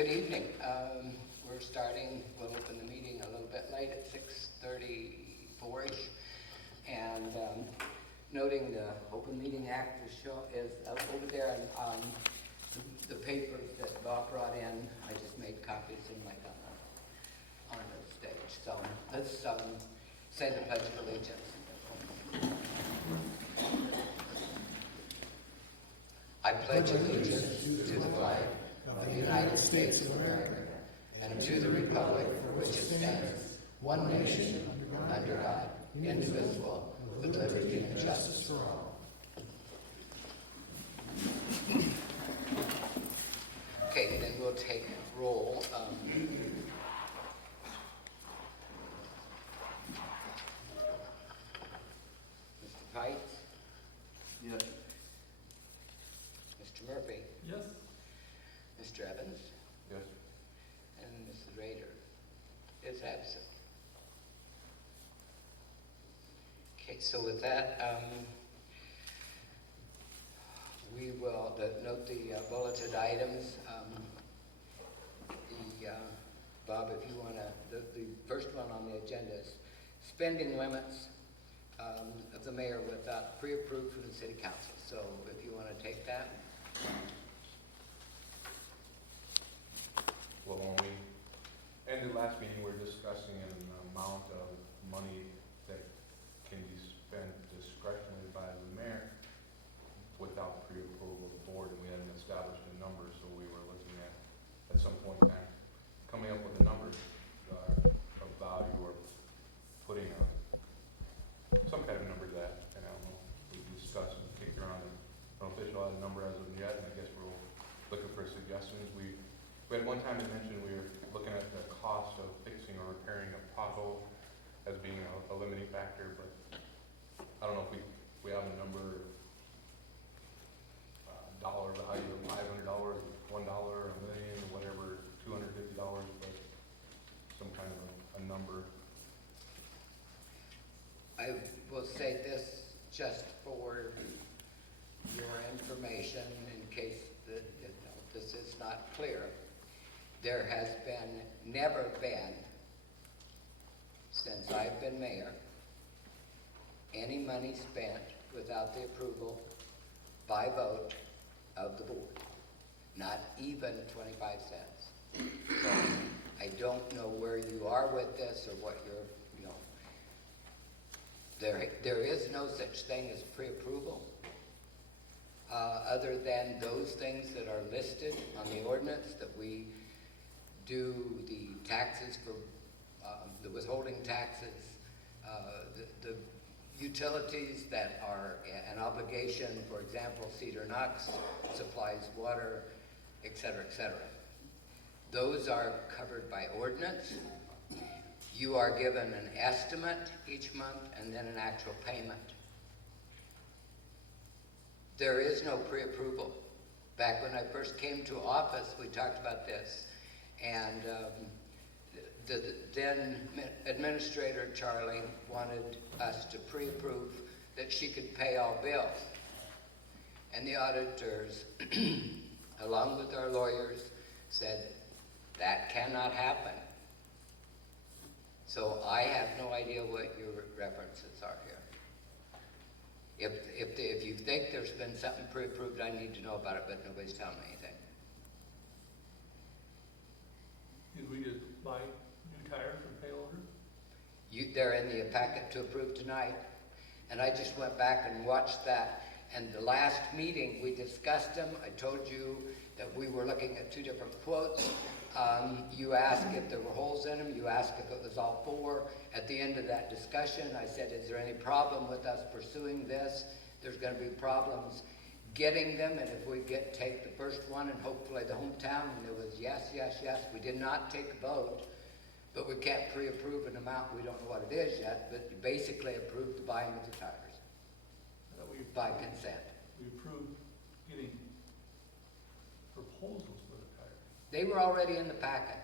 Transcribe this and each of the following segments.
Good evening. We're starting, we'll open the meeting a little bit late at 6:34-ish. And noting the Open Meeting Act is over there on the papers that Bob brought in. I just made copies in my on the stage. So let's say the Pledge of Allegiance. I pledge allegiance to the flag of the United States of America and to the republic for which it stands, one nation, under God, indivisible, with liberty and justice for all. Okay, then we'll take roll. Mr. Pite? Yes. Mr. Murphy? Yes. Mr. Evans? Yes. And Mrs. Rader is absent. Okay, so with that, we will note the bulleted items. Bob, if you want to, the first one on the agenda is spending limits of the mayor without pre-approved from the city council. So if you want to take that. Well, when we ended last meeting, we were discussing an amount of money that can be spent discretionally by the mayor without pre-approval of the board, and we hadn't established a number, so we were looking at some point in time, coming up with a number of value or putting some kind of number to that, and I don't know, we discussed and kicked around it. I don't official had a number as of yet, and I guess we're looking for suggestions. We had one time mentioned we were looking at the cost of fixing or repairing a pothole as being a limiting factor, but I don't know if we have a number, dollar value of $500, $1, $1 million, whatever, $250, but some kind of a number. I will say this just for your information in case this is not clear. There has never been, since I've been mayor, any money spent without the approval by vote of the board. Not even 25 cents. So I don't know where you are with this or what you're, there is no such thing as pre-approval. Other than those things that are listed on the ordinance, that we do the taxes for the withholding taxes, the utilities that are an obligation, for example, Cedar Knox supplies water, et cetera, et cetera. Those are covered by ordinance. You are given an estimate each month and then an actual payment. There is no pre-approval. Back when I first came to office, we talked about this, and the then administrator, Charlie, wanted us to pre-approve that she could pay all bills. And the auditors, along with our lawyers, said, that cannot happen. So I have no idea what your references are here. If you think there's been something pre-approved, I need to know about it, but nobody's telling me anything. Did we just buy new tires from pay order? They're in the packet to approve tonight, and I just went back and watched that. And the last meeting, we discussed them. I told you that we were looking at two different quotes. You asked if there were holes in them. You asked if it was all four. At the end of that discussion, I said, is there any problem with us pursuing this? There's going to be problems getting them, and if we take the first one and hopefully the hometown, and it was yes, yes, yes. We did not take a vote, but we can't pre-approve an amount. We don't know what it is yet, but you basically approved the buying of the tires by consent. We approved getting proposals for the tires. They were already in the packet.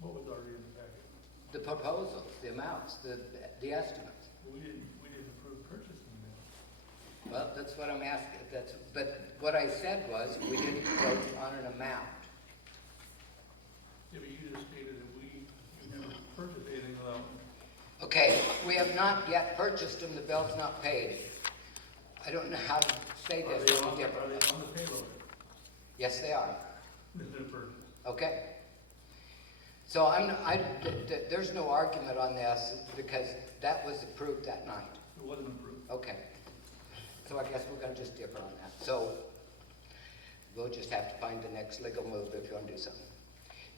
What was already in the packet? The proposals, the amounts, the estimates. We didn't approve purchasing them. Well, that's what I'm asking. But what I said was we didn't vote on an amount. We have not yet purchased them, the bill's not paid. I don't know how to say Are this they any on, are they differently. on the payloader? Yes, they are, That they're purchased? okay? So there's no argument on this because that was approved that night. It wasn't approved. Okay. So I guess we're gonna just differ on that. So we'll just have to find the next legal move if you wanna do something.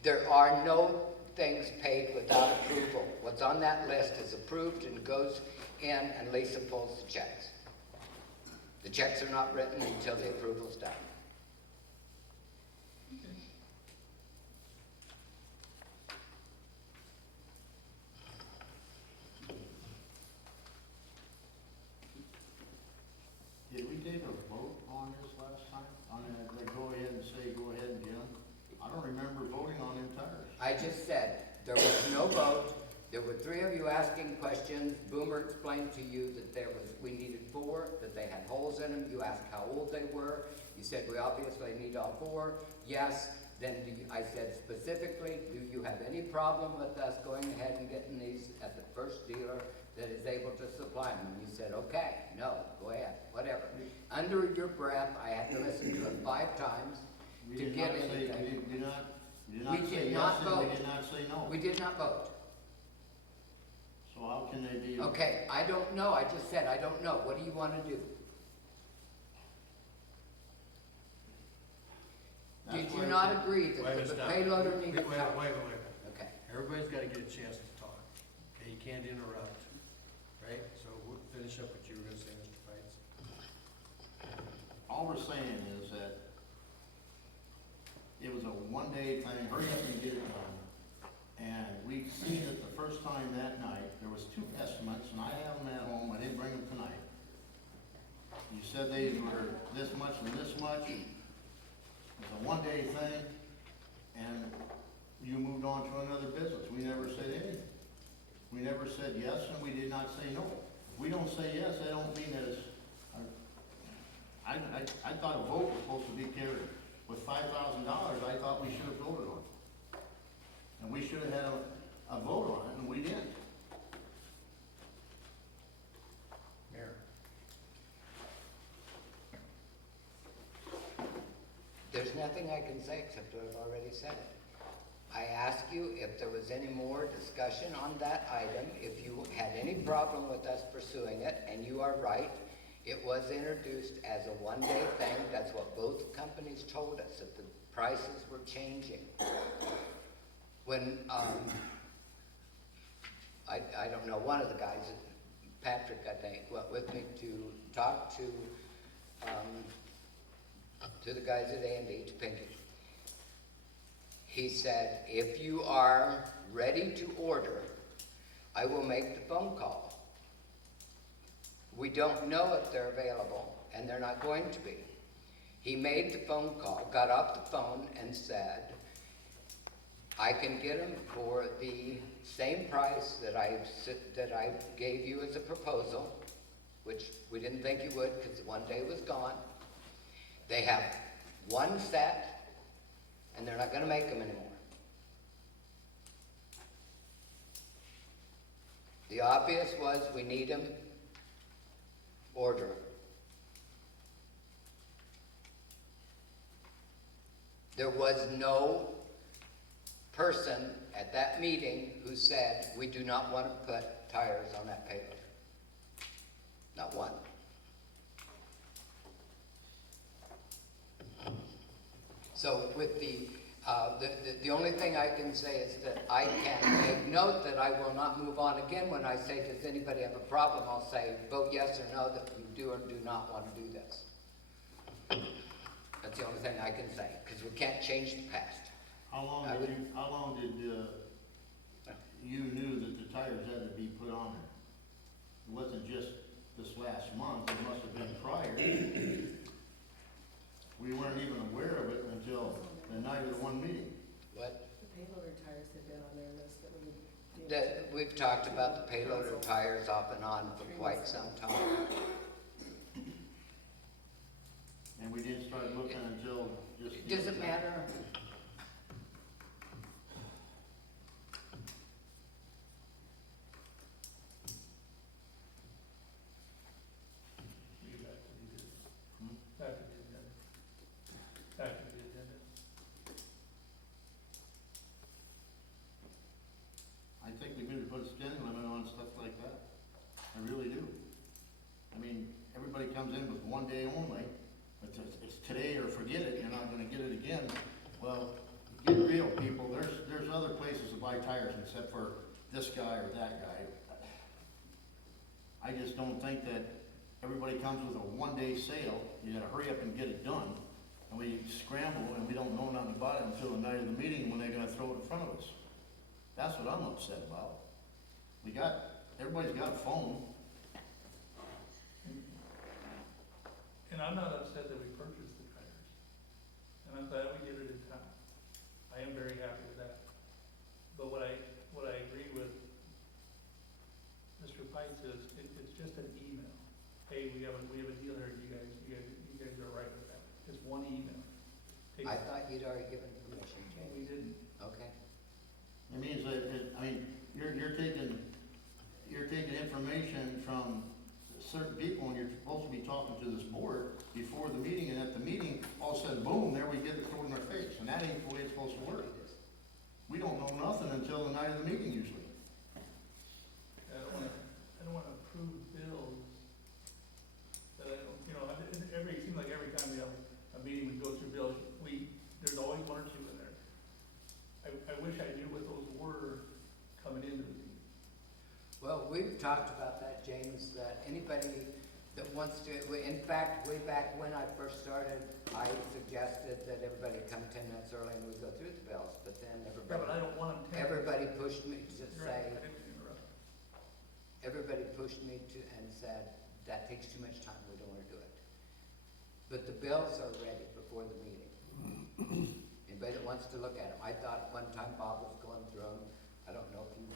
There are no things paid without approval. What's on that list is approved and goes in and Lisa pulls the checks. The checks are not written until the approval's done. Did we take a vote on this last time? On that, like, go ahead and say, go ahead and get them? I don't remember voting on them tires. I just said, there was no vote. There were three of you asking questions. Boomer explained to you that we needed 4, that they had holes in them. You asked how old they were. You said, we obviously need all 4. Yes. Then I said specifically, do you have any problem with us going ahead and getting these at the first dealer that is able to supply them? And you said, okay, no, go ahead, whatever. Under your breath, I had to listen to it 5 times We to did get not say, anything. we did not We say did yes not and vote. we did not say no. We did not vote. So how can they be? Okay, I don't know, I just said, I don't know, what do you wanna do? That's Did why you I not said- agree Wait a that minute, the stop. payloader Wait, needs wait, help? wait, wait. Okay, Everybody's gotta get a chance to talk. Okay, you can't interrupt, right? So we'll finish up what you were gonna say, Mr. Fights. All we're saying is that it was a one-day thing, hurry up and get it done. And we seen it the first time that night, there was 2 estimates, and I have them at home, I didn't bring them tonight. You said they were this much and this much. It's a one-day thing, and you moved on to another business. We never said anything. We never said yes, and we did not say no. If we don't say yes, that don't mean that it's, I thought a vote was supposed to be carried. With $5,000, I thought we should have voted on it. And we should have had a vote on it, and we didn't. Mayor. there's nothing I can say except what I've already said. I asked you if there was any more discussion on that item, if you had any problem with us pursuing it, and you are right. It was introduced as a one-day thing. That's what both companies told us, that the prices were changing. When, I don't know, one of the guys, Patrick, I think, went with me to talk to the guys at A&D, to Pinky. He said, if you are ready to order, I will make the phone call. We don't know if they're available, and they're not going to be. He made the phone call, got off the phone, and said, I can get them for the same price that I gave you as a proposal, which we didn't think you would because one day was gone. They have one set, and they're not going to make them anymore. The obvious was we need them, order 'em. There was no person at that meeting who said, we do not want to put tires on that payloader. Not one. So with the only thing I can say is that I can make note that I will not move on again. When I say, does anybody have a problem, I'll say, vote yes or no, that you do or do not want to do this. That's the only thing I can say, because we can't change the past. How long I did you knew that the tires had to be put on there? It wasn't just this last month, it must have been prior. We weren't even aware of it until the night of the one meeting. What? The payloader tires have been on their list that we. That, we've talked about the payloader tires off and on for quite some time. And we didn't start looking until just. Does it matter? Back to the agenda. Back to the agenda. I think we need to put a spending limit on stuff like that. I really do. I mean, everybody comes in with one day only, but it's today or forget it, you're not gonna get it again. Well, get real, people, there's other places to buy tires except for this guy or that guy. I just don't think that everybody comes with a one-day sale, you gotta hurry up and get it done. And we scramble and we don't know nothing about it until the night of the meeting when they're gonna throw it in front of us. That's what I'm upset about. Everybody's got a phone. And I'm not upset that we purchased the tires. And I'm glad we did it in time. I am very happy with that. But what I agree with Mr. Pines is, it's just an email. Hey, we have a deal here, you guys are right with that. Just one email. Takes- I thought you'd already given permission, We James. didn't. Okay. It means that, you're taking information from certain people and you're supposed to be talking to this board before the meeting, and at the meeting, all of a sudden, boom, there we get it thrown in our face, and that ain't the way it's supposed to work. We don't know nothing until the night of the meeting usually. I don't wanna approve bills that I don't, it seems like every time we have a meeting, we go through bills, there's always one or two in there. I wish I knew what those were coming into the meeting. Well, we've talked about that, James, that anybody that wants to, in fact, way back when I first started, I suggested that everybody come 10 minutes early and we go through the bills, but then Yeah, but I don't want them to. everybody pushed me to You're right, say, I didn't interrupt. everybody pushed me to, and said, that takes too much time, we don't wanna do it. But the bills are ready before the meeting. Anybody that wants to look at them, I thought one time Bob was going through them, I don't know if you,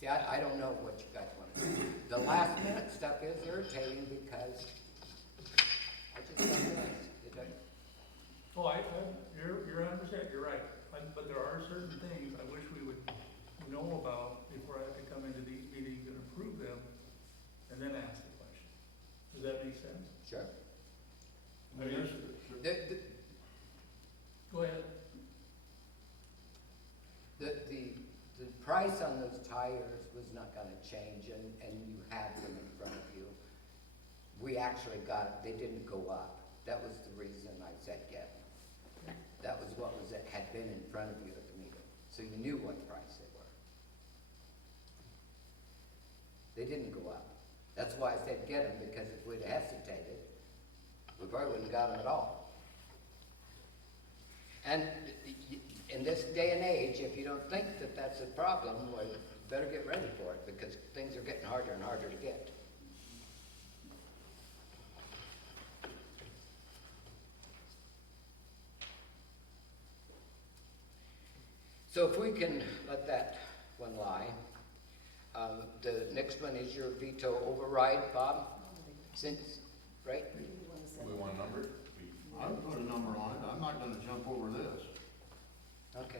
see, I don't know what you guys want to do. The last minute stuff is irritating because I just don't know. Oh, you're 100%, you're right. But there are certain things I wish we would know about before I have to come into these meetings and approve them, and then ask the question. Does that make sense? Sure. I mean, The, go ahead. the price on those tires was not gonna change, and you have them in front of you. We actually got, they didn't go up. That was the reason I said get them. That was what had been in front of you at the meeting, so you knew what price they were. They didn't go up. That's why I said get them, because if we'd hesitated, we probably wouldn't got them at all. And in this day and age, if you don't think that that's a problem, well, you better get ready for it, because things are getting harder and harder to get. So if we can let that one lie. The next one is your veto override, Bob, since, right? We want a number? I would put a number on it, I'm not gonna jump over this. Okay.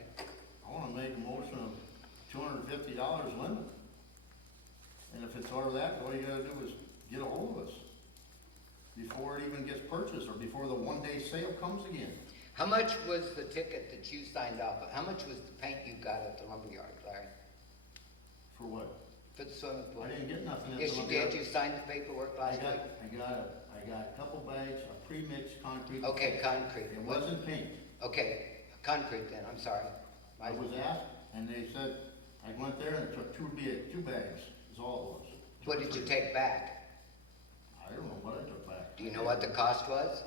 I wanna make a motion of $250 limit. And if it's over that, all you gotta do is get a hold of us before it even gets purchased or before the one-day sale comes again. How much was the ticket that you signed off of? How much was the paint you got at the lumberyard, Larry? For what? For the swimming pool? I didn't get nothing at the Yes, you lumberyard. did. You signed the paperwork I last week. got a couple bags of pre-mixed concrete. Okay, concrete. It wasn't paint. Okay, concrete then, I'm sorry. I was asked, and they said, I went there and it took two bags, is all it was. What did you take back? I don't know what I took back. Do you know what the cost was?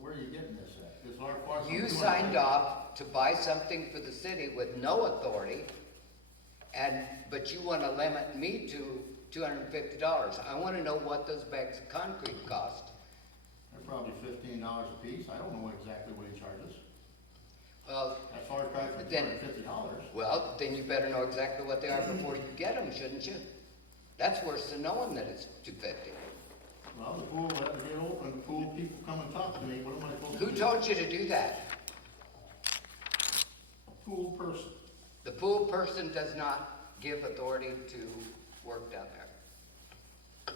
Where are you getting this at? It's our far from You 200. signed off to buy something for the city with no authority, but you want to limit me to $250. I want to know what those bags of concrete cost. They're probably $15 a piece. I don't know exactly what he charges. Well, As far as price for Then- $250. well, then you better know exactly what they are before you get them, shouldn't you? That's worse than knowing that it's $250. Well, the pool will have to get open, the pool people come and talk to me, what am I supposed to do? Who told you to do that? A pool person. The pool person does not give authority to work down there.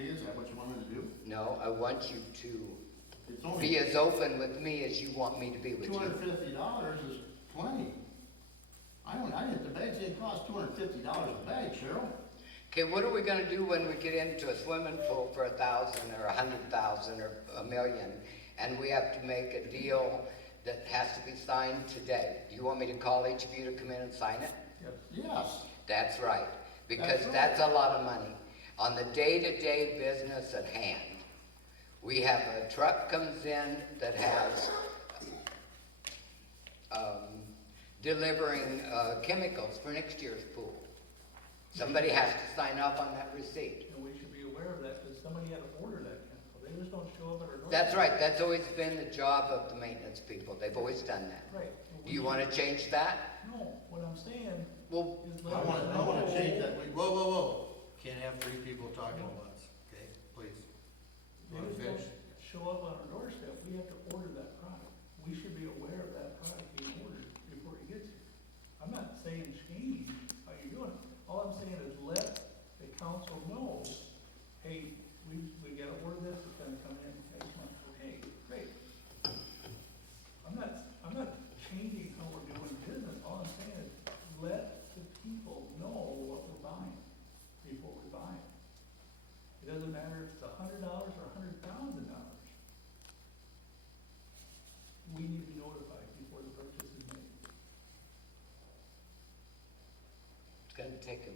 fee, is that what you wanted to do? No, I want you to It's be only, as open with me as you want me to be with you. $250 is plenty. I think the bags didn't cost $250 a bag, Cheryl. Okay, what are we gonna do when we get into a swimming pool for 1,000 or 100,000 or 1,000,000? And we have to make a deal that has to be signed today? You want me to call each of you to come in and sign it? Yes. That's right, because That's right. that's a lot of money. On the day-to-day business at hand, we have a truck comes in that has, delivering, chemicals for next year's pool. Somebody has to sign off on that receipt. And we should be aware of that, because somebody had to order that chemical, they just don't show up at our door. That's right, that's always been the job of the maintenance people, they've always done that. Right. Do you wanna change that? No, what I'm saying Well, is I let want, us I want to know. change that. Whoa, whoa, whoa. Can't have three people talking at once, okay? Please. They Let just him don't finish. show up on our doorstep, we have to order that product. We should be aware of that product being ordered before it gets here. I'm not saying change how you're doing it, all I'm saying is let the council know, hey, we gotta order this, it's gonna come in next month, okay, great. I'm not changing how we're doing business, all I'm saying is let the people know what we're buying before we buy it. It doesn't matter if it's $100 or $100,000. We need to be notified before the purchase is made. it's gonna take a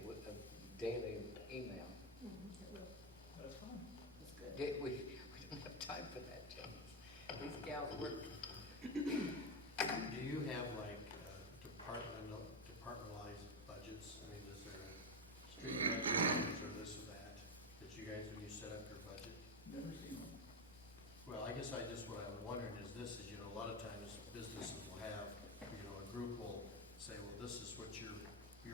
daily email. It will. That's fine. That's good. We don't have time for that, James. These gals work. Do you have like departmentalized budgets? I mean, is there a street budget or this or that, that you guys, when you set up your budget? Never seen one. Well, I guess what I'm wondering is this, is, a lot of times businesses will have, a group will say, well, this is what your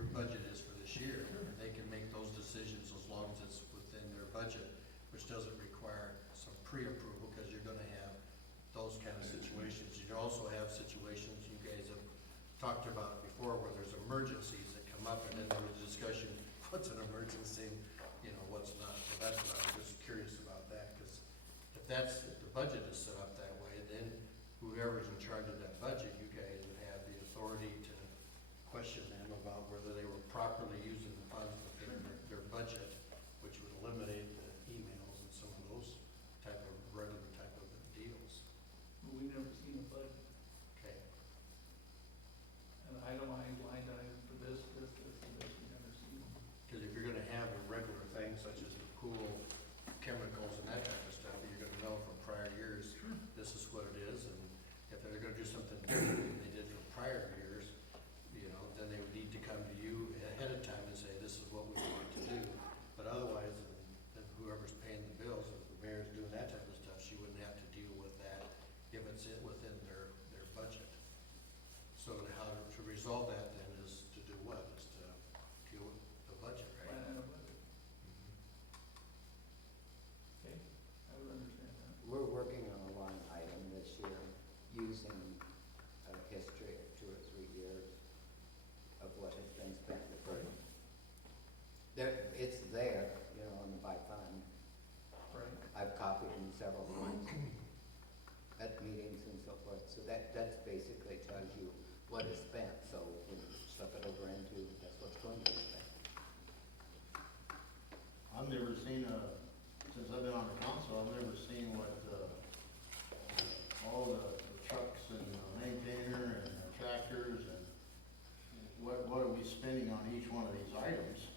budget is for this year. And they can make those decisions as long as it's within their budget, which doesn't require some pre-approval, because you're gonna have those kind of situations. You also have situations, you guys have talked about it before, where there's emergencies that come up, and then there was discussion, what's an emergency, what's not. So that's what I was just curious about that, because if the budget is set up that way, then whoever's in charge of that budget, you guys would have the authority to question them about whether they were properly using the funds within their budget, which would eliminate the emails and some of those regular type of deals. But we've never seen a budget, Okay. an itemized line item for this, we've never seen them. Because if you're gonna have a regular thing such as the pool chemicals and that type of stuff, you're gonna know from prior years, this is what it is, and if they're gonna do something different than they did from prior years, then they would need to come to you ahead of time and say, this is what we want to do. But otherwise, then whoever's paying the bills, if the mayor's doing that type of stuff, she wouldn't have to deal with that if it's within their budget. So how to resolve that then is to do what? Is to deal with the budget, right? Line item budget, okay? I would understand that. We're working on a line item this year using a history of 2 or 3 years of what has been spent before. It's there, on the by fund. Right. I've copied in several points at meetings and so forth. So that's basically tells you what is spent, so we slip it over into, that's what's going to be spent. I've never seen since I've been on the council, I've never seen what, all the trucks and the maintainer and the tractors and what are we spending on each one of these items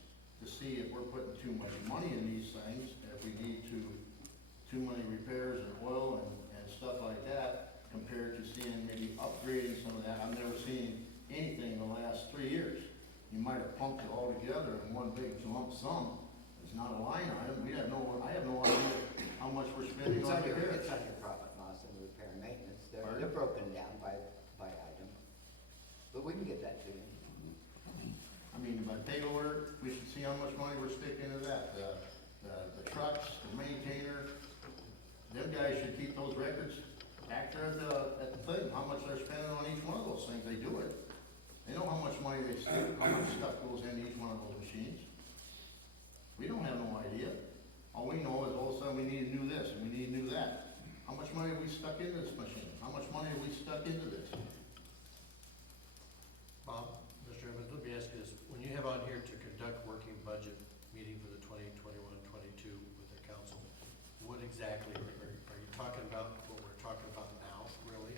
to see if we're putting too much money in these things, if we need too many repairs and oil and stuff like that, compared to seeing maybe upgrading some of that. I've never seen anything in the last 3 years. You might have pumped it all together in one big lump sum. It's not a line item. I have no idea how much we're spending It's on on your repairs. profit and loss and repair and maintenance. They're Pardon? broken down by item. But we can get that to you. I mean, by pay order, we should see how much money we're sticking into that. The trucks, the maintainer, them guys should keep those records back there at the thing, how much they're spending on each one of those things. They do it. They know how much money they spend, how much stuff goes into each one of those machines. We don't have no idea. All we know is all of a sudden we need to do this, and we need to do that. How much money have we stuck into this machine? How much money have we stuck into this? Bob, Mr. Evans, let me ask you this, when you have on here to conduct working budget meeting for the 2021-22 with the council, what exactly are you talking about, what we're talking about now, really?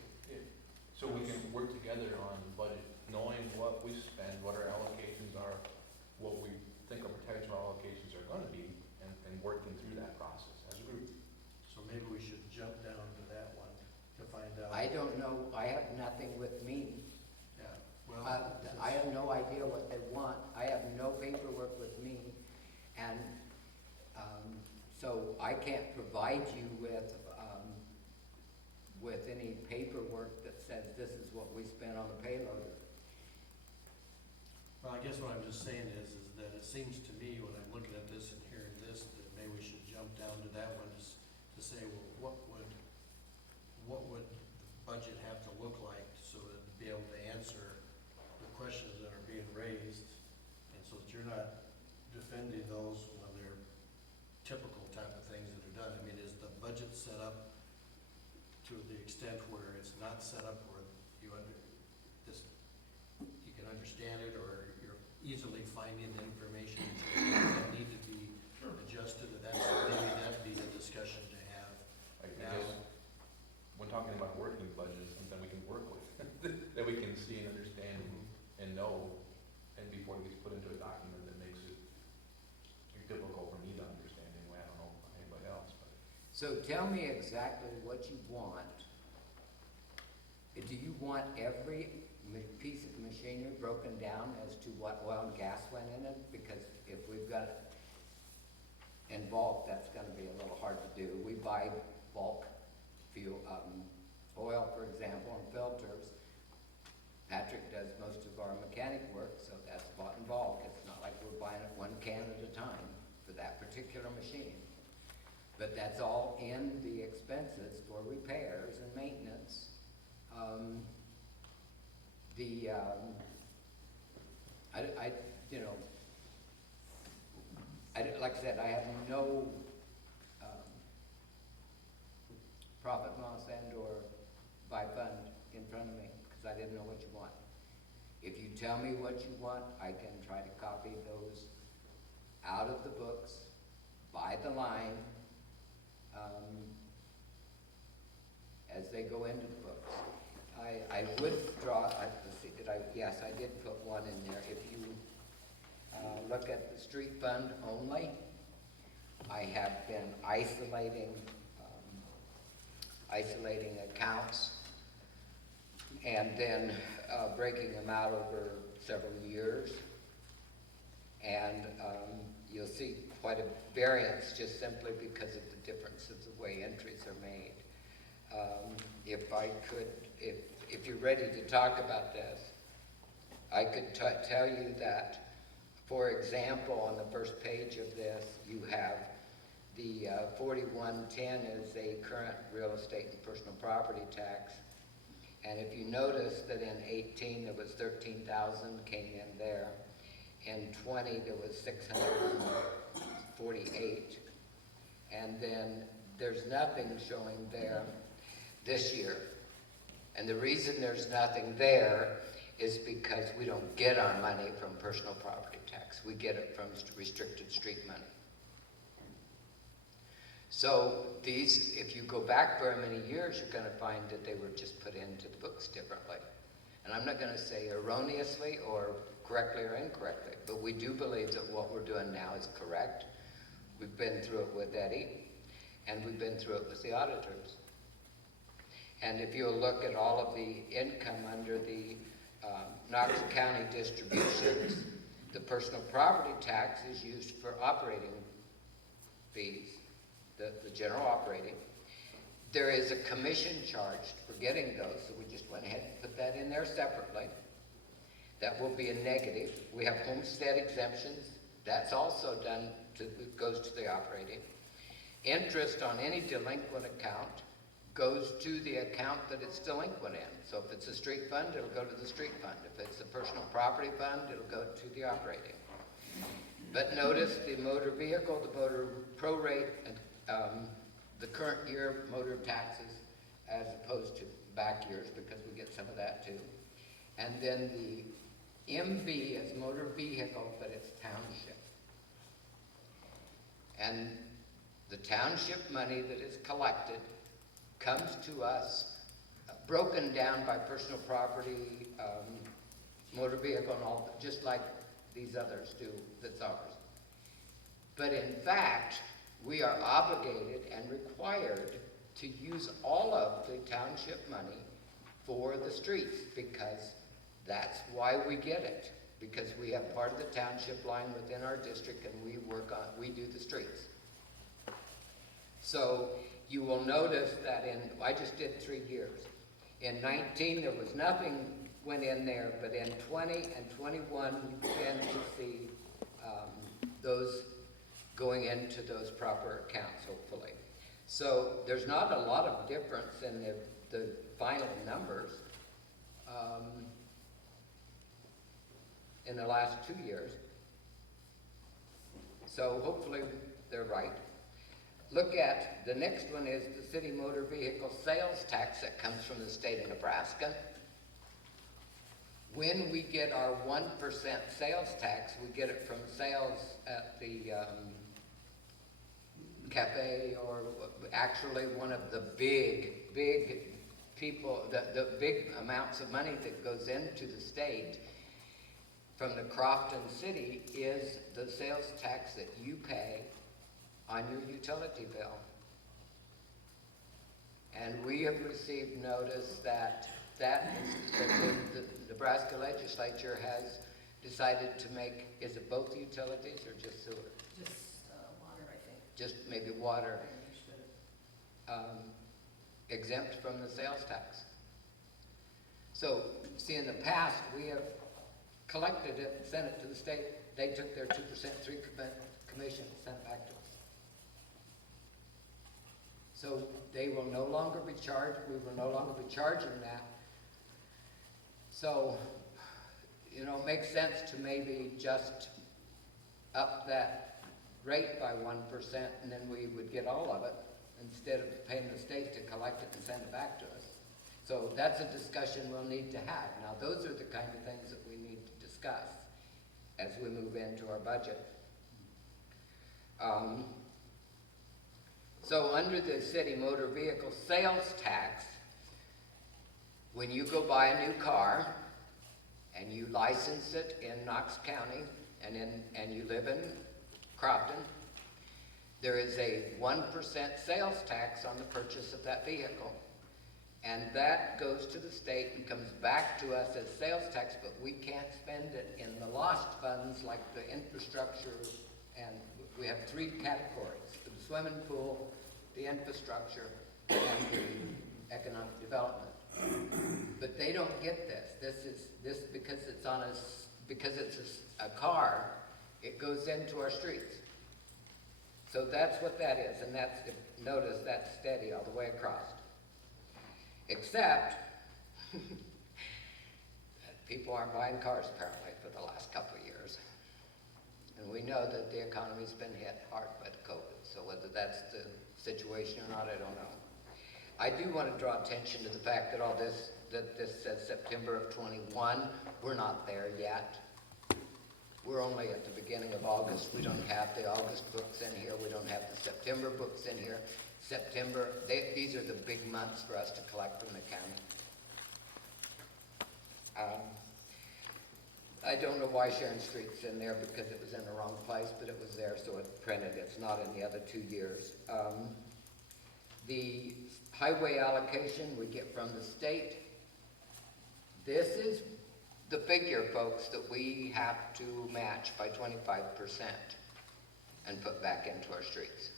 So we can work together on the budget, knowing what we spend, what our allocations are, what we think our potential allocations are gonna be, and working through that process as a group. So maybe we should jump down to that one to find out. I don't know, I have nothing with me. Yeah, well. I have no idea what they want. I have no paperwork with me. And, so I can't provide you with any paperwork that says this is what we spent on the payloader. Well, I guess what I'm just saying is that it seems to me, when I'm looking at this and hearing this, that maybe we should jump down to that one to say, well, what would the budget have to look like so that to be able to answer the questions that are being raised, and so that you're not defending those when they're typical type of things that are done. I mean, is the budget set up to the extent where it's not set up where you you can understand it, or you're easily finding the information that need to be adjusted, and that's, maybe that'd be the discussion to have. I Now- guess, when talking about working budget, it's something we can work with, that we can see and understand and know, and before it gets put into a document that makes it difficult for me to understand anyway, I don't know about anybody else, but. So tell me exactly what you want. Do you want every piece of machinery broken down as to what oil and gas went in it? Because if we've got it in bulk, that's gonna be a little hard to do. We buy bulk fuel, oil, for example, and filters. Patrick does most of our mechanic work, so that's bought in bulk. It's not like we're buying it one can at a time for that particular machine. But that's all in the expenses for repairs and maintenance. Like I said, I have no, profit and loss and or by fund in front of me, because I didn't know what you want. If you tell me what you want, I can try to copy those out of the books, by the line, as they go into the books. I would draw, let's see, yes, I did put one in there. If you look at the street fund only, I have been isolating accounts and then breaking them out over several years. And you'll see quite a variance just simply because of the difference of the way entries are made. If I could, if you're ready to talk about this, I could tell you that, for example, on the first page of this, you have the 4110 is a current real estate and personal property tax. And if you notice that in 18 there was 13,000 came in there. In 20 there was 648. And then there's nothing showing there this year. And the reason there's nothing there is because we don't get our money from personal property tax. We get it from restricted street money. So these, if you go back very many years, you're gonna find that they were just put into the books differently. And I'm not gonna say erroneously or correctly or incorrectly, but we do believe that what we're doing now is correct. We've been through it with Eddie, and we've been through it with the auditors. And if you'll look at all of the income under the Knox County distributions, the personal property tax is used for operating fees, the general operating. There is a commission charged for getting those, so we just went ahead and put that in there separately. That will be a negative. We have homestead exemptions. That's also done, goes to the operating. Interest on any delinquent account goes to the account that it's delinquent in. So if it's a street fund, it'll go to the street fund. If it's a personal property fund, it'll go to the operating. But notice the motor vehicle, the motor prorate, the current year motor taxes as opposed to back years, because we get some of that too. And then the MV is motor vehicle, but it's township. And the township money that is collected comes to us broken down by personal property, motor vehicle and all, just like these others do, that's ours. But in fact, we are obligated and required to use all of the township money for the streets, because that's why we get it. Because we have part of the township line within our district and we do the streets. So you will notice that I just did 3 years. In 19, there was nothing went in there, but in 20 and 21, we begin to see those going into those proper accounts, hopefully. So there's not a lot of difference in the final numbers in the last 2 years. So hopefully they're right. Look at, the next one is the city motor vehicle sales tax that comes from the state of Nebraska. When we get our 1% sales tax, we get it from sales at the cafe, or actually one of the big people, the big amounts of money that goes into the state from the Crofton city is the sales tax that you pay on your utility bill. And we have received notice that the Nebraska legislature has decided to make, is it both utilities or just sewer? Just, water, I think. Just maybe water, I understood it. exempt from the sales tax. So, see, in the past, we have collected it and sent it to the state. They took their 2%, 3% commission and sent it back to us. So they will no longer be charged, we will no longer be charging that. So, it makes sense to maybe just up that rate by 1%, and then we would get all of it, instead of paying the state to collect it and send it back to us. So that's a discussion we'll need to have. Now, those are the kind of things that we need to discuss as we move into our budget. So under the city motor vehicle sales tax, when you go buy a new car and you license it in Knox County and you live in Crofton, there is a 1% sales tax on the purchase of that vehicle. And that goes to the state and comes back to us as sales tax, but we can't spend it in the lost funds like the infrastructure, and we have 3 categories: the swimming pool, the infrastructure, and the economic development. But they don't get this. This because it's a car, it goes into our streets. So that's what that is, and notice that's steady all the way across. Except that people aren't buying cars apparently for the last couple of years. And we know that the economy's been hit hard by the COVID, so whether that's the situation or not, I don't know. I do want to draw attention to the fact that this says September of 21. We're not there yet. We're only at the beginning of August. We don't have the August books in here. We don't have the September books in here. September, these are the big months for us to collect from the county. I don't know why Sharon Street's in there, because it was in the wrong place, but it was there, so it printed. It's not in the other 2 years. The highway allocation we get from the state. This is the figure, folks, that we have to match by 25% and put back into our streets.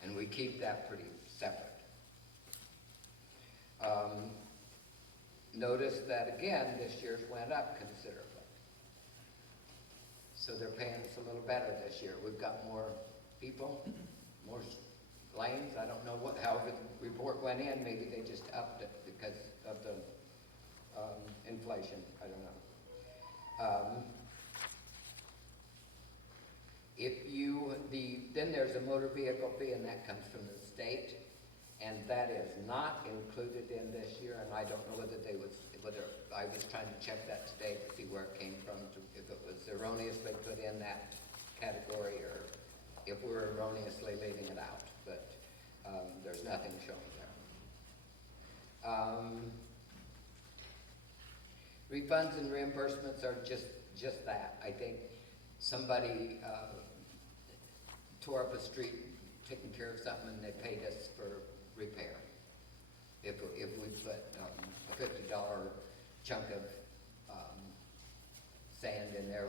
And we keep that pretty separate. Notice that again, this year's went up considerably. So they're paying us a little better this year. We've got more people, more lanes. I don't know however the report went in, maybe they just upped it because of the inflation. I don't know. Then there's a motor vehicle fee, and that comes from the state, and that is not included in this year, and I don't know whether I was trying to check that today to see where it came from, if it was erroneously put in that category, or if we're erroneously leaving it out, but, there's nothing shown there. Refunds and reimbursements are just that. I think somebody, tore up a street, taking care of something, and they paid us for repair. If we put, a $50 chunk of, sand in there,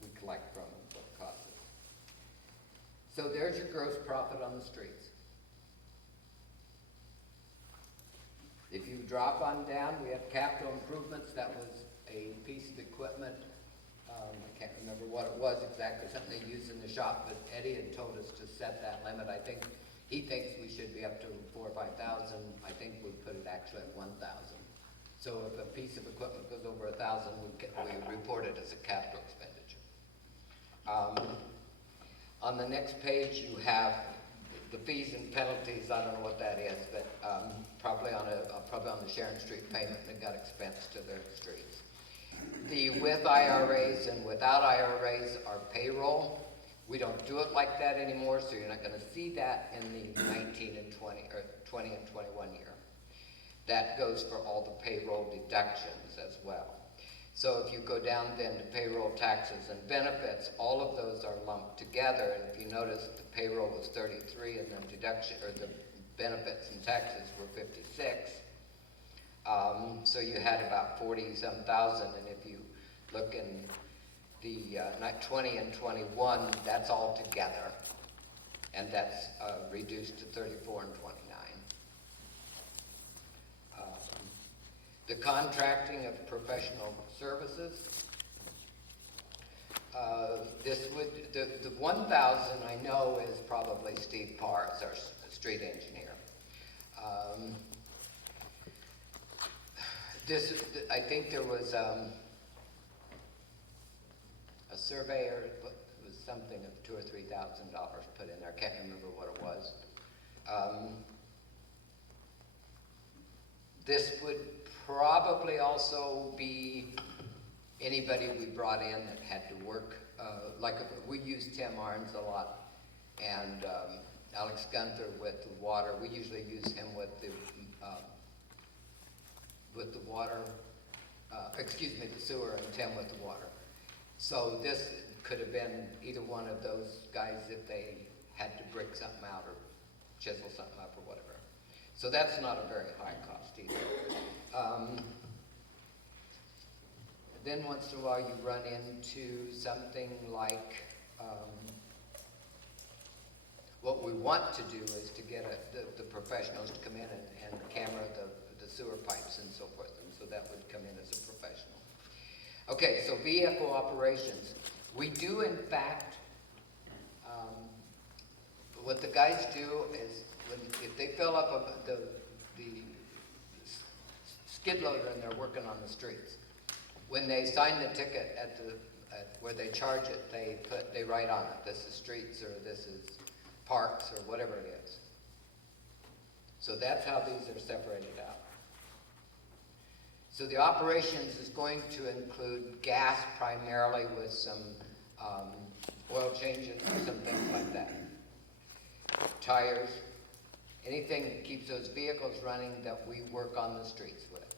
we collect from them what it costs us. So there's your gross profit on the streets. If you drop on down, we have capital improvements. That was a piece of equipment. I can't remember what it was exactly, something they used in the shop, but Eddie had told us to set that limit. I think he thinks we should be up to 4,000 or 5,000. I think we put it actually at 1,000. So if a piece of equipment goes over 1,000, we report it as a capital expenditure. On the next page, you have the fees and penalties. I don't know what that is, but probably on the Sharon Street payment that got expensed to their streets. The with IRAs and without IRAs are payroll. We don't do it like that anymore, so you're not going to see that in the 19 and 20 or 20 and 21 year. That goes for all the payroll deductions as well. So if you go down then to payroll, taxes, and benefits, all of those are lumped together. And if you notice, the payroll was 33, and the deduction or the benefits and taxes were 56. So you had about 40-some thousand, and if you look in the 20 and 21, that's all together, and that's reduced to 34 and 29. The contracting of professional services. The 1,000 I know is probably Steve Parrs, our street engineer. I think there was a surveyor, it was something of $2,000 or $3,000 put in there. I can't remember what it was. This would probably also be anybody we brought in that had to work. Like we use Tim Arns a lot, and Alex Gunther with the water. We usually use him with the water, the sewer, and Tim with the water. So this could have been either one of those guys if they had to brick something out or chisel something up or whatever. So that's not a very high cost either. Then once in a while you run into something like, what we want to do is to get the professionals to come in and camera the sewer pipes and so forth, and so that would come in as a professional. Okay, so vehicle operations. We do in fact, what the guys do is, if they fill up the skid loader and they're working on the streets, when they sign the ticket at where they charge it, they write on it, this is streets, or this is parks, or whatever it is. So that's how these are separated out. So the operations is going to include gas primarily, with some oil changes or some things like that. Tires, anything that keeps those vehicles running that we work on the streets with.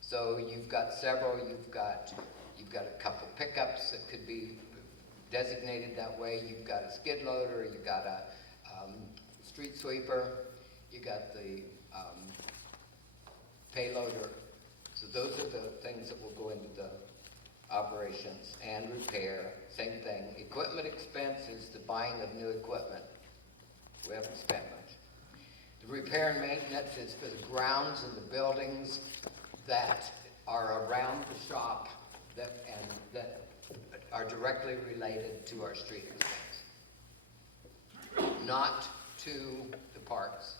So you've got several, you've got a couple pickups that could be designated that way. You've got a skid loader, you've got a street sweeper, you got the payloader. So those are the things that will go into the operations. And repair, same thing. Equipment expense is the buying of new equipment. We haven't spent much. The repair and maintenance is for the grounds and the buildings that are around the shop that are directly related to our street expense, not to the parks.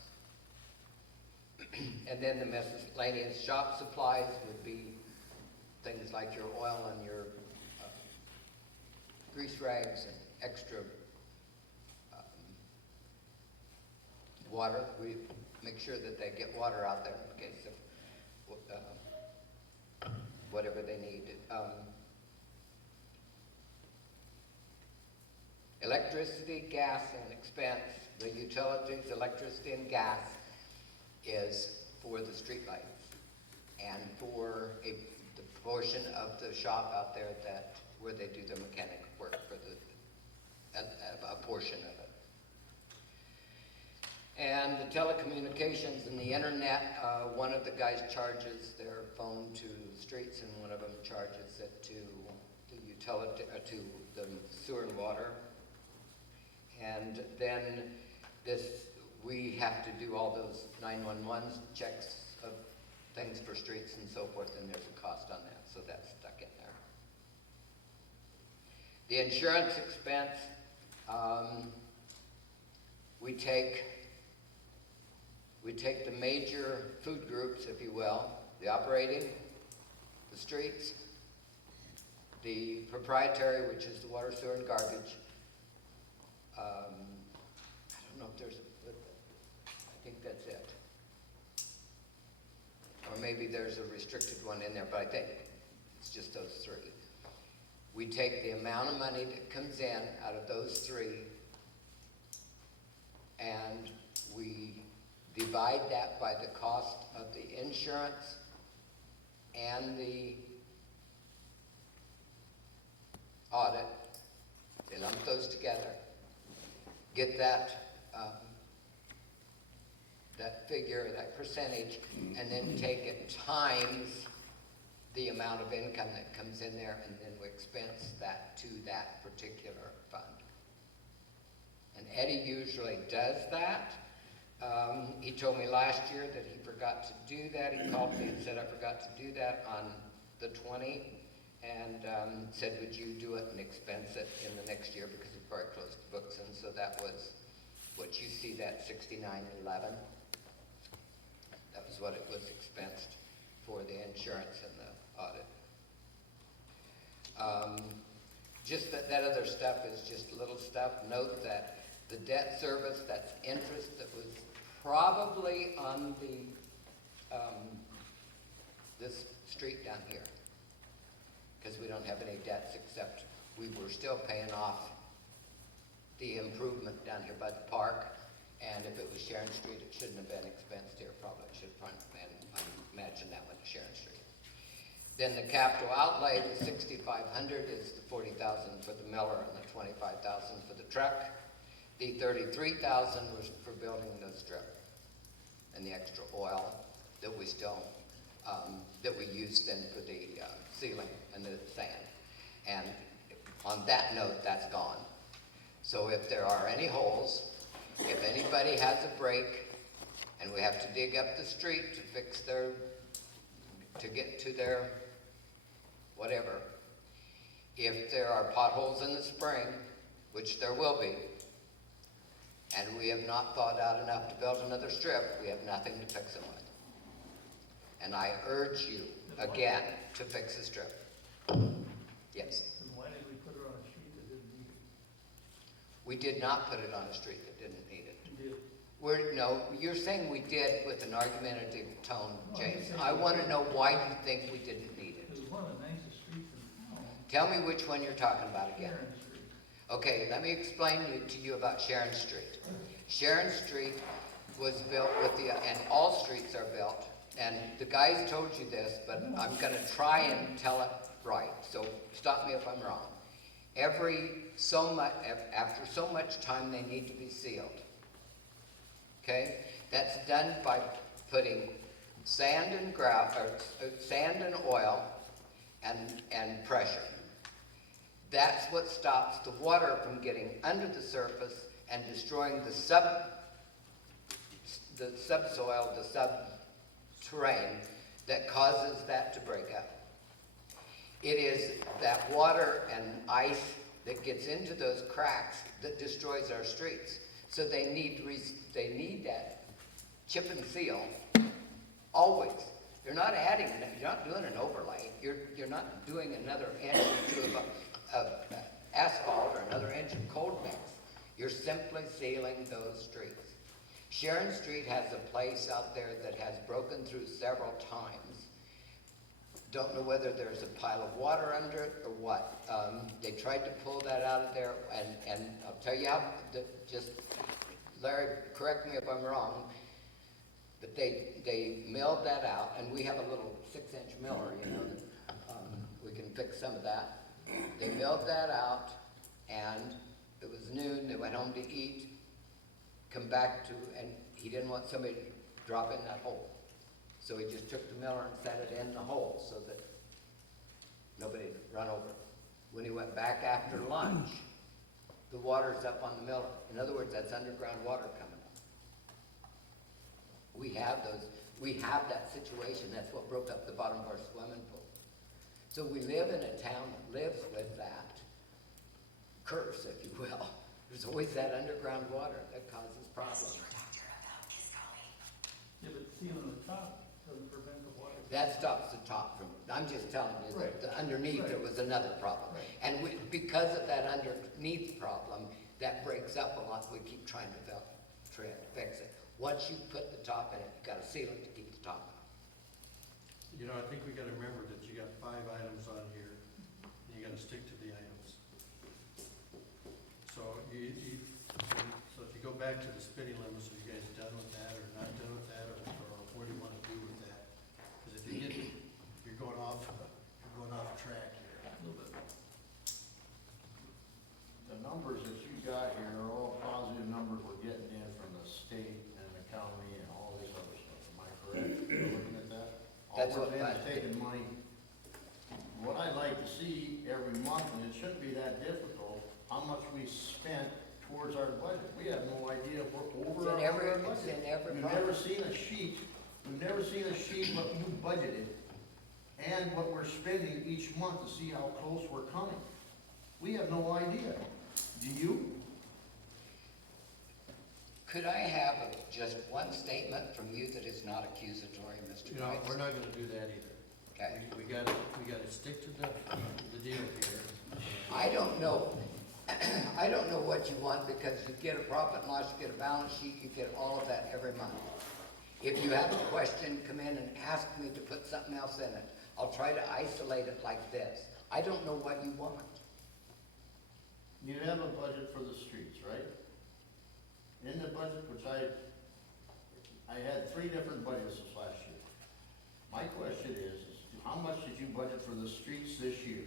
And then the miscellaneous shop supplies would be things like your oil and your grease rags and extra water, we make sure that they get water out there in case of whatever they need. Electricity, gas, and expense. The utilities, electricity and gas is for the streetlights and for the portion of the shop out there where they do the mechanic work for a portion of it. And the telecommunications and the internet, one of the guys charges their phone to the streets and one of them charges it to the utility, to the sewer and water. And then we have to do all those 911 checks of things for streets and so forth, and there's a cost on that, so that's stuck in there. The insurance expense, we take the major food groups, if you will, the operating, the streets, the proprietary, which is the water, sewer, and garbage. I don't know if there's, I think that's it. Or maybe there's a restricted one in there, but I think it's just those three. We take the amount of money that comes in out of those three and we divide that by the cost of the insurance and the audit. They lump those together. Get that figure, that percentage, and then take it times the amount of income that comes in there, and then we expense that to that particular fund. And Eddie usually does that. He told me last year that he forgot to do that. He called me and said, I forgot to do that on the 20, and said, would you do it and expense it in the next year because it's very close to books. And so that was what you see, that 6911. That was what it was expensed for the insurance and the audit. Just that other stuff is just little stuff. Note that the debt service, that's interest that was probably on the this street down here, because we don't have any debts except we were still paying off the improvement down here by the park, and if it was Sharon Street, it shouldn't have been expensed here. Probably should have been, I imagine that went to Sharon Street. Then the capital outlay, the 6,500 is the 40,000 for the miller and the 25,000 for the truck. The 33,000 was for building the strip and the extra oil that we still, that we used then for the ceiling and the sand. And on that note, that's gone. So if there are any holes, if anybody has a break and we have to dig up the street to fix to get to their whatever, if there are potholes in the spring, which there will be, and we have not thought out enough to build another strip, we have nothing to fix them with. And I urge you, again, to fix the strip. Yes? And why did we put it on a street that didn't need it? We did not put it on a street that didn't need it. We did. No, you're saying we did with an argumentative tone, No, I'm James. saying I we want to did. know why you think we didn't need it. It was one of the nicest streets in town, Tell me which one you're talking about again. Sharon Street. Okay, let me explain to you about Sharon Street. Sharon Street was built with and all streets are built, and the guys told you this, but I'm gonna try and tell it right, so stop me if I'm wrong. After so much time, they need to be sealed. Okay? That's done by putting sand and sand and oil and pressure. That's what stops the water from getting under the surface and destroying the subsoil, the subterranean that causes that to break up. It is that water and ice that gets into those cracks that destroys our streets. So they need that chip and seal always. You're not adding, you're not doing an overlay. You're not doing another inch or two of asphalt or another inch of cold mix. You're simply sealing those streets. Sharon Street has a place out there that has broken through several times. Don't know whether there's a pile of water under it or what. They tried to pull that out of there, and I'll tell you how, just, Larry, correct me if I'm wrong, but they milled that out, and we have a little 6-inch miller, you know, that, we can fix some of that. They milled that out, and it was noon, they went home to eat, come back to, and he didn't want somebody to drop in that hole. So he just took the miller and set it in the hole so that nobody'd run over it. When he went back after lunch, the water's up on the miller. In other words, that's underground water coming up. We have that situation. That's what broke up the bottom of our swimming pool. So we live in a town that lives with that curse, if you will. There's always that underground water that causes problems. Yeah, but sealing the top doesn't prevent the water. That stops the top from, I'm just telling you that the underneath there Right. was another problem. Right. And because of that underneath problem, that breaks up a lot, we keep trying to try to fix it. Once you put the top in it, you gotta seal it to keep the top out. You know, I think we gotta remember that you got 5 items on here, and you gotta stick to the items. So so if you go back to the spinning limits, are you guys done with that, or not done with that, or what do you wanna do with that? Because if you get, you're going off track here. A little bit. The numbers that you got here are all positive numbers we're getting in from the state and the county and all this other stuff. Am I correct? You're looking at that? That's All what we're doing is I- taking money. What I'd like to see every month, and it shouldn't be that difficult, how much we spent towards our budget. We have no idea if we're over It's in or every- under our it's budget. in every We've budget. never seen a sheet, what you budgeted and what we're spending each month to see how close we're coming. We have no idea. Do you? Could I have just one statement from you that is not accusatory, Mr. You know, Price? we're not gonna do that either. Okay. We gotta stick to the deal here. I don't know, I don't know what you want, because you get a profit and loss, you get a balance sheet, you get all of that every month. If you have a question, come in and ask me to put something else in it. I'll try to isolate it like this. I don't know what you want. You have a budget for the streets, right? In the budget, which I had 3 different budgets this last year. My question is, how much did you budget for the streets this year?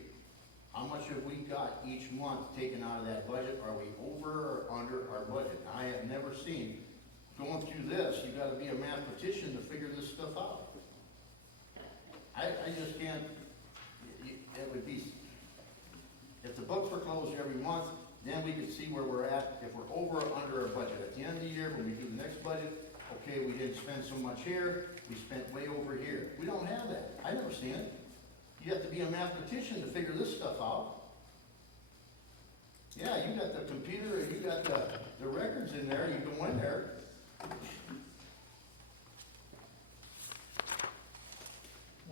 How much have we got each month taken out of that budget? Are we over or under our budget? I have never seen, going through this, you gotta be a mathematician to figure this stuff out. I just can't, it would be, if the books were closed every month, then we could see where we're at, if we're over or under our budget. At the end of the year, when we do the next budget, okay, we didn't spend so much here, we spent way over here. We don't have that. I never seen it. You have to be a mathematician to figure this stuff out. Yeah, you got the computer, you got the records in there, you go in there.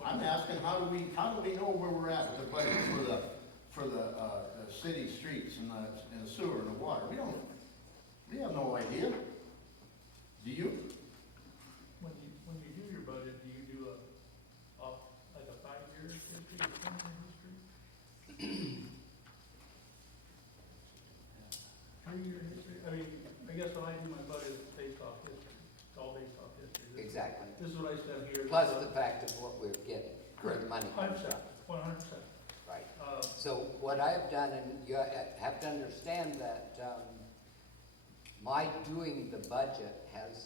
I'm asking, how do we know where we're at with the budget for the city streets and the sewer and the water? We have no idea. Do you? When you do your budget, do you do like a 5-year history or 10-year history? 3-year history? I mean, I guess when I do my budget, it's based off history. It's all based off history. Exactly. This is what I spent here. Plus the fact of what we're getting, where the money comes 100%, from. 100%. Right. So what I've done, and you have to understand that my doing the budget has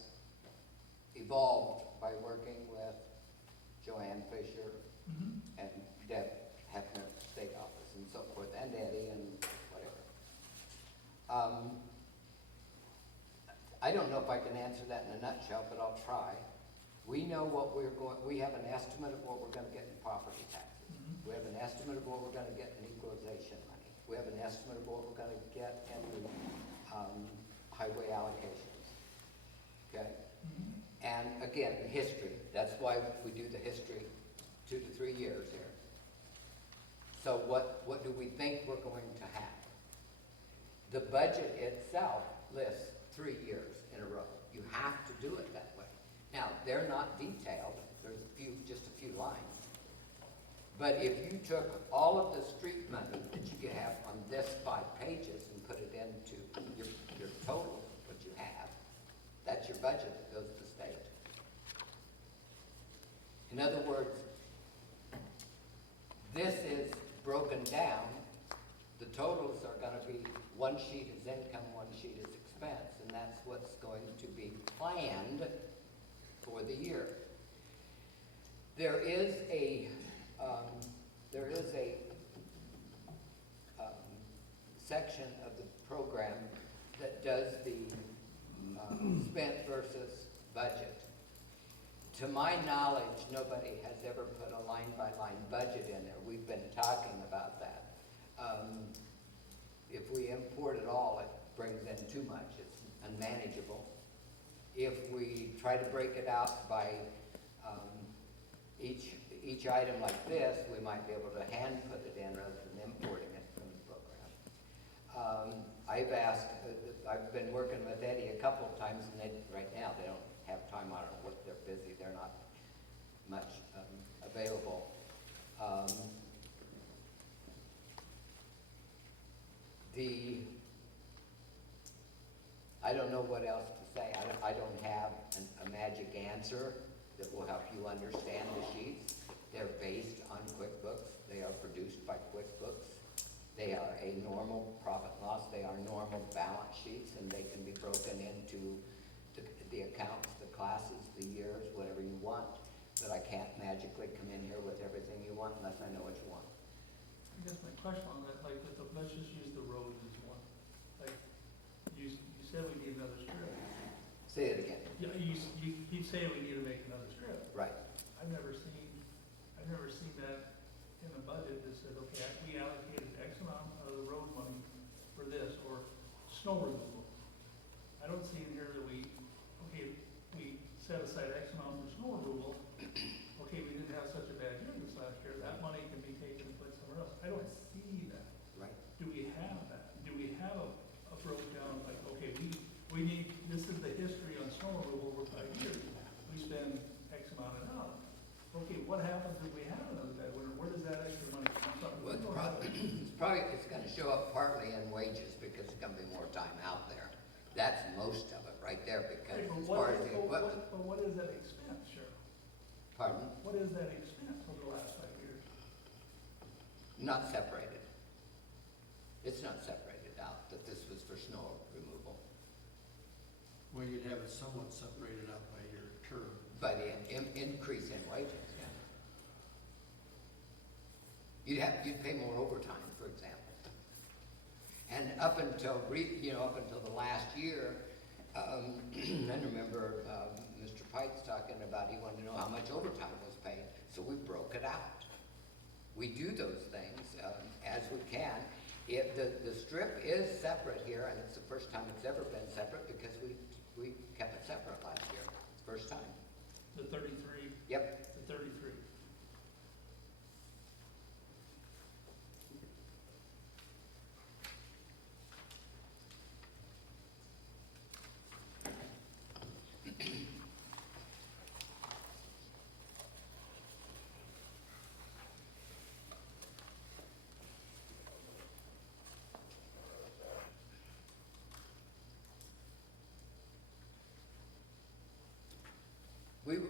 evolved by working with Joanne Fisher Mhm. and Deb Hefner, State Office and so forth, and Eddie and whatever. I don't know if I can answer that in a nutshell, but I'll try. We know what we have an estimate of what we're gonna get in property taxes. Mhm. We have an estimate of what we're gonna get in equalization money. We have an estimate of what we're gonna get in highway allocations. Okay? Mhm. And again, history, that's why we do the history 2 to 3 years here. So what do we think we're going to have? The budget itself lists 3 years in a row. You have to do it that way. Now, they're not detailed, there's just a few lines. But if you took all of the street money that you could have on this 5 pages and put it into your total, what you have, that's your budget that goes to the state. In other words, this is broken down. The totals are gonna be, one sheet is income, one sheet is expense, and that's what's going to be planned for the year. There is a section of the program that does the spent versus budget. To my knowledge, nobody has ever put a line-by-line budget in there. We've been talking about that. If we import it all, it brings in too much. It's unmanageable. If we try to break it out by each item like this, we might be able to hand put it in rather than importing it from the program. I've been working with Eddie a couple of times, and right now they don't have time. I don't know what they're busy. They're not much available. I don't know what else to say. I don't have a magic answer that will help you understand the sheets. They're based on QuickBooks. They are produced by QuickBooks. They are a normal profit and loss. They are normal balance sheets, and they can be broken into the accounts, the classes, the years, whatever you want. But I can't magically come in here with everything you want unless I know what you want. I guess my question on that, like, let's just use the roads as one. Like, you said we need another strip. Say it again. Yeah, you keep saying we need to make another strip. Right. I've never seen that in a budget that said, okay, we allocated X amount of the road money for this, or snow removal. I don't see in here that we set aside X amount for snow removal. Okay, we didn't have such a bad year this last year, that money can be taken and put somewhere else. I don't see that. Right. Do we have that? Do we have a breakdown, like, okay, we need, this is the history on snow removal over 5 years. We spend X amount of dollars. Okay, what happens if we have another bad winter? Where does that extra money come from? Well, it's gonna show up partly in wages because it's gonna be more time out there. That's most of it right there, because Hey, as far as the equipment. But what is that expense, Sheriff? Pardon? What is that expense over the last 5 years? Not separated. It's not separated out that this was for snow removal. Well, you'd have it somewhat separated out by your term. By the increase in wages, yeah. You'd pay more overtime, for example. And up until the last year, I remember Mr. Pike's talking about, he wanted to know how much overtime was paid, so we broke it out. We do those things as we can. If the strip is separate here, and it's the first time it's ever been separate because we kept it separate last year. It's the first time. The 33? Yep. The 33.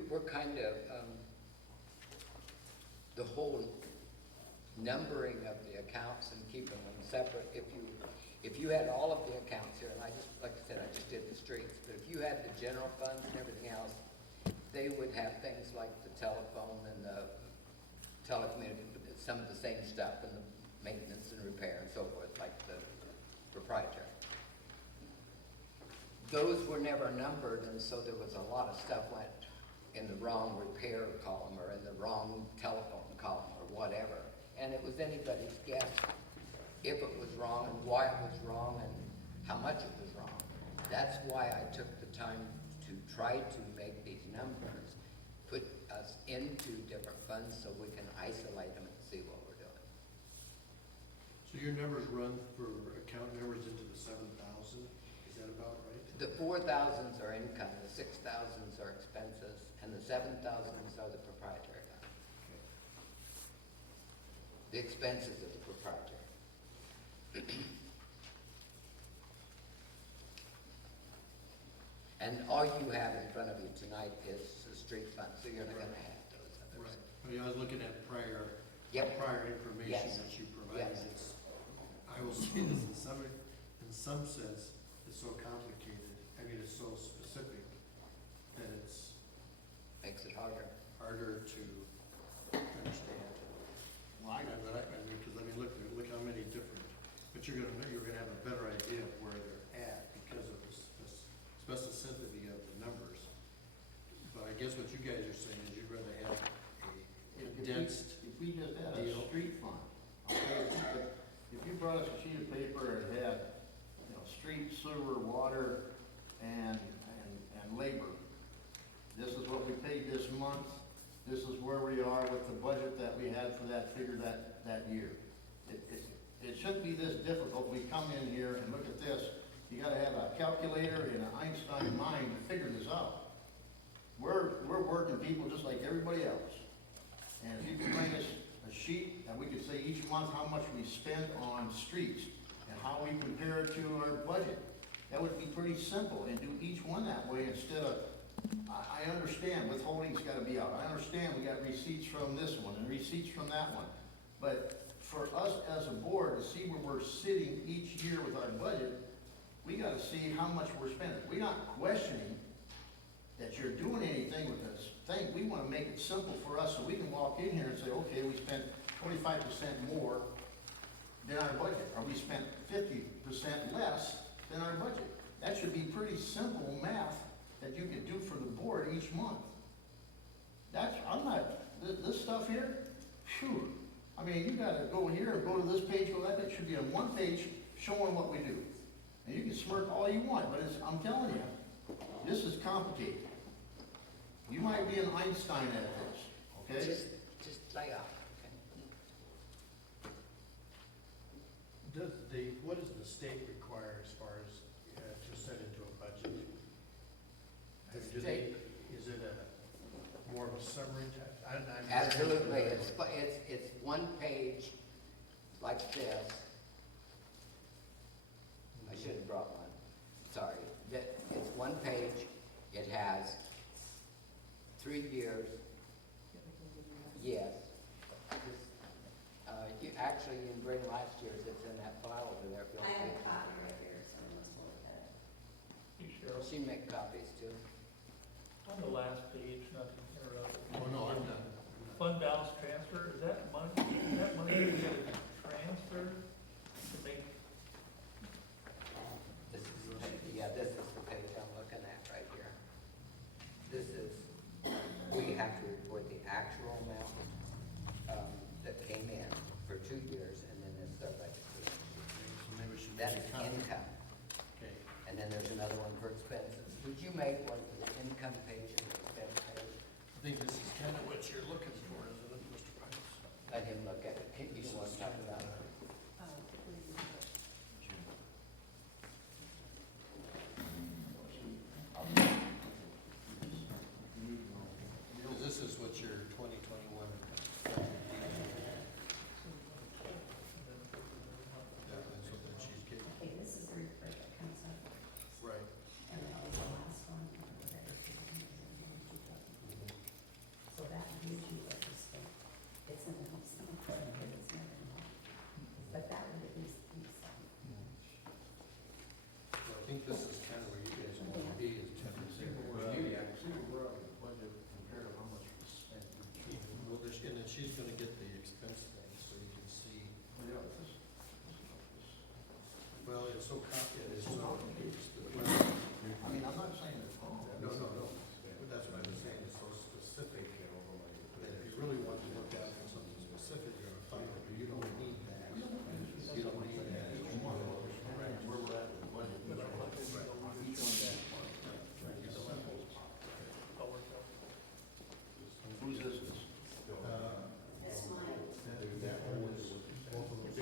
We're kind of, the whole numbering of the accounts and keeping them separate, if you had all of the accounts here, and like I said, I just did the streets, but if you had the general funds and everything else, they would have things like the telephone and the telecommunications, some of the same stuff, and the maintenance and repair and so forth, like the proprietary. Those were never numbered, and so there was a lot of stuff went in the wrong repair column or in the wrong telephone column or whatever. And it was anybody's guess if it was wrong and why it was wrong and how much it was wrong. That's why I took the time to try to make these numbers, put us into different funds so we can isolate them and see what we're doing. So your numbers run for account numbers into the 7,000? Is that about right? The 4,000s are income, the 6,000s are expenses, and the 7,000s are the proprietary fund. The expenses of the proprietary. And all you have in front of you tonight is the street fund, so you're not gonna have those others. I mean, I was looking at prior, Yep. prior information Yes. that you provided. Yes. It's, I will say this in some sense, it's so complicated, I mean, it's so specific that it's Makes it harder. harder to understand. Well, I But I mean, because I mean, look how many different, but you're gonna have a better idea of where they're at because of the specificity of the numbers. But I guess what you guys are saying is you'd rather have a condensed If we just had a deal. street fund, okay, if you brought us a sheet of paper and had, you know, street, sewer, water, and labor, this is what we paid this month, this is where we are with the budget that we had for that figure that year. It shouldn't be this difficult. We come in here and look at this, you gotta have a calculator and an Einstein mind to figure this out. We're working people just like everybody else. And if you could bring us a sheet that we could say each month how much we spent on streets and how we compare it to our budget, that would be pretty simple, and do each one that way instead of, I understand withholding's gotta be out. I understand we got receipts from this one and receipts from that one. But for us as a board to see where we're sitting each year with our budget, we gotta see how much we're spending. We're not questioning that you're doing anything with this thing. We wanna make it simple for us so we can walk in here and say, okay, we spent 25% more than our budget, or we spent 50% less than our budget. That should be pretty simple math that you could do for the board each month. This stuff here, phew. I mean, you gotta go here, go to this page, go that, it should be on one page showing what we do. And you can smirk all you want, but I'm telling you, this is complicated. You might be an Einstein at this, okay? Just lay off, okay? what does the state require as far as to set into a budget? The Do state- is it more of a summary type? Absolutely, it's one page like this. I should have brought one, sorry. It's one page, it has 3 years, yes. Actually, you can bring last year's, it's in that file over there. If you'll I have a take it. copy right here, so let's look at it. Hey, Cheryl, She make copies too. on the last page, not to interrupt. Oh, no, I'm done. Fund balance transfer, is that money we have to transfer to make, This is, this is the page I'm looking at right here. This is, we have to report the actual amount, that came in for 2 years, and then this is our budget. So maybe we should. That's make a copy. income, Okay. and then there's another one for expenses. Would you make one for the income page and the expense page? I think this is kind of what you're looking for, isn't it, Mr. Price? Let him look at it. You know what I'm talking about? Because this is what your 2021. That's what that she's getting. Okay, this is the report that comes up, Right. and that was the last one. So that gives you what you spent. It's in the, it's not, it's not in the, but that would at least be some. So I think this is kind of where you guys want to be, is to See where we're at, see where we're at with the budget compared to how much we spent each year. Well, and then she's gonna get the expense thing, so you can see, Yeah, well, it's so complicated, it's so. I mean, I'm not saying it's wrong. No, but that's what I was saying, it's so specific, that if you really want to look at something specific, you're gonna find it, but you don't need that. You don't need that. Where we're at with the budget. Each one. how it works out? Whose is this? That's mine. That one was, both of those.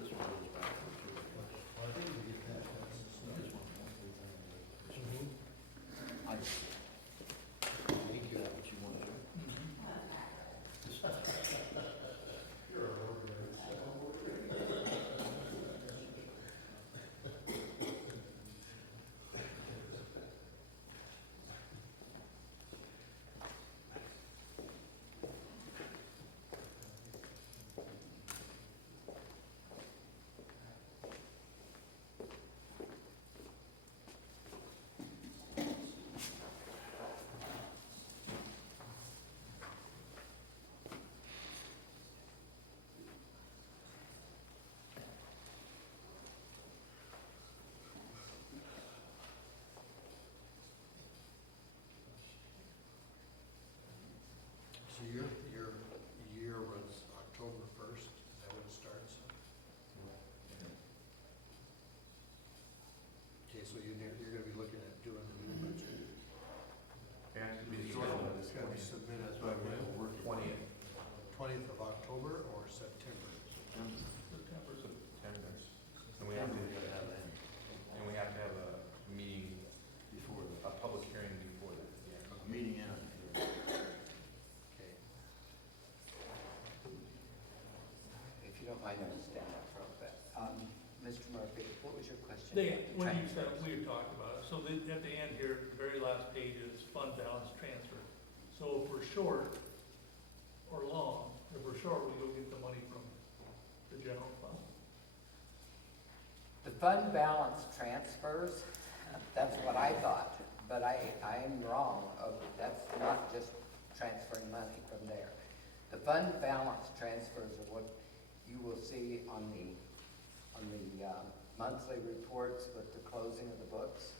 This one goes back to your year was October first, is that when it starts? Okay, so you're gonna be looking at doing the new budget. It has to be It's gotta be submitted. That's why we're 20th. 20th of October or September? September. September. And we have to have a meeting, Before the a public hearing before that, yeah. meeting ends. Okay. If you don't mind, I'm gonna stand up for a bit. Mr. Murphy, what was your question? They, about the when you transfers? said, we had talked about it, so at the end here, the very last page is fund balance transfer. So if we're short or long, if we're short, we go get the money from the general fund. The fund balance transfers, that's what I thought, but I'm wrong. That's not just transferring money from there. The fund balance transfers are what you will see on the monthly reports with the closing of the books.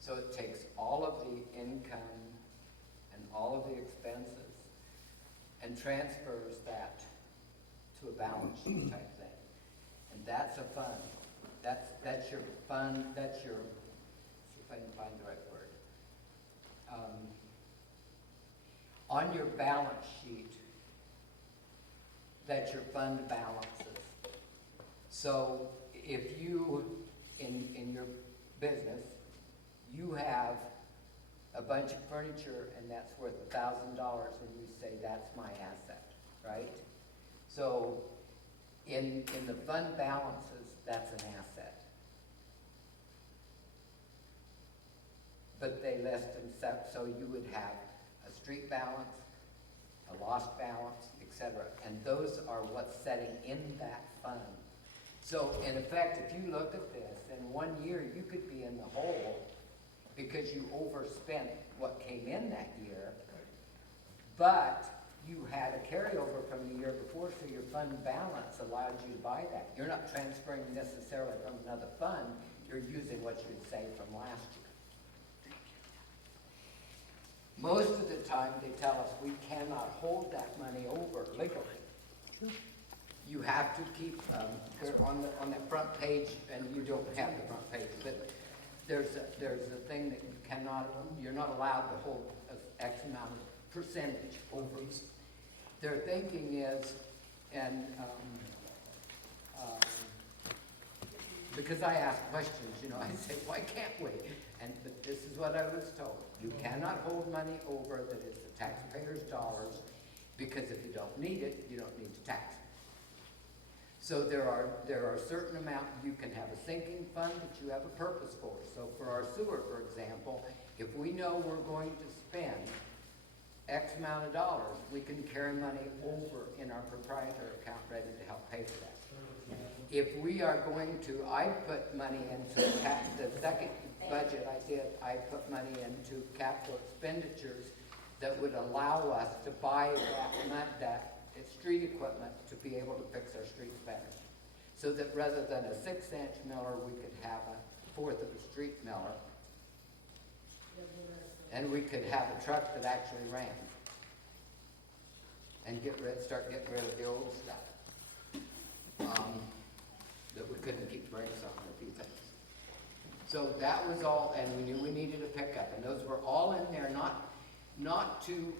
So it takes all of the income and all of the expenses and transfers that to a balance sheet type thing. And that's a fund. That's your fund, that's your, see if I can find the right word. On your balance sheet, that's your fund balances. So if you, in your business, you have a bunch of furniture and that's worth $1,000 and you say, that's my asset, right? So in the fund balances, that's an asset. But they list them, so you would have a street balance, a lost balance, etc. And those are what's setting in that fund. So in effect, if you look at this, in 1 year, you could be in the hole because you overspent what came in that year, but you had a carryover from the year before, so your fund balance allowed you to buy that. You're not transferring necessarily from another fund, you're using what you'd say from last year. Most of the time, they tell us we cannot hold that money over legally. You have to keep, on that front page, and you don't have the front page, but there's a thing that you cannot, you're not allowed to hold a X amount of percentage over. Their thinking is, and because I ask questions, I say, why can't we? But this is what I was told. You cannot hold money over that is the taxpayers' dollars, because if you don't need it, you don't need to tax it. So there are certain amount, you can have a sinking fund that you have a purpose for. So for our sewer, for example, if we know we're going to spend X amount of dollars, we can carry money over in our proprietary account ready to help pay for that. If we are going to, I put money into the second budget I did, I put money into capital expenditures that would allow us to buy that street equipment to be able to fix our streets better. So that rather than a 6-inch miller, we could have a 1/4 of a street miller. And we could have a truck that actually ran. And start getting rid of the old stuff. That we couldn't keep brakes on a few things. So that was all, and we knew we needed a pickup, and those were all in there, not to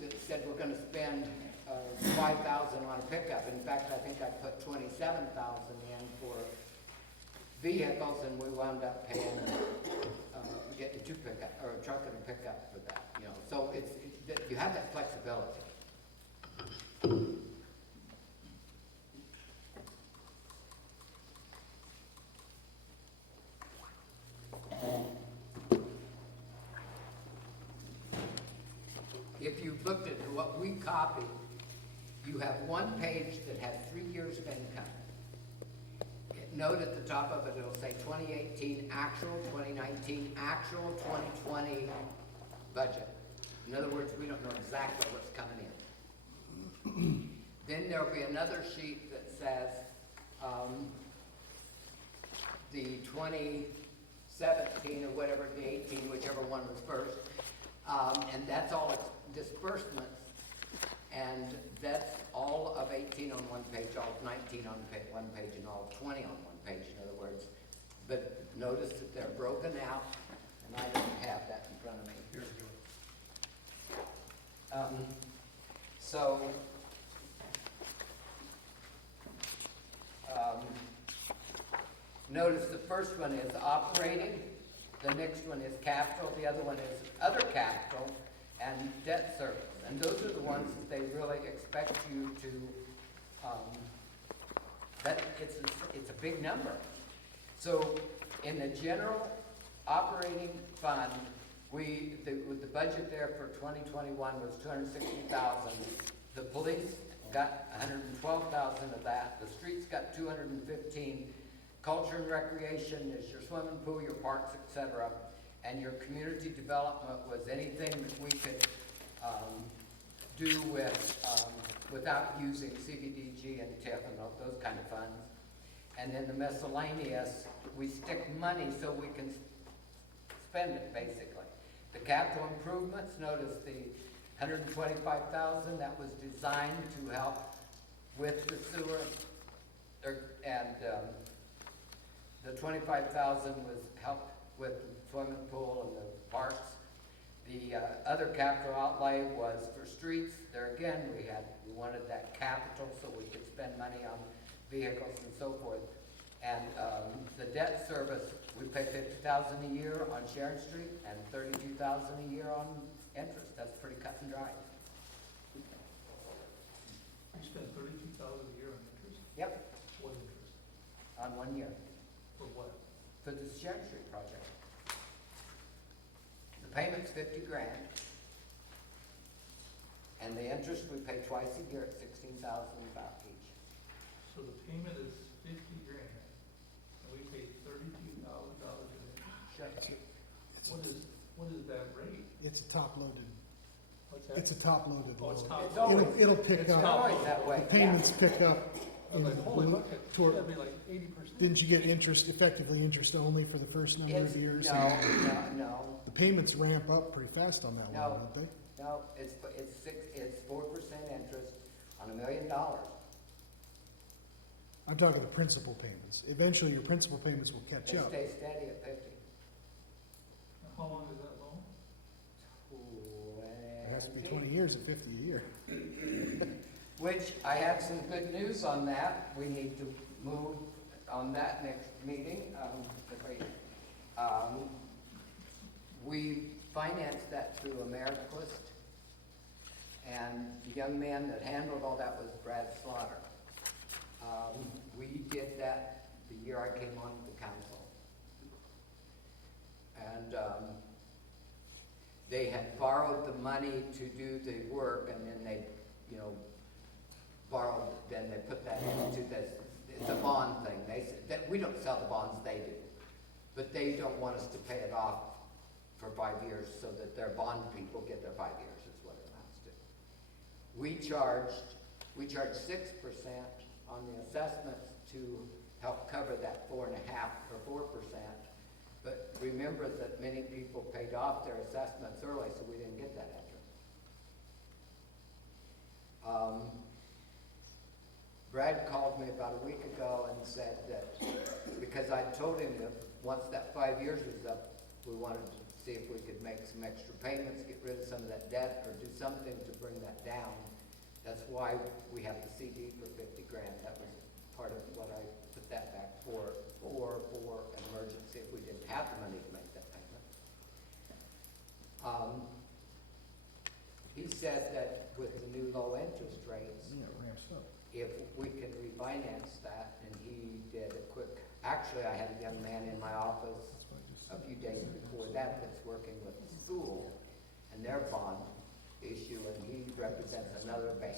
that said we're gonna spend $5,000 on a pickup. In fact, I think I put $27,000 in for vehicles, and we wound up paying, getting 2 pickup, or a truck and a pickup for that, So you have that flexibility. If you looked at what we copied, you have one page that has 3 years of income. Note at the top of it, it'll say 2018 actual, 2019 actual, 2020 budget. In other words, we don't know exactly what's coming in. Then there'll be another sheet that says the 2017 or whatever, the 18, whichever one was first. And that's all disbursements, and that's all of 18 on one page, all of 19 on one page, and all of 20 on one page, in other words. But notice that they're broken out, and I don't have that in front of me. Here, you So, notice the first one is operating, the next one is capital, the other one is other capital, and debt service. And those are the ones that they really expect you to, it's a big number. So in the general operating fund, the budget there for 2021 was 260,000. The police got 112,000 of that. The streets got 215. Culture and recreation is your swimming pool, your parks, etc. And your community development was anything that we could do without using CBDG and TIF and those kind of funds. And then the miscellaneous, we stick money so we can spend it, basically. The capital improvements, notice the 125,000, that was designed to help with the sewer, and the 25,000 was help with the swimming pool and the parks. The other capital outlay was for streets. There again, we wanted that capital so we could spend money on vehicles and so forth. And the debt service, we pay 50,000 a year on Sharon Street and 32,000 a year on interest. That's pretty cut and dry. You spend 32,000 a year on interest? Yep, What interest? on 1 year For what? for the Sharon Street project. The payment's 50 grand. And the interest we pay twice a year at 16,000 about each. So the payment is 50 grand, and we pay $32,000 in interest. Sure. What is that rate? It's a top-loaded, What's that? it's a top-loaded Oh, it's loan. top. It's always, It'll pick It's up, it's always that way. the payments pick up. I was like, in- holy bucket, toward- that'd be like 80%. Didn't you get interest, effectively interest only for the first number It's, of years? no, The payments ramp up pretty fast on that No. one, don't they? no, it's 4% interest on $1 million. I'm talking the principal payments. Eventually, your principal payments will catch They up. stay steady at 50. How long is that loan? It has to be 20 years at 50 a year. Which, I have some good news on that. We need to move on that next meeting. We financed that through Ameriquist, and the young man that handled all that was Brad Slaughter. We did that the year I came on the council. And they had borrowed the money to do the work, and then they, borrowed, then they put that into this, it's a bond thing. They said, that we don't sell the bonds, they do. But they don't want us to pay it off for 5 years so that their bond people get their 5 years, is what it amounts to. We charged 6% on the assessments to help cover that 4.5 or 4%. But remember that many people paid off their assessments early, so we didn't get that interest. Brad called me about a week ago and said that, because I told him that once that 5 years was up, we wanted to see if we could make some extra payments, get rid of some of that debt, or do something to bring that down. That's why we have the CD for 50 grand. That was part of what I put that back for an emergency if we didn't have the money to make that payment. He said that with the new low interest rates, Yeah, it ramps up. if we could refinance that, and he did a quick, actually, I had a young man in my office a few days before that that's working with the school and their bond issue, and he represents another bank.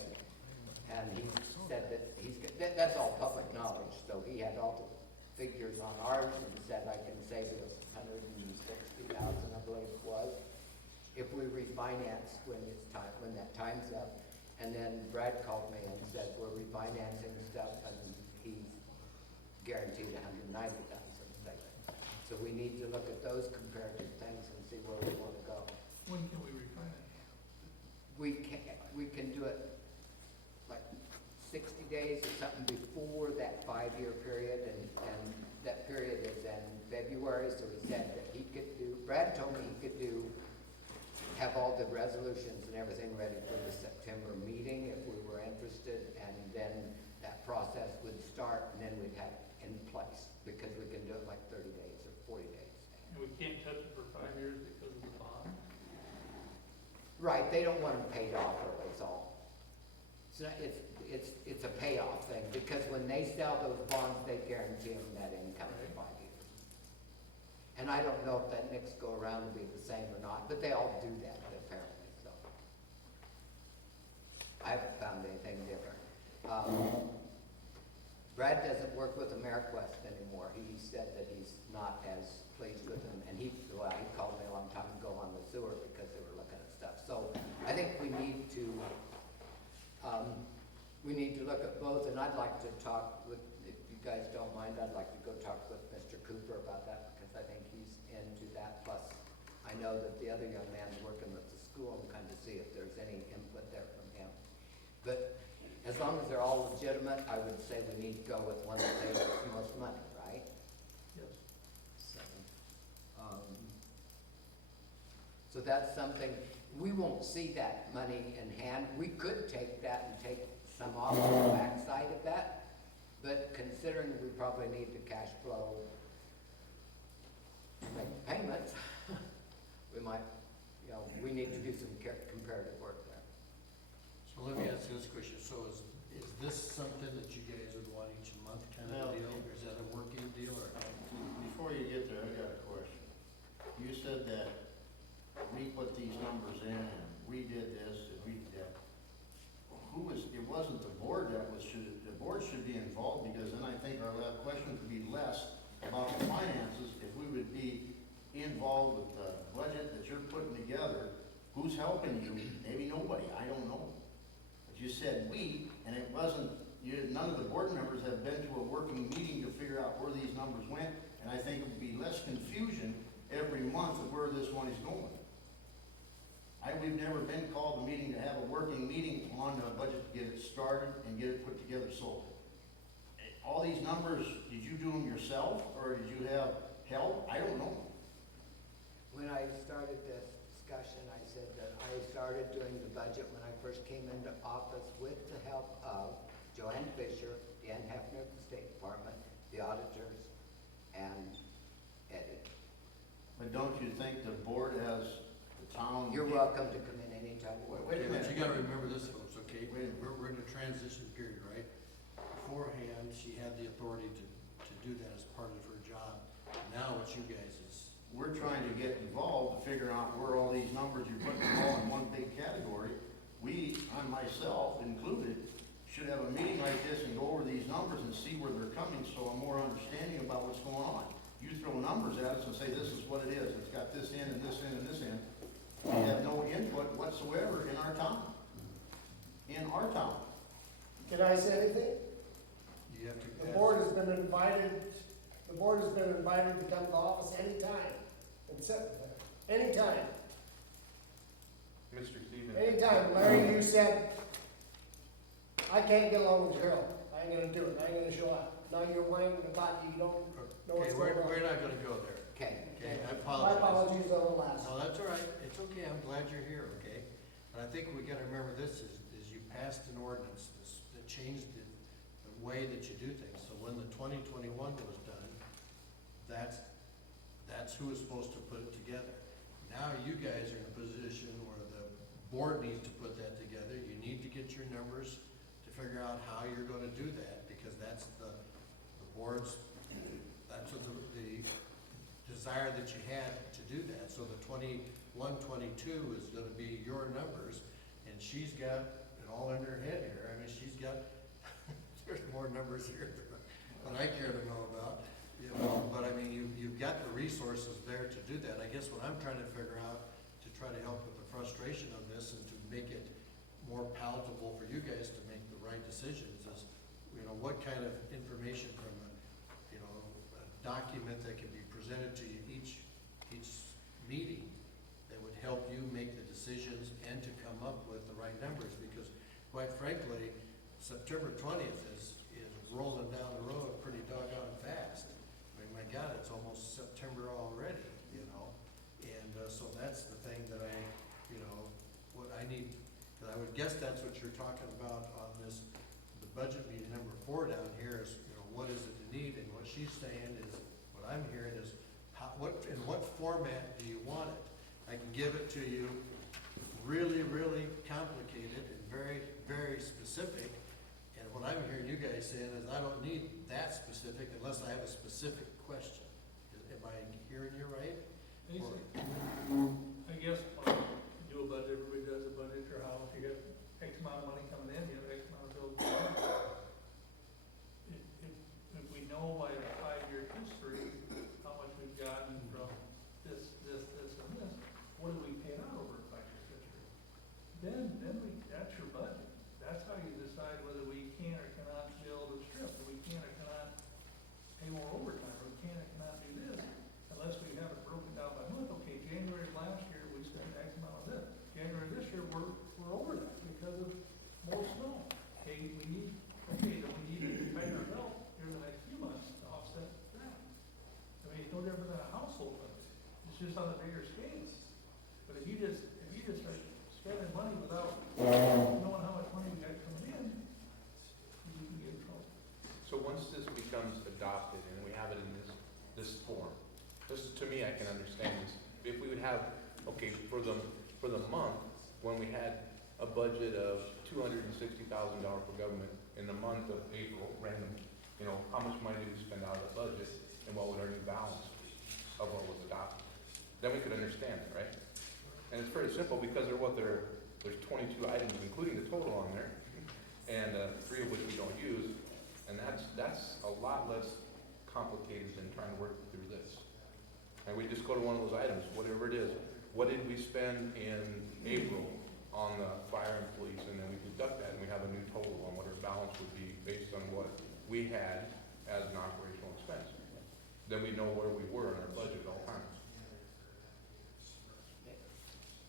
And he said that that's all public knowledge, so he had all the figures on ours and said I can save us 160,000, I believe it was, if we refinance when that time's up. And then Brad called me and said, we're refinancing stuff, and he's guaranteed 190,000 savings. So we need to look at those comparative things and see where we want to go. When can we refinance? we can do it like 60 days or something before that 5-year period, and that period is in February, so he said that he could do, Brad told me he could do, have all the resolutions and everything ready for the September meeting if we were interested, and then that process would start, and then we'd have it in place, because we can do it like 30 days or 40 days. And we can't touch it for 5 years because of the bond. Right, they don't want them paid off early, is all. It's a payoff thing, because when they sell those bonds, they guarantee them that income for 5 years. And I don't know if that next go around will be the same or not, but they all do that apparently, so. I haven't found anything different. Brad doesn't work with AmeriQuest anymore. He said that he's not as pleased with them, and he called me a long time ago on the sewer because they were looking at stuff. So I think we need to look at both, and I'd like to talk with, if you guys don't mind, I'd like to go talk with Mr. Cooper about that, because I think he's into that. Plus, I know that the other young man's working with the school and kind of see if there's any input there from him. But as long as they're all legitimate, I would say we need to go with one that saves us the most money, right? Yes. So that's something, we won't see that money in hand. We could take that and take some off on the backside of that, but considering we probably need the cash flow to make payments, we might, we need to do some comparative work there. So let me ask this question, so is this something that you guys would want each month kind of Well, deal, or is that a working deal, or? Before you get there, I got a question. You said that we put these numbers in, and we did this, and we did that. It wasn't the board the board should be involved, because then I think our question could be less about the finances if we would be involved with the budget that you're putting together. Who's helping you? Maybe nobody, I don't know. But you said we, and it wasn't, none of the board members have been to a working meeting to figure out where these numbers went, and I think it would be less confusion every month of where this money's going. We've never been called a meeting to have a working meeting on the budget to get it started and get it put together. So, all these numbers, did you do them yourself, or did you have help? I don't know. When I started this discussion, I said that I started doing the budget when I first came into office with the help of Joanne Fisher, Dan Hefner of the State Department, the auditors, and Eddie. But don't you think the board has the town? You're welcome to come in anytime. Wait a Okay, but minute. you gotta remember this, folks, okay? Wait a minute. We're in a transition period, right? Beforehand, she had the authority to do that as part of her job. Now it's you guys, We're trying to get involved to figure out where all these numbers you're putting all in one big category. We, and myself included, should have a meeting like this and go over these numbers and see where they're coming, so I'm more understanding about what's going on. You throw numbers at us and say, this is what it is, it's got this in and this in and this in. We have no input whatsoever in our town. In our town. Can I say anything? you have to. The board has been invited to come to office anytime and sit there, anytime. Mr. Stevens. Anytime, Larry, you said, I can't get along with Harold, I ain't gonna do it, I ain't gonna show up. Now you're whining about you don't know Okay, what's going on. we're not gonna go there. Okay. Okay, I My apologize. apologies on the last. No, that's all right, it's okay, I'm glad you're here, okay? But I think we gotta remember this, is you passed an ordinance that changed the way that you do things. So when the 2021 was done, that's who is supposed to put it together. Now you guys are in a position where the board needs to put that together. You need to get your numbers to figure out how you're gonna do that, because that's the board's, that's what the desire that you had to do that. So the 21-22 is gonna be your numbers, and she's got it all in her head here. I mean, she's got, there's more numbers here than I care to know about. But I mean, you've got the resources there to do that. I guess what I'm trying to figure out, to try to help with the frustration of this and to make it more palatable for you guys to make the right decisions is, what kind of information from a document that can be presented to you each meeting that would help you make the decision decisions and to come up with the right numbers, because quite frankly, September 20th is rolling down the road pretty doggone fast. I mean, my God, it's almost September already, you know? And so that's the thing that I, you know, what I need, because I would guess that's what you're talking about on this, the budget meeting number 4 down here is, you know, what is it you need? And what she's saying is, what I'm hearing is, in what format do you want it? I can give it to you really, really complicated and very, very specific. And what I'm hearing you guys saying is, I don't need that specific unless I have a specific question. Am I hearing you right? Basically, I guess when you do a budget, everybody does a budget, your house, you have X amount of money coming in, you have X amount of bills going out. If we know by a 5-year history how much we've gotten from this, and this, what do we pay out over a 5-year history? Then that's your budget. That's how you decide whether we can or cannot build a strip, or we can or cannot pay more overtime, or we can or cannot do this, unless we have it broken down by month. Okay, January of last year, we spent X amount of this. January this year, we're over that because of more snow. Okay, then we need to tighten our belt here in the next few months to offset that. I mean, it's no different than a household budget. It's just on a bigger scale. But if you just start spending money without knowing how much money we got coming in, you can get in trouble. So once this becomes adopted and we have it in this form, this, to me, I can understand this. If we would have, okay, for the month, when we had a budget of $260,000 for government in the month of April, random, you know, how much money did we spend out of the budget and what would our new balance be of what was adopted? Then we could understand it, right? And it's pretty simple because there's 22 items, including the total on there, and 3 of which we don't use, and that's a lot less complicated than trying to work through this. And we just go to one of those items, whatever it is. What did we spend in April on the fire and police, and then we deduct that, and we have a new total on what our balance would be based on what we had as an operational expense. Then we know where we were in our budget at all times.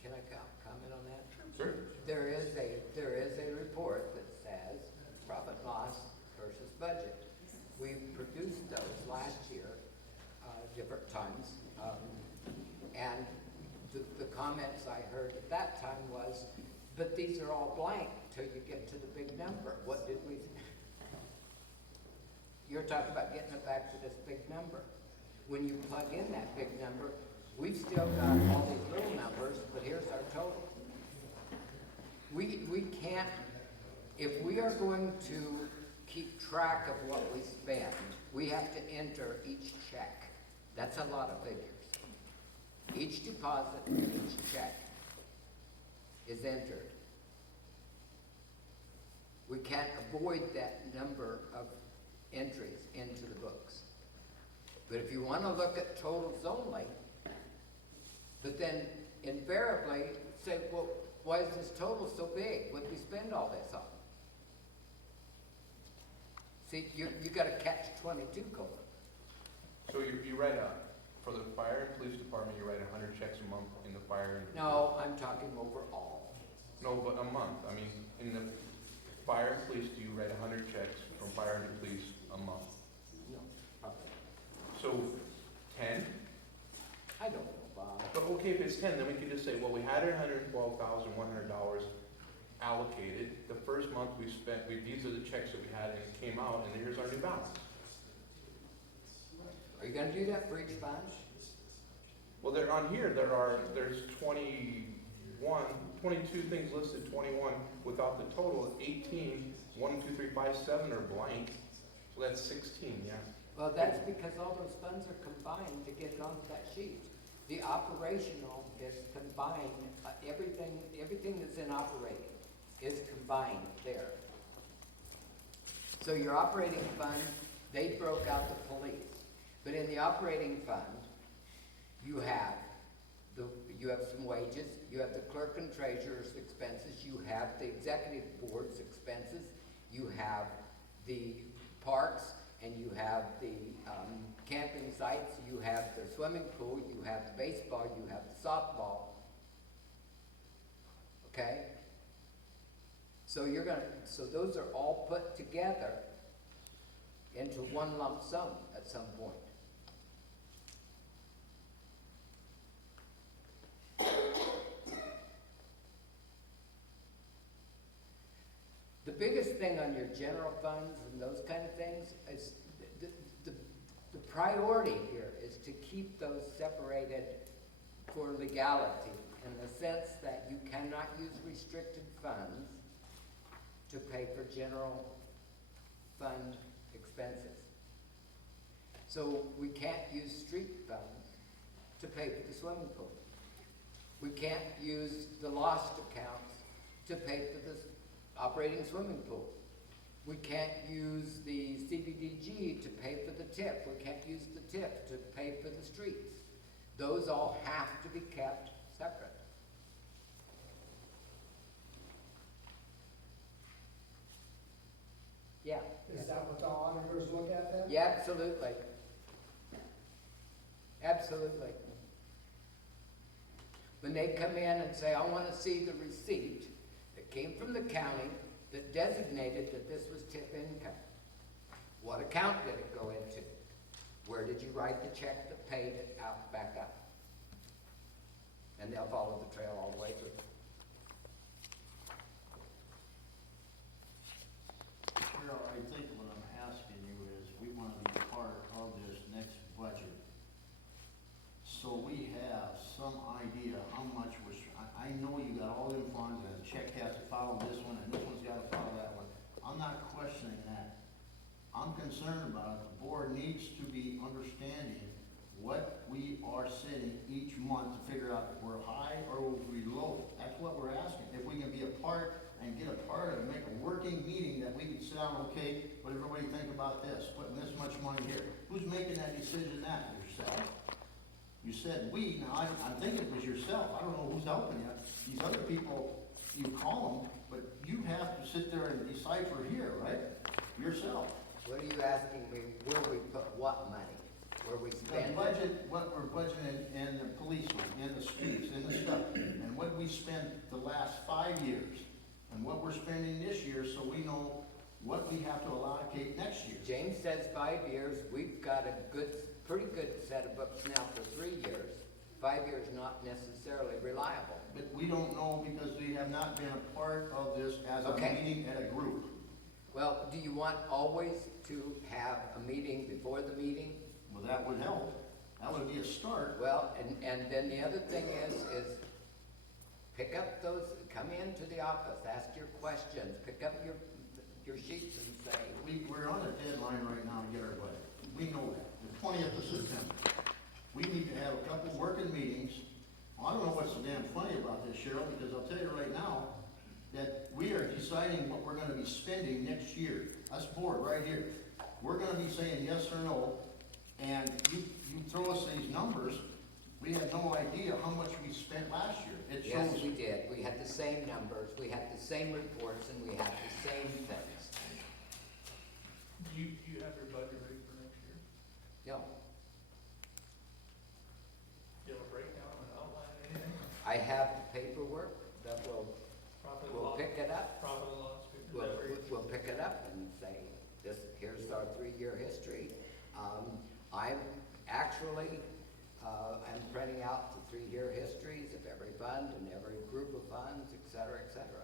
Can I comment on that? Sure. There is a report that says profit loss versus budget. We produced those last year, different times, and the comments I heard at that time was, but these are all blank till you get to the big number. What did we? You're talking about getting it back to this big number. When you plug in that big number, we've still got all these little numbers, but here's our total. We can't, if we are going to keep track of what we spend, we have to enter each check. That's a lot of figures. Each deposit and each check is entered. We can't avoid that number of entries into the books. But if you want to look at totals only, but then invariably say, well, why is this total so big? What did we spend all this on? See, you got a catch-22 going. So you write for the fire and police department, you write 100 checks a month in the fire and... No, I'm talking overall. No, but a month. I mean, in the fire and police, do you write 100 checks from fire and police a month? No, probably. So 10? I don't know, Bob. But okay, if it's 10, then we could just say, well, we had $112,100 allocated. The first month we spent, these are the checks that we had, and it came out, and here's our new balance. Are you gonna do that for each fund? Well, they're on here, there's 22 things listed, 21 without the total, 18, 1, 2, 3, 5, 7 are blank. So that's 16, yeah. Well, that's because all those funds are combined to get it onto that sheet. The operational is combined, everything that's in operating is combined there. So your operating fund, they broke out the police. But in the operating fund, you have some wages, you have the clerk and treasurer's expenses, you have the executive board's expenses, you have the parks, and you have the camping sites, you have the swimming pool, you have the baseball, you have the softball. okay? So so those are all put together into one lump sum at some point. The biggest thing on your general funds and those kind of things is the priority here is to keep those separated for legality, in the sense that you cannot use restricted funds to pay for general fund expenses. So we can't use street funds to pay for the swimming pool. We can't use the lost accounts to pay for the operating swimming pool. We can't use the CBDG to pay for the tip. We can't use the tip to pay for the streets. Those all have to be kept separate. Yeah. Is that what the auditors look at then? Yeah, absolutely. Absolutely. When they come in and say, I want to see the receipt that came from the county that designated that this was tip income. What account did it go into? Where did you write the check that paid it out, back up? And they'll follow the trail all the way through. Cheryl, I think what I'm asking you is, we want to be part of this next budget. So we have some idea how much I know you got all them funds, and a check has to follow this one, and this one's got to follow that one. I'm not questioning that. I'm concerned about it. The board needs to be understanding what we are setting each month to figure out if we're high or if we're low. That's what we're asking. If we can be a part and get a part of it, make a working meeting that we can sit down, okay, what everybody think about this, putting this much money here. Who's making that decision? That yourself? You said we, now I'm thinking it was yourself. I don't know who's helping you. These other people, you call them, but you have to sit there and decipher here, right? Yourself. What are you asking me? Where we put what money? Where we The spend it? budget, what we're budgeting in the police, in the streets, in the stuff, and what we spent the last 5 years, and what we're spending this year, so we know what we have to allocate next year. James says 5 years. We've got a pretty good set of books now for 3 years. 5 years not necessarily reliable. But we don't know because we have not been a part of this as a Okay. meeting and a group. Well, do you want always to have a meeting before the meeting? Well, that would help. That would be a start. Well, and then the other thing is pick up those, come into the office, ask your questions, pick up your sheets and say, We're on a deadline right now to get our budget. We know that, the 20th of September. We need to have a couple working meetings. I don't know what's so damn funny about this, Cheryl, because I'll tell you right now that we are deciding what we're gonna be spending next year. Us board right here. We're gonna be saying yes or no, and you throw us these numbers, we had no idea how much we spent last year. It yes, shows. we did. We had the same numbers, we had the same reports, and we had the same things. Do you have your budget ready for next year? No, Do you have a breakdown, an outline, anything? I have the paperwork that will Profit and we'll loss, pick it up. profit and loss, is We'll, that where you- we'll pick it up and say, here's our 3-year history. I'm actually, I'm printing out the 3-year histories of every fund and every group of funds, et cetera, et cetera.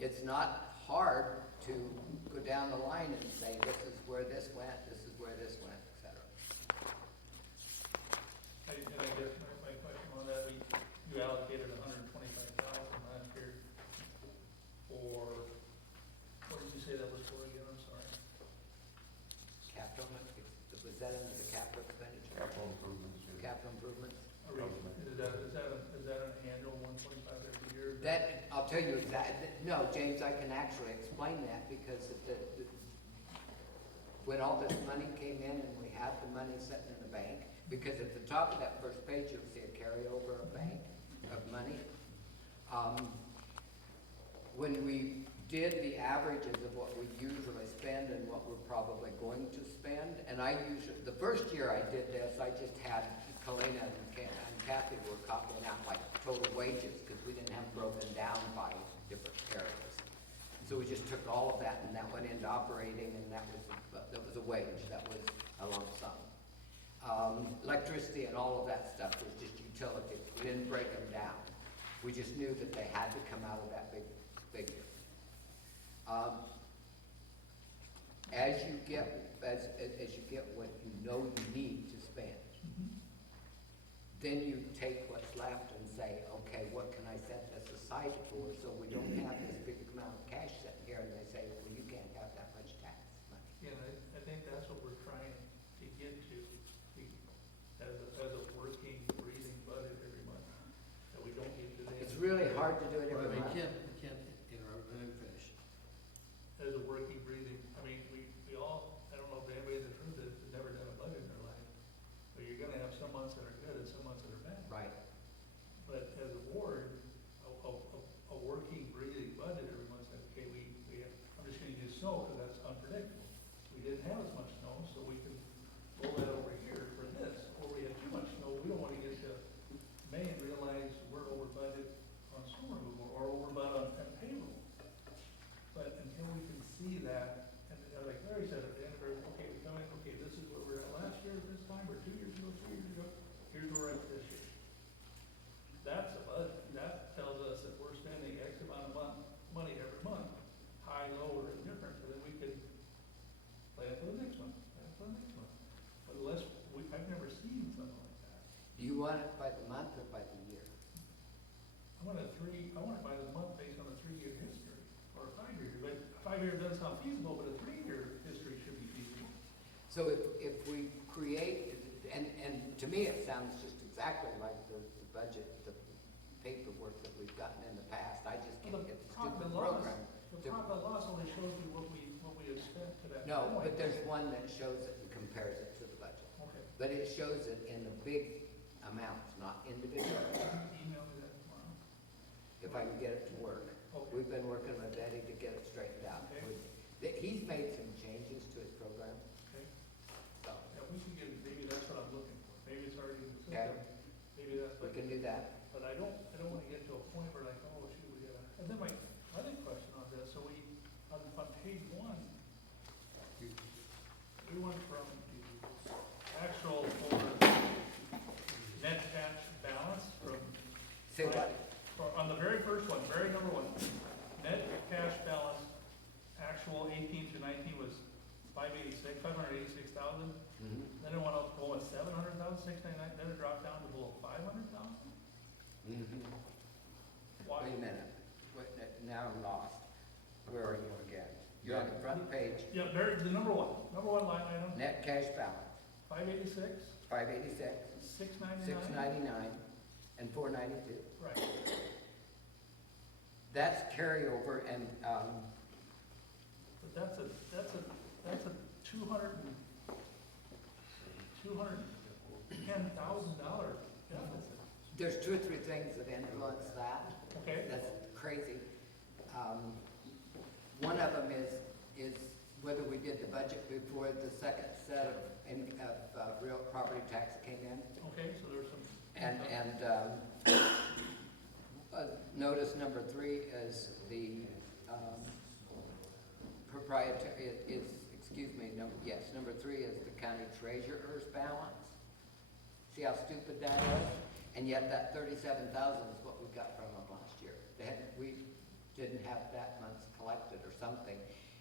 It's not hard to go down the line and say, this is where this went, this is where this went, et cetera. And I guess my question on that, you allocated $125,000 last year for, what did you say that was for again, I'm sorry? Capital, was that under the capital expenditure? Capital improvements. yeah. Capital improvements? Is that an annual 125 every year? That, I'll tell you exactly, no, James, I can actually explain that because when all this money came in and we had the money sitting in the bank, because at the top of that first page, you'll see a carryover of bank of money. When we did the averages of what we usually spend and what we're probably going to spend, and the first year I did this, I just had Kalina and Kathy were copying out like total wages, because we didn't have them broken down by different areas. So we just took all of that and that went into operating, and that was a wage, that was a lump sum. Electricity and all of that stuff was just utilities, we didn't break them down. We just knew that they had to come out of that big figure. As you get what you know you need to spend, then you take what's left and say, okay, what can I set this aside for, so we don't have this big amount of cash sitting here, and they say, well, you can't have that much tax money. Yeah, I think that's what we're trying to get to, as a working, breathing budget every month, that we don't get to the. It's really hard to do it Well, every we month. can't interrupt, let him finish. As a working, breathing, I mean, we all, I don't know if anybody in this room has never done a budget in their life, but you're gonna have some months that are good and some months that are bad. Right. But as a board, a working, breathing budget every month, says, okay, we have, I'm just gonna use snow because that's unpredictable. We didn't have as much snow, so we can roll that over here for this, or we had too much snow, we don't wanna get to May and realize we're over budget on snow removal, or over budget on payroll. But until we can see that, and like Larry said, at the end of every, okay, we come in, okay, this is where we're at last year at this time, or 2 years ago, 3 years ago, here's where we're at this year. That's a budget, that tells us that we're spending X amount of money every month, high, low, or indifferent, so that we can plan for the next month, plan for the next month. But unless, I've never seen something like that. Do you want it by the month or by the year? I want it by the month based on a 3-year history, or a 5-year, but a 5-year doesn't sound feasible, but a 3-year history should be feasible. So if we create, and to me, it sounds just exactly like the budget, the paperwork that we've gotten in the past. I just can't get the stupid program. The to- profit and loss only shows you what we have spent to that point. No, but there's one that shows it and compares it to the budget. Okay, But it shows it in the big amounts, not individual, email me that tomorrow. if I can get it to work. Okay. We've been working with Eddie to get it straightened out. Okay. He's made some changes to his program, Okay, so yeah, we can get, maybe that's what I'm looking for, maybe it's already in the Okay. system, maybe that's we what, can do that. but I don't wanna get to a point where like, oh, shoot, we gotta, and then my other question on this, so on page 1, we went from actual for net cash balance from. Say what? On the very first one, very number 1, net cash balance, actual 18 to 19 was 586,000. Mhm. Then it went up to almost 700,000, 699, then it dropped down to below 500,000? Mhm. Why? Wait a minute. Now I'm lost. Where are you again? You're on the front page, Yeah, the number one line item, net cash balance, 586, 586, 699. 699, and 492. Right, That's carryover and, but that's a $210,000 deficit. there's 2 or 3 things that influence that. Okay, That's crazy. One of them is whether we did the budget before the second set of real property tax came in. okay, so there's some. Notice number 3 is the proprietary, number 3 is the county treasurer's balance. See how stupid that is? And yet that 37,000 is what we got from them last year. We didn't have that month's collected or something.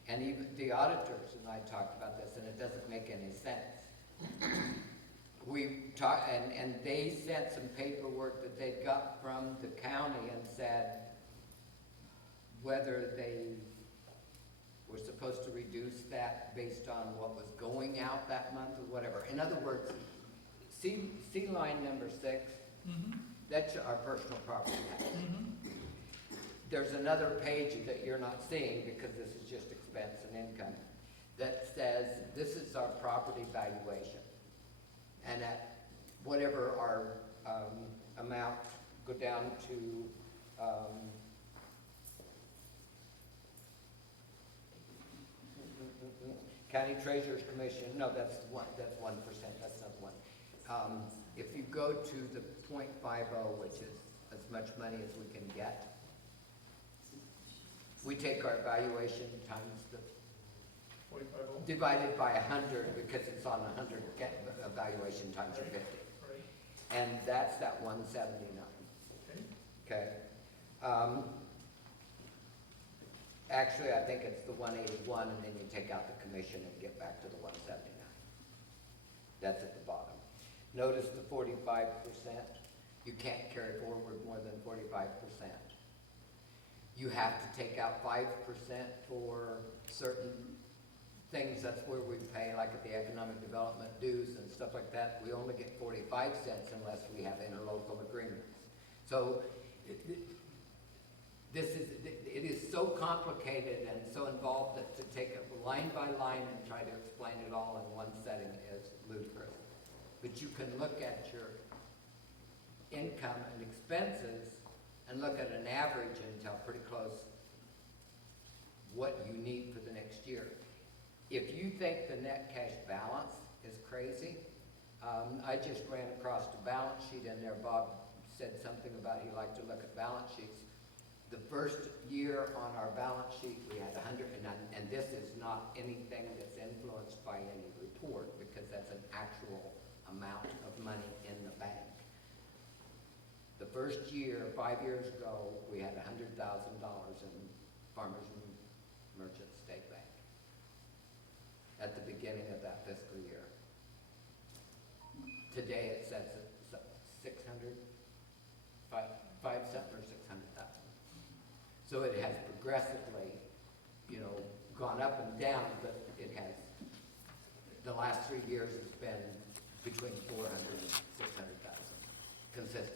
And even the auditors and I talked about this, and it doesn't make any sense. We talked, and they sent some paperwork that they'd got from the county and said whether they were supposed to reduce that based on what was going out that month or whatever. In other words, see line number 6, Mm-hmm, that's our personal property tax. mm-hmm, There's another page that you're not seeing because this is just expense and income that says this is our property valuation. And at whatever our amount, go down to County Treasurer's Commission, no, that's 1%, that's not one. If you go to the .50, which is as as much money as we can get. We take our valuation times the, 45 oh, divided by 100 because it's on 100, evaluation times Right. 50. right, And that's that 179, okay, okay? Actually, I think it's the 181, and then you take out the commission and get back to the 179. That's at the bottom. Notice the 45%. You can't carry forward more than 45%. You have to take out 5% for certain things. That's where we pay, like at the economic development dues and stuff like that. We only get 45 cents unless we have interlocal agreements. So it is so complicated and so involved that to take it line by line and try to explain it all in one setting is ludicrous. But you can look at your income and expenses and look at an average and tell pretty close what you need for the next year. If you think the net cash balance is crazy, I just ran across the balance sheet in there. Bob said something about he liked to look at balance sheets. The first year on our balance sheet, we had 100, and this is not anything that's influenced by any report because that's an actual amount of money in the bank. The first year, 5 years ago, we had $100,000 in Farmers and Merchant State Bank at the beginning of that fiscal year. Today it sets at 600, five something or 600,000. So it has progressively, gone up and down, but it has, the last 3 years it's been between 400 and 600,000 consistently.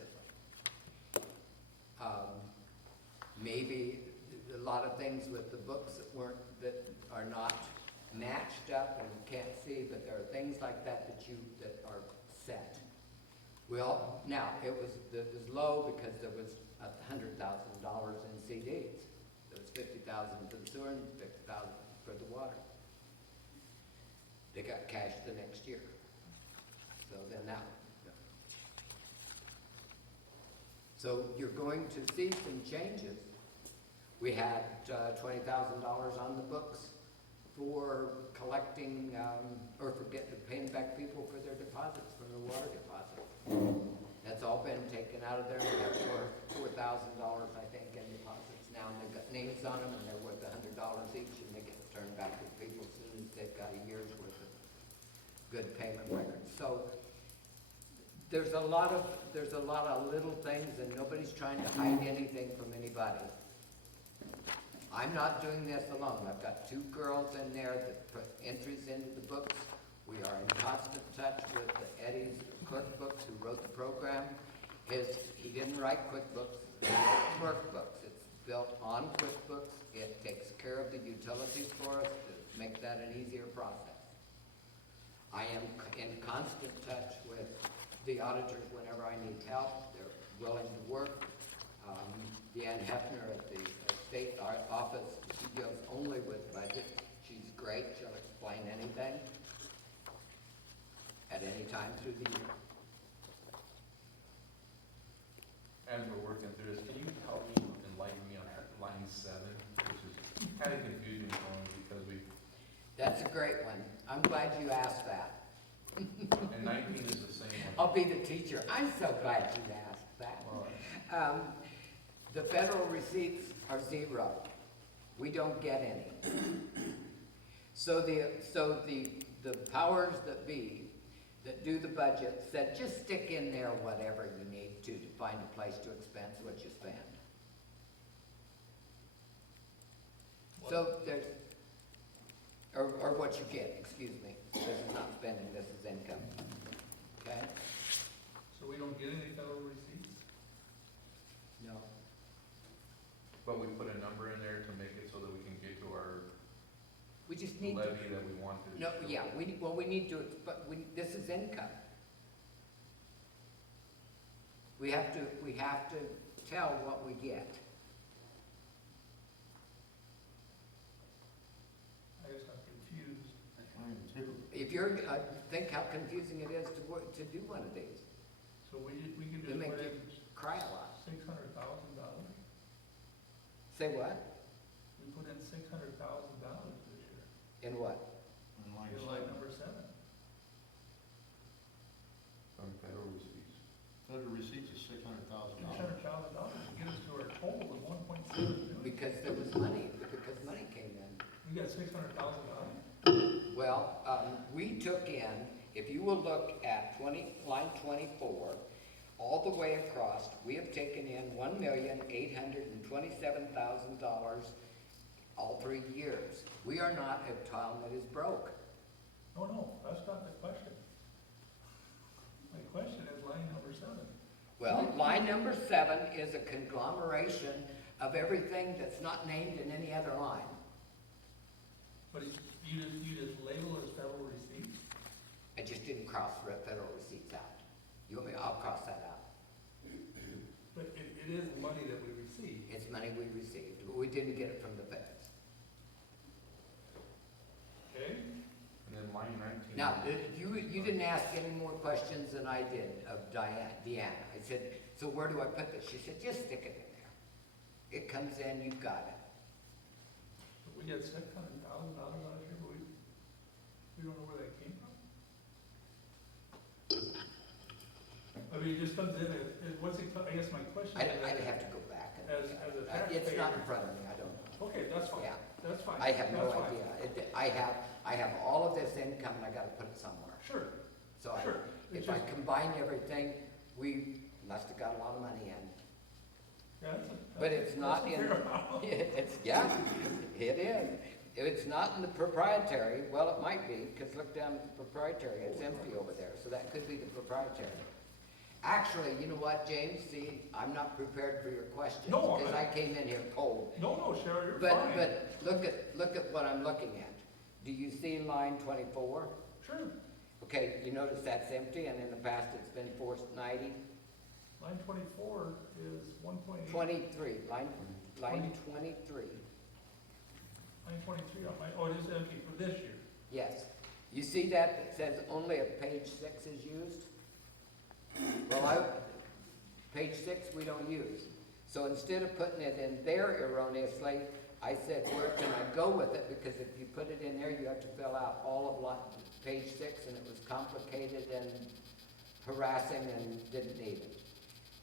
Maybe a lot of things with the books that are not matched up and you can't see, but there are things like that that are set. Now it was low because there was $100,000 in CDs. There was 50,000 for the sewer and 50,000 for the water. They got cashed the next year. So then that. So you're going to see some changes. We had $20,000 on the books for collecting, or for paying back people for their deposits, from their water deposits. That's all been taken out of there. We have $4,000, I think, in deposits now, and they've got names on them, and they're worth $100 each, and they get turned back to people as soon as they've got a year's worth of good payment records. So there's a lot of little things, and nobody's trying to hide anything from anybody. I'm not doing this alone. I've got 2 girls in there that put entries into the books. We are in constant touch with Eddie's QuickBooks, who wrote the program. He didn't write QuickBooks, he wrote workbooks. It's built on QuickBooks. It takes care of the utilities for us to make that an easier process. I am in constant touch with the auditors whenever I need help. They're willing to work. Deanne Hefner at the state office, she deals only with budget. She's great. She'll explain anything at any time through the year. As we're working through this, can you help me, enlighten me on line 7, which is kind of confusing for me because That's a great one. I'm glad you asked that. and 19 is the same one. I'll be the teacher. I'm so glad you asked that. Well, The federal receipts are 0. We don't get any. So the powers that be that do the budget said, just stick in there whatever you need to find a place to expense what you spend. So there's, or what you get, excuse me. This is not spending, this is income. Okay? so we don't get any federal receipts? No. but we put a number in there to make it so that we can get to our We just need to. levy that we wanted. No, yeah, we need to, but this is income. We have to tell what we get. I guess I'm confused. I am too. If you're, think how confusing it is to do one of these. So we can It just make put you in, cry a lot. $600,000. Say what? We put in $600,000 this year, In what? in line in line number 7. On federal receipts. Federal receipts is $600,000. $600,000 to get us to our total of 1.7 million. Because there was money, because money came in. You got $600,000? Well, we took in, if you will look at line 24, all the way across, we have taken in $1,827,000 all 3 years. We are not a town that is broke. No, that's not the question. My question is line number 7. Well, line number 7 is a conglomeration of everything that's not named in any other line. But you just label it as federal receipts? I just didn't cross the federal receipts out. You want me, I'll cross that out. But it is money that we receive. It's money we received, but we didn't get it from the feds. Okay? And then line 19. Now, you didn't ask any more questions than I did of Deanna. I said, so where do I put this? She said, just stick it in there. It comes in, you've got it. But we got $600,000 last year, but we don't know where that came from? I mean, it just comes in, what's it, I guess my question is. I'd have to go back. and- As a It's not in taxpayer. front of me, I don't know. Okay, that's fine, Yeah. that's fine. I have no that's fine. idea. I have all of this income and I gotta put it somewhere. Sure, So sure. It's if I just- combine everything, we must have got a lot of money in. Yeah, But it's not that's a in, fair amount. it's, yeah, it is. If it's not in the proprietary, well, it might be, because look down at the proprietary, it's empty over there, so that could be the proprietary. Actually, you know what, James, see, I'm not prepared for your questions, No, because I came in here cold. No, Cheryl, you're But, fine. but look at what I'm looking at. Do you see line 24? Sure, Okay, you notice that's empty, and in the past it's been 490? line 24 is 1.8. 23, line 23. Line 23 on my, oh, it is empty for this year. Yes. You see that says only if page 6 is used? Well, page 6 we don't use. So instead of putting it in there erroneously, I said, where can I go with it? Because if you put it in there, you have to fill out all of page 6, and it was complicated and harassing and didn't need it.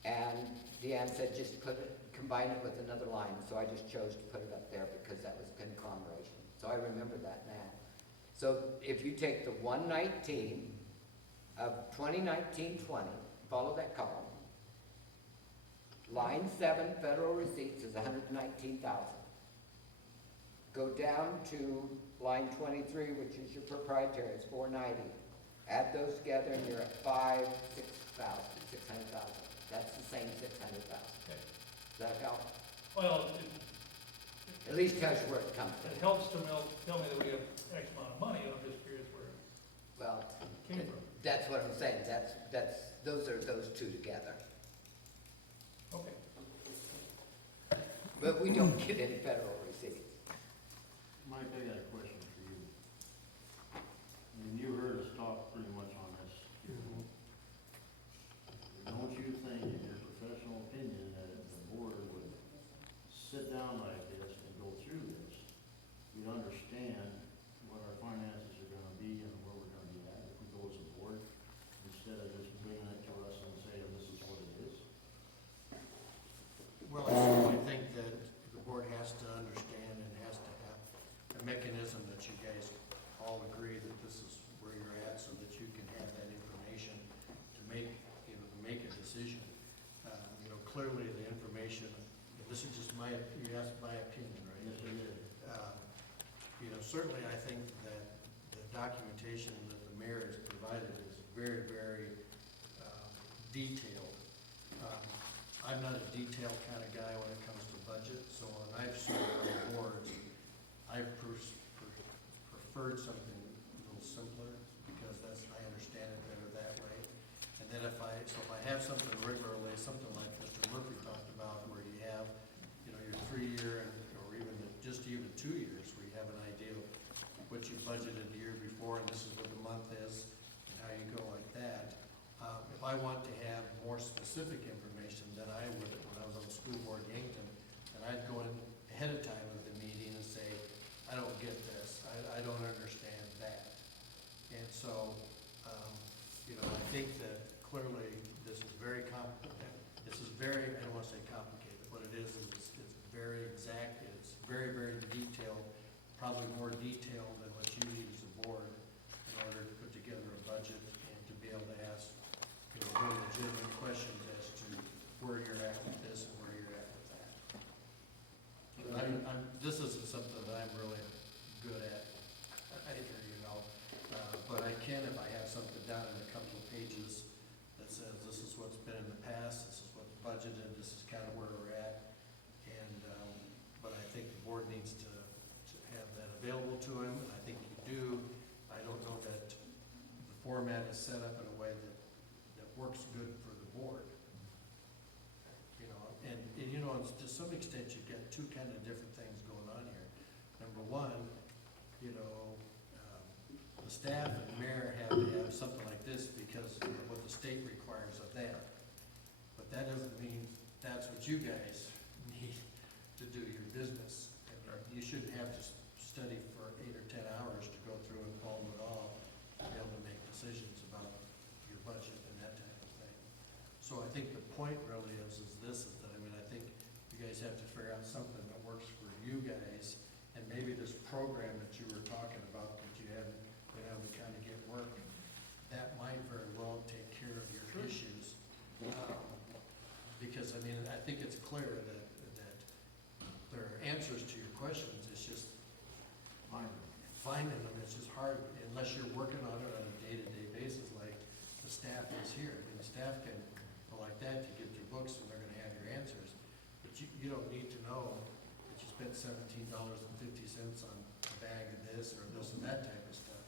And Deanne said, just combine it with another line. So I just chose to put it up there because that was conglomeration. So I remember that now. So if you take the 119 of 2019-20, follow that column. Line 7, federal receipts is 119,000. Go down to line 23, which is your proprietary, it's 490. Add those together and you're at 600,000. That's the same 600,000. Okay. Does that help? Well, At least tells you where it comes from. it helps to tell me that we have X amount of money, I'm just curious where Well, it came from. that's what I'm saying, those are those two together. Okay. But we don't get any federal receipts. Mike, I got a question for you. I mean, you heard us talk pretty much on this. Don't you think, in your professional opinion, that if the board would sit down like this and go through this, you'd understand what our finances are gonna be and where we're gonna be at if we go as a board, instead of just bringing it to us and saying, this is what it is? Well, I certainly think that the board has to understand and has to have a mechanism that you guys all agree that this is where you're at, so that you can have that information to make a decision. Clearly the information, and this is just you asked my opinion, right? Yes, it is. Certainly I think that the documentation that the mayor has provided is very, very detailed. I'm not a detailed kind of guy when it comes to budget, so when I've served on boards, I've preferred something a little simpler, because I understand it better that way. And then if I have something regularly, something like Mr. Murphy talked about, where you have, your 3-year, or even 2 years, where you have an idea of what you budgeted the year before, and this is what the month is, and how you go like that. If I want to have more specific information, then I would, when school board in Yankton, and I'd go in ahead of time of the meeting and say, I don't get this, I don't understand that. And so, you know, I think that clearly this is very very, I don't wanna say complicated, what it is it's very exact, it's very, very detailed, probably more detailed than what you need as a board in order to put together a budget and to be able to ask, you know, really legitimate questions as to where you're at with this and where you're at with that. This isn't something that I'm really good at, either, you know, but I can if I have something down in a couple of pages that says this is what's been in the past, this is what's budgeted, this is kind of where we're at. And, but I think the board needs to have that available to him, and I think you do. I don't know that the format is set up in a way that works good for the board. You know, and you know, to some extent, you've got two kind of different things going on here. Number one, you know, the staff and mayor have to have something like this because of what the state requires of them. But that doesn't mean that's what you guys need to do your business. I mean, you shouldn't have to study for 8 or 10 hours to go through and follow it all to be able to make decisions about your budget and that type of thing. So I think the point really is that, I mean, I think you guys have to figure out something that works for you guys, and maybe this program that you were talking about that you haven't been able to kind of get working, that might very well take care of your issues. Because, I mean, I think it's clear that there are answers to your questions, it's just finding them, it's just hard unless you're working on it on a day-to-day basis like the staff is here. I mean, the staff can go like that, you get your books and they're gonna have your answers. But you don't need to know that you spent $17.50 on a bag of this or this and that type of stuff.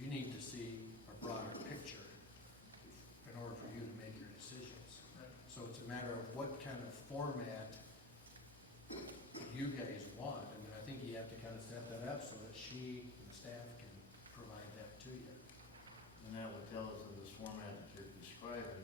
You need to see a broader picture in order for you to make your decisions. Right. So it's a matter of what kind of format you guys want. I mean, I think you have to kind of set that up so that she and the staff can provide that to you. And that would tell us in this format that you're describing,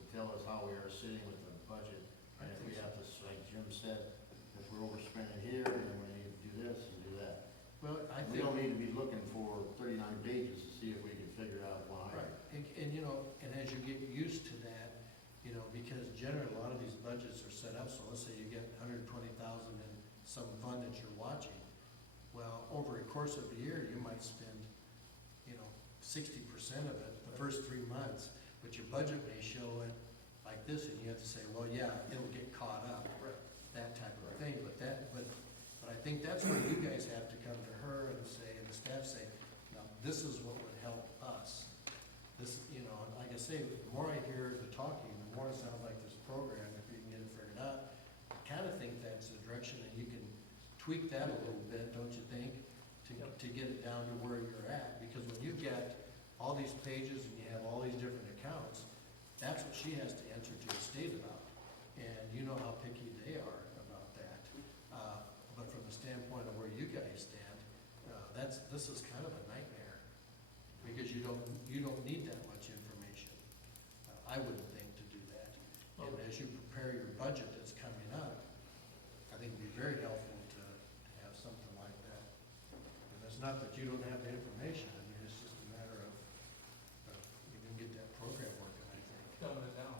would tell us how we are sitting with the budget. And if we have to, like Jim said, if we're overspending here, then we need to do this and do that. Well, I We think. don't need to be looking for 39 pages to see if we can figure it out one Right, item. and you know, and as you get used to that, you know, because generally a lot of these budgets are set up, so let's say you get 120,000 in some fund that you're watching. Well, over a course of a year, you might spend, you know, 60% of it the first 3 months, but your budget may show it like this, and you have to say, well, yeah, it'll get caught up, that type of thing, but I think that's where you guys have to come to her and say, and the staff say, now, this is what would help us. This, you know, like I say, the more I hear the talking, the more it sounds like this program, if you can get it figured out, I kind of think that's the direction, and you can tweak that a little bit, don't you think? To get it down to where you're at, because when you've got all these pages and you have all these different accounts, that's what she has to answer to the state about. And you know how picky they are about that. But from the standpoint of where you guys stand, this is kind of a nightmare, because you don't need that much information. I wouldn't think to do that. And as you prepare your budget that's coming up, I think it'd be very helpful to have something like that. And it's not that you don't have the information, I mean, it's just a matter of you can get that program working, I think. Dumbing it down.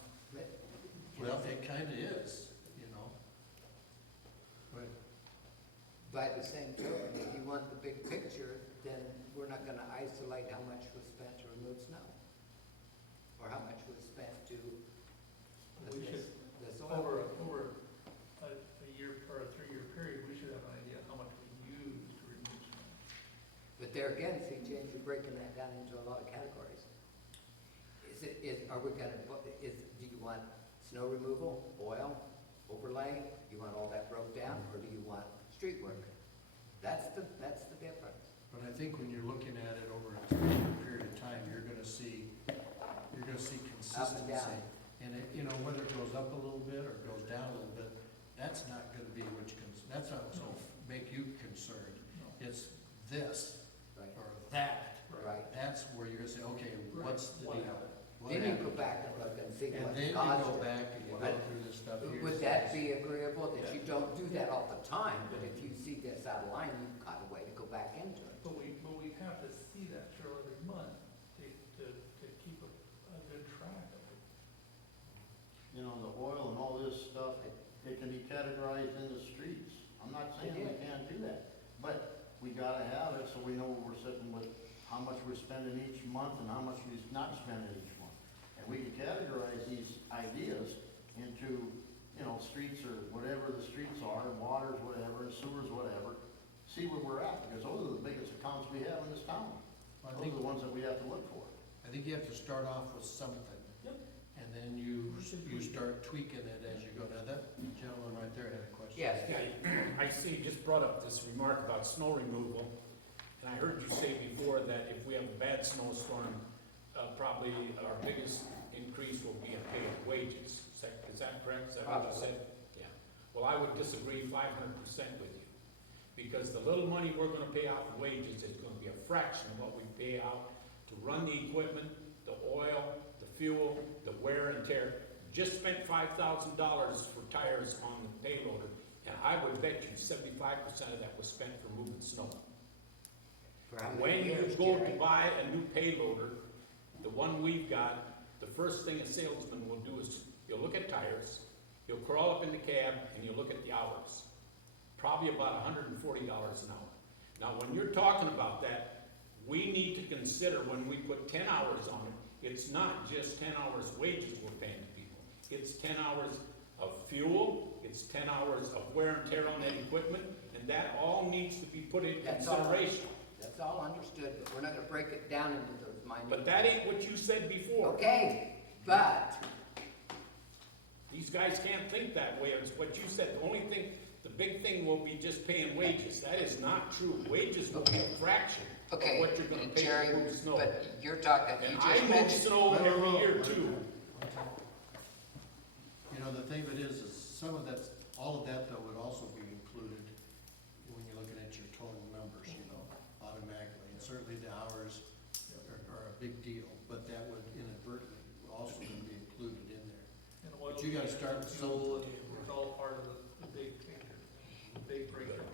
Well, it kind of is, you know. But By the same token, if you want the big picture, then we're not gonna isolate how much was spent to remove snow. Or how much was spent to We should, this oil. over a year or a 3-year period, we should have an idea how much we use to remove snow. But there again, see, James, you're breaking that down into a lot of categories. Are we gonna, do you want snow removal, oil, overlay? You want all that broke down, or do you want street work? That's the difference. But I think when you're looking at it over a 3-year period of time, you're gonna see consistency. down. And it, you know, whether it goes up a little bit or goes down a little bit, that's not gonna be that's not what's gonna make you concerned. No. It's this Right. or that. Right. That's where you're gonna say, okay, what's the What deal? happened? What then you go back and look and see And what then you caused go it. back and you go But through this stuff here. Would that be agreeable, that you don't do that all the time, but if you see this out of line, you've got a way to go back into it? But we have to see that, Cheryl, every month to keep a good track of it. You know, the oil and all this stuff, it can be categorized into streets. I'm not saying we It is. can't do that, but we gotta have it so we know what we're sitting with, how much we're spending each month and how much we're not spending each month. And we can categorize these ideas into, you know, streets or whatever the streets are, and waters, whatever, and sewers, whatever. See where we're at, because those are the biggest accounts we have in this town. I Those think, are the ones that we have to look for. I think you have to start off with something. Yep. And then you start tweaking it as you go. Now, that gentleman right there had a question. Yes, Yeah, I see, you just brought up this remark about snow removal, and I heard you say before that if we have a bad snowstorm, probably our biggest increase will be in paying wages. Is that correct? Is that what you said? Yeah. Well, I would disagree 500% with you, because the little money we're gonna pay out in wages is gonna be a fraction of what we pay out to run the equipment, the oil, the fuel, the wear and tear. Just spent $5,000 for tires on the payloader, and I would bet you 75% of that was spent for moving snow. for how many When you years, go Jerry? to buy a new payloader, the one we've got, the first thing a salesman will do is he'll look at tires, he'll crawl up in the cab, and he'll look at the hours. Probably about $140 an hour. Now, when you're talking about that, we need to consider when we put 10 hours on it, it's not just 10 hours wages we're paying to people. It's 10 hours of fuel, it's 10 hours of wear and tear on that equipment, and that all needs to be put in That's all. consideration. That's all understood, but we're not gonna break it down into those minute. But that ain't what you said before. Okay, but, These guys can't think that way, it's what you said. The only thing, the big thing will be just paying wages. That is not true. Wages will be a fraction of okay, what you're gonna pay Jerry, to move snow. but you're talking, you And just I move mentioned, snow every year too. You know, the thing of it is some of that, all of that though would also be included when you're looking at your total numbers, you know, automatically. And certainly the hours are a big deal, but that would inadvertently also be included in there. And oil But you gotta start with fuel, it's all part of the big picture, big breakdown.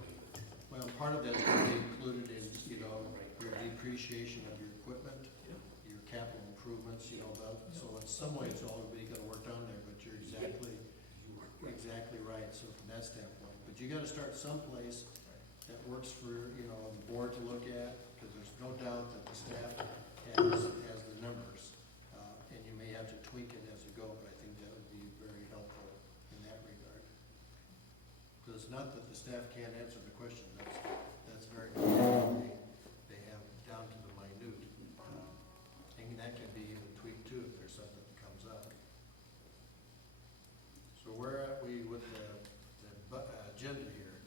Well, part of that's gonna be included in, you know, your depreciation of your equipment, Yep. your capital improvements, you know, so in some ways, it's all gonna be gonna work down there, but you're exactly right, so from that standpoint. But you gotta start someplace that works for, you know, the board to look at, because there's no doubt that the staff has the numbers. And you may have to tweak it as you go, but I think that would be very helpful in that regard. Because it's not that the staff can't answer the question, that's very, they have down to the minute. And that can be even tweaked too, if there's something that comes up. So where are we with the agenda here?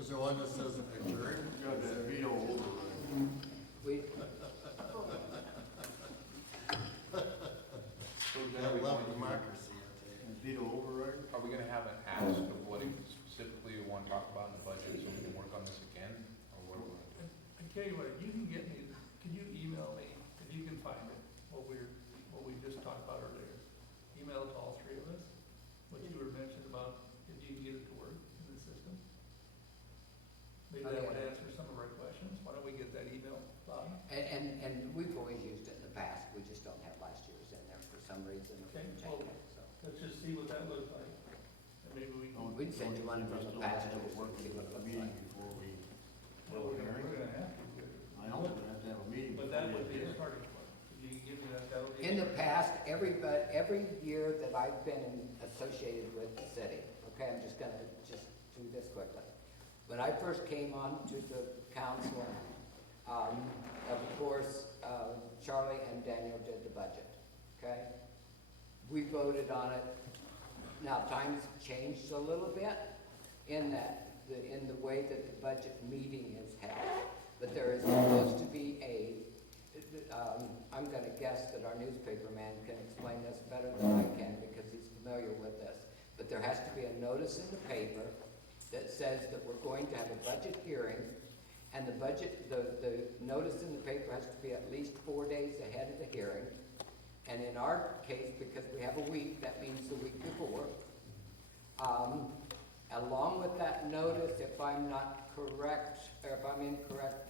Is there one that says adjourn? Got that veto override. we, I love democracy, I tell you. Veto override? Are we gonna have an ask of what specifically you wanna talk about in the budget, so we can work on this again, or what do we wanna do? I tell you what, if you can get me, can you email me, if you can find it, what we just talked about earlier? Email it to all three of us, what you were mentioning about, if you can get it to work in the system. Maybe that would answer some of our questions. Why don't we get that email, Bob? and we've always used it in the past, we just don't have last year's in there for some reason. We Okay, didn't well, take it, so. Let's just see what that looks like. And maybe we can, We'd send you one from the past Still have to years, work see what it looks meeting like. before we, well, we're gonna have to. I know, we're gonna have to have a meeting. But before that we would be a adjourn. starting point. If you can give me that, that'll be. In the past, every year that I've been associated with the city, okay, I'm just gonna do this quickly. When I first came on to the council, of course, Charlie and Daniel did the budget, okay? We voted on it. Now, times changed a little bit in that, in the way that the budget meeting is held. But there is supposed to be I'm gonna guess that our newspaper man can explain this better than I can because he's familiar with this. But there has to be a notice in the paper that says that we're going to have a budget hearing, and the budget, the notice in the paper has to be at least 4 days ahead of the hearing. And in our case, because we have a week, that means the week before. Along with that notice, if I'm not correct, or if I'm incorrect,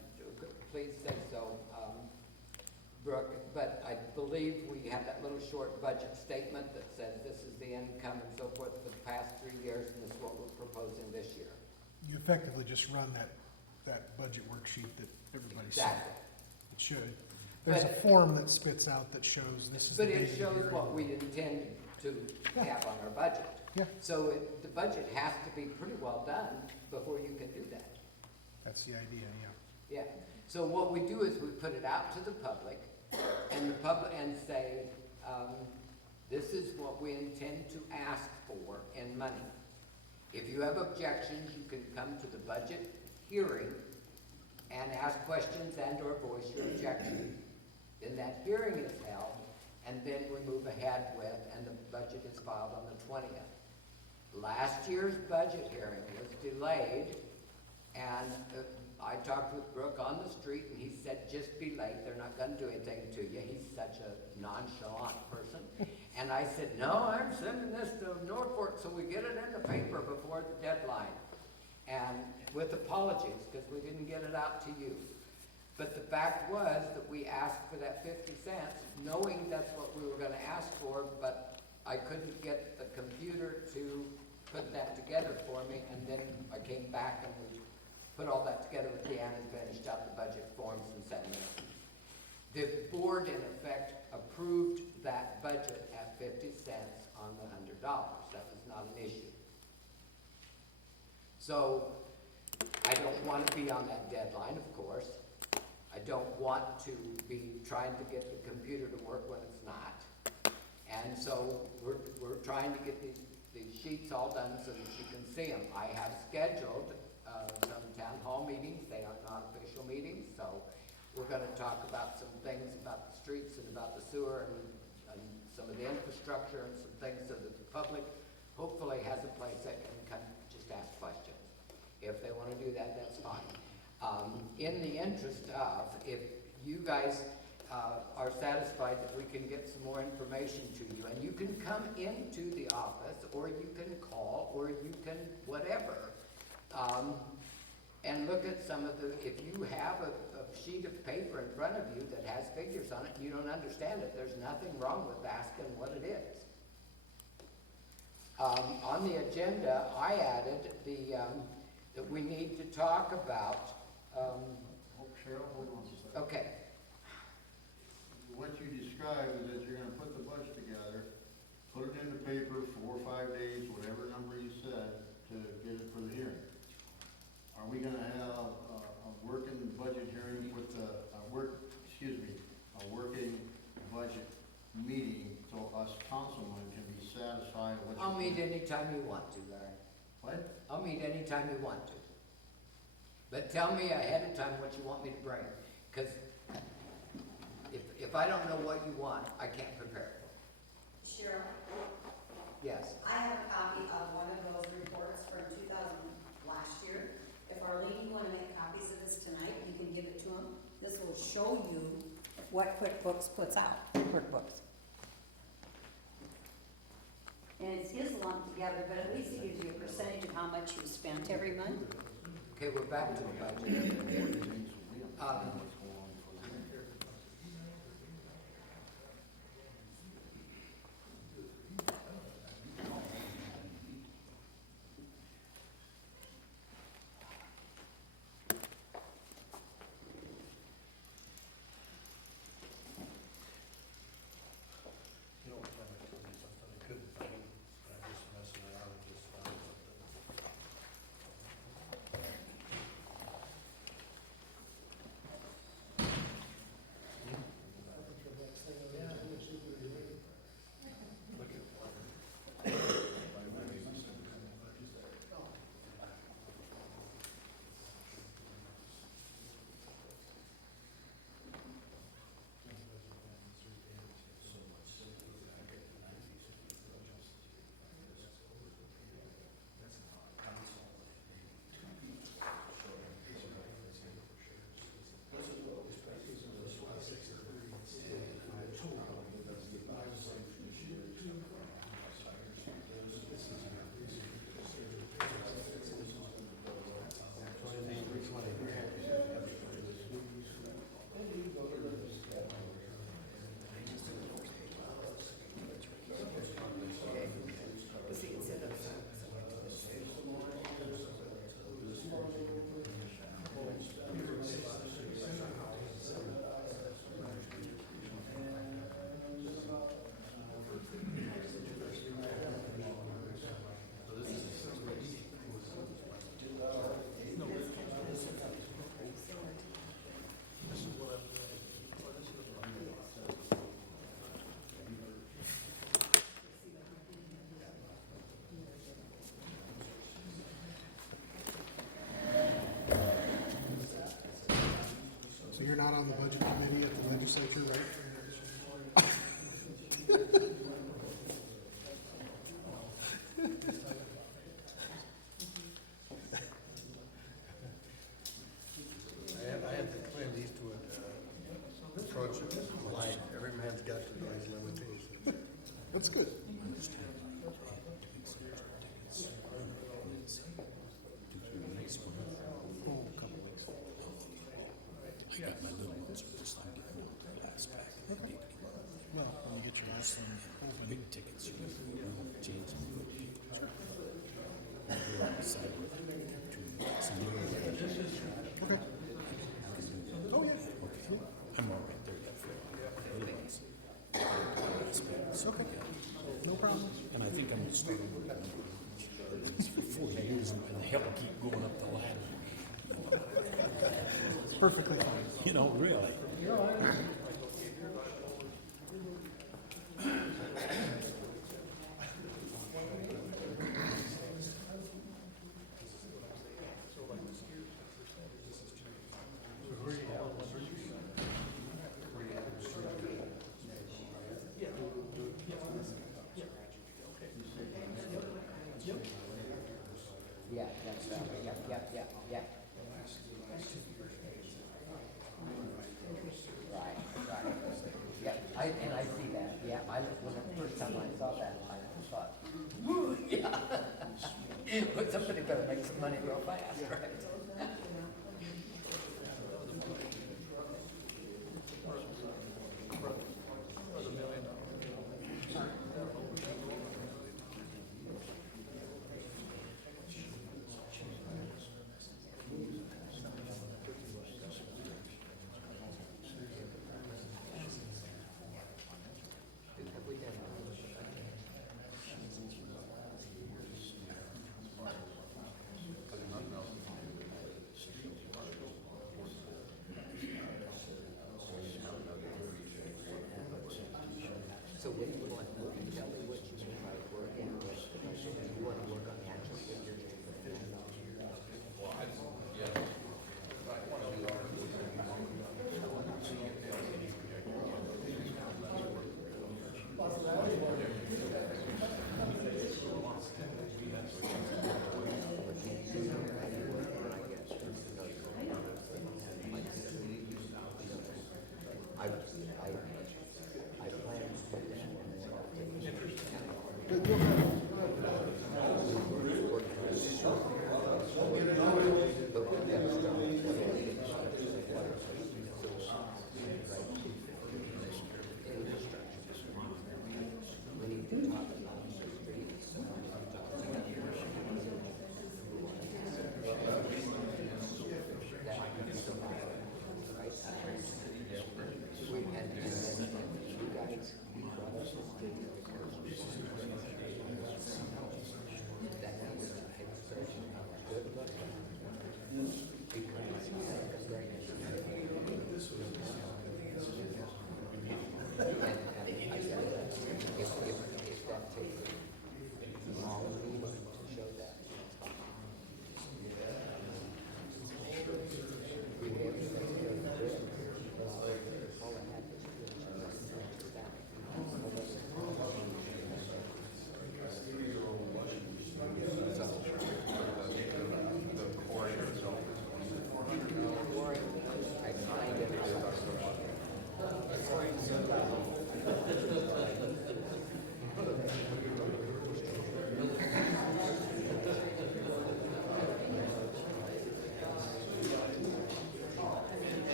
please say so, Brooke, but I believe we have that little short budget statement that says this is the income and so forth for the past 3 years, and this is what we're proposing this year. You effectively just run that budget worksheet that everybody sees. Exactly. It should. There's a form that spits out that shows this is the But date it of shows hearing. what we intend to have on our budget. Yeah. So the budget has to be pretty well done before you can do that. That's the idea, yeah. Yeah. So what we do is we put it out to the public, and say, this is what we intend to ask for in money. If you have objections, you can come to the budget hearing and ask questions and or voice your objections. Then that hearing is held, and then we move ahead with, and the budget is filed on the 20th. Last year's budget hearing was delayed, and I talked with Brooke on the street, and he said, just be late, they're not gonna do anything to you. He's such a nonchalant person. And I said, no, I'm sending this to Norfolk so we get it in the paper before the deadline. And with apologies, because we didn't get it out to you. But the fact was that we asked for that 50 cents, knowing that's what we were gonna ask for, but I couldn't get the computer to put that together for me, and then I came back and we put all that together with Deanna and finished out the budget forms and sent them in. The board, in effect, approved that budget at 50 cents on the $100. That was not an issue. So, I don't want to be on that deadline, of course. I don't want to be trying to get the computer to work when it's not. And so, we're trying to get these sheets all done so that you can see them. I have scheduled some town hall meetings. They are not official meetings, so we're gonna talk about some things about the streets and about the sewer and some of the infrastructure and some things so that the public hopefully has a place that can come just ask questions. If they wanna do that, that's fine. In the interest of, if you guys are satisfied that we can get some more information to you, and you can come into the office, or you can call, or you can whatever, and look at some of the, if you have a sheet of paper in front of you that has figures on it and you don't understand it, there's nothing wrong with asking what it is. On the agenda, I added that we need to talk about, Cheryl, hold on a second. okay, What you described is that you're gonna put the budget together, put it in the paper 4 or 5 days, whatever number you said, to get it for the hearing. Are we gonna have a working budget hearing with a working budget meeting so us councilmen can be satisfied with what I'll meet anytime you want to, Larry. What? I'll meet anytime you want to. But tell me ahead of time what you want me to bring, because if I don't know what you want, I can't prepare. Cheryl, Yes, I have a copy of one of those reports from 2000 last year. If Arlene, you want to make copies of this tonight, you can give it to him. This will show you what QuickBooks puts out, QuickBooks. And it's his lumped together, but at least it gives you a percentage of how much you spent every month. okay, we're back to the budget. You know, what time I told you something I couldn't find, and I'm just messing around and just found something. So you're not on the budget committee at the legislature, right? I have to explain these to it, approach it like every man's got to know his limitations. That's good. Well, when you get your last one, big tickets, you change them. Okay. Oh, yeah. I'm all right there yet for little ones. Okay. No problem. And I think I'm gonna start working on this for 4 years and help keep going up the ladder. It's perfectly fine. You know, really. Yeah, that's, yep. Right. Yep, and I see that, yeah, when the first time I saw that, I thought, woo, yeah. But somebody better make some money real fast, right? So what do you want? Tell me what you mean by working. You want to work on the actual figures? I plan to do that.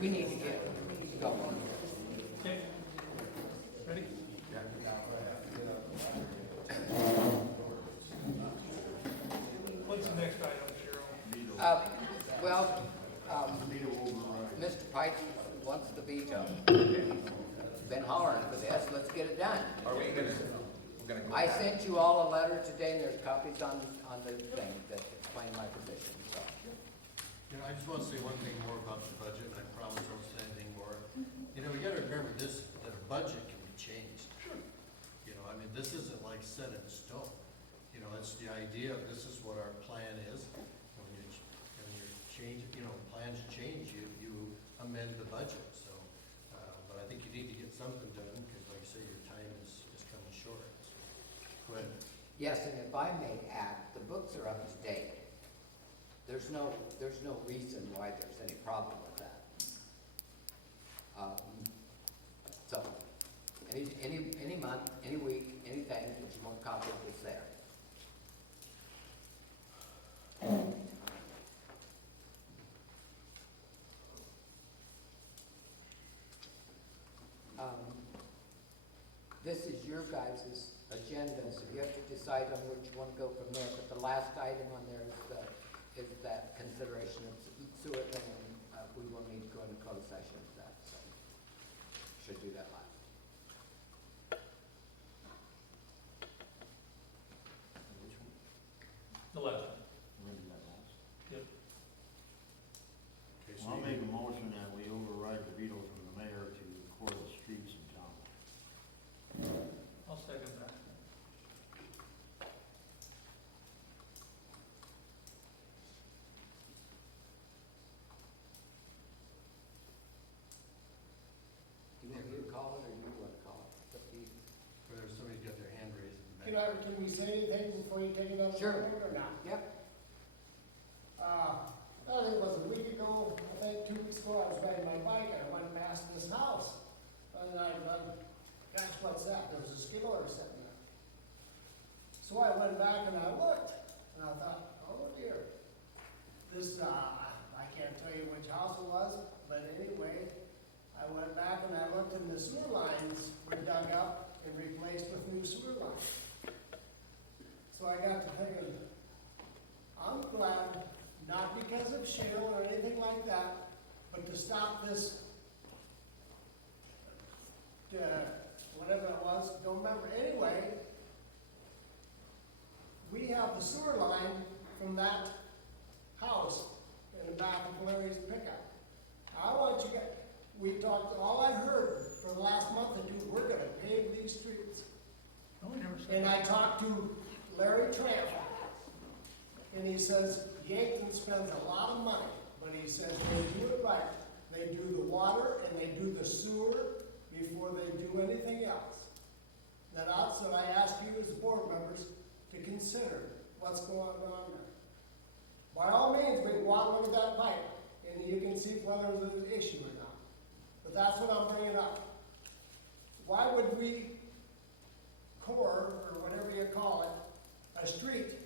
We need to get going. Okay. Ready? What's the next item, Cheryl? Well, Veto override. Mr. Pike wants the veto. Been hollering for this, let's get it done. Are we gonna, we're gonna go I back? sent you all a letter today, and there's copies on the thing that explain my position, so. You know, I just wanna say one thing more about the budget, and I promise I won't say anything more. You know, we gotta remember this, that a budget can be changed. Sure. You know, I mean, this isn't like set in stone. You know, it's the idea of this is what our plan is. And when you're changing, you know, plans change, you amend the budget, so. But I think you need to get something done, because like you say, your time is coming short. So, go ahead. Yes, and if I may add, the books are up to date. There's no reason why there's any problem with that. So, any month, any week, anything that you want a copy of is there. This is your guys' agenda, so you have to decide on which you want to go from there. But the last item on there is that consideration of sewer thing, and we will need to go into closed session for that, so should do that last. Which one? The left. We're gonna do that last. Yep. Okay, so Well, I'll you- make a motion that we override the veto from the mayor to core the streets in town. I'll second that. Do you want me to call it, or you want to call it? It's up to you. Or there's somebody's got their hand raised in the Can back. can we say anything before you take it out? Sure. Or not? Yep. I think it was a week ago, I think 2 weeks ago, I was riding my bike, and I went past this house. And gosh, what's that? There was a skidler sitting there. So I went back and I looked, and I thought, oh dear. This, I can't tell you which house it was, but anyway, I went back and I looked, and the sewer lines were dug up and replaced with new sewer lines. So I got to thinking, I'm glad, not because of shale or anything like that, but to stop this, whatever it was, don't remember. Anyway, we have the sewer line from that house in the back of Larry's pickup. I want you guys, we talked, all I heard for the last month or two, we're gonna pave these streets. No, we never said And that. I talked to Larry Tramp, and he says Yankton spends a lot of money, but he says they do it right. They do the water and they do the sewer before they do anything else. That's what I ask you as board members to consider what's going on there. By all means, we can walk look at that pipe, and you can see whether there's an issue or not. But that's what I'm bringing up. Why would we core, or whatever you call it, a street,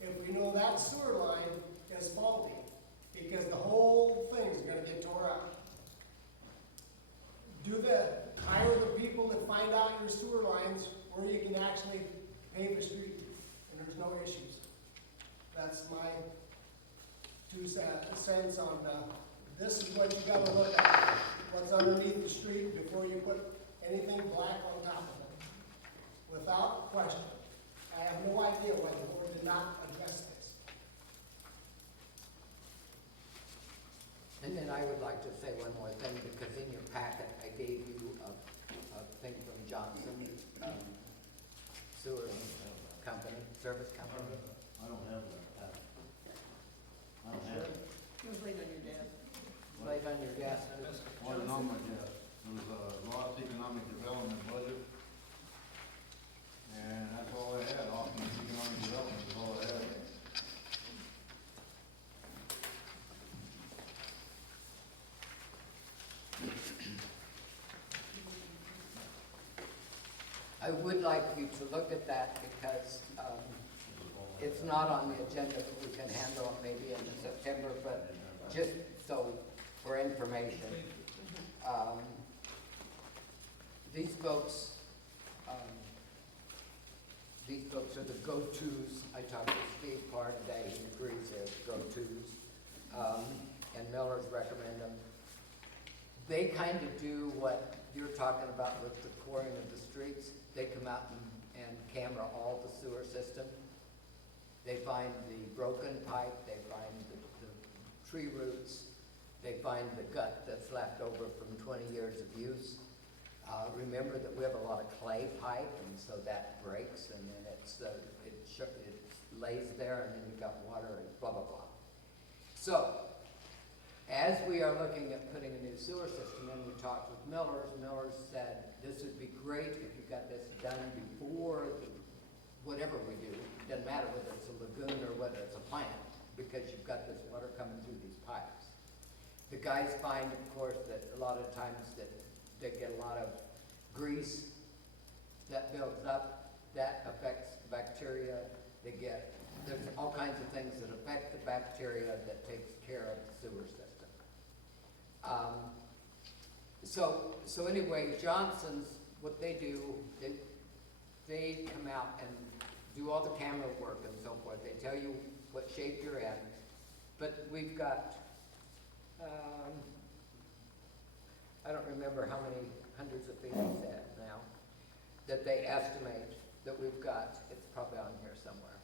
if we know that sewer line is faulty? Because the whole thing's gonna get tore up. Hire the people that find out your sewer lines where you can actually pave a street, and there's no issues. That's my 2 cents on, this is what you gotta look at, what's underneath the street before you put anything black on top of it. Without question. I have no idea why the board did not address this. And then I would like to say one more thing, because in your packet, I gave you a thing from Johnson, sewer company, service company. I don't have that. I don't have it. It was laid on your desk. Laid on your desk. Wasn't on my desk. It was a Ross Economic Development budget. And that's all I had, Austin's Economic Development is all I had. I would like you to look at that, because it's not on the agenda, but we can handle it maybe in September, but just so, for information. These folks are the go-tos. I talked to Steve Parr today, he agrees they're go-tos. And Miller's recommend them. They kind of do what you're talking about with the coring of the streets. They come out and camera all the sewer system. They find the broken pipe, they find the tree roots, they find the gut that's left over from 20 years of use. Remember that we have a lot of clay pipe, and so that breaks, and then it lays there, and then you've got water and blah, blah, blah. So, as we are looking at putting a new sewer system in, we talked with Millers. Millers said, this would be great if you got this done before whatever we do. Doesn't matter whether it's a lagoon or whether it's a plant, because you've got this water coming through these pipes. The guys find, of course, that a lot of times that they get a lot of grease that builds up, that affects the bacteria. There's all kinds of things that affect the bacteria that takes care of the sewer system. So anyway, Johnson's, what they do, they come out and do all the camera work and so forth. They tell you what shape you're in, but we've got, I don't remember how many hundreds of feet he said now, that they estimate that we've got. It's probably on here somewhere.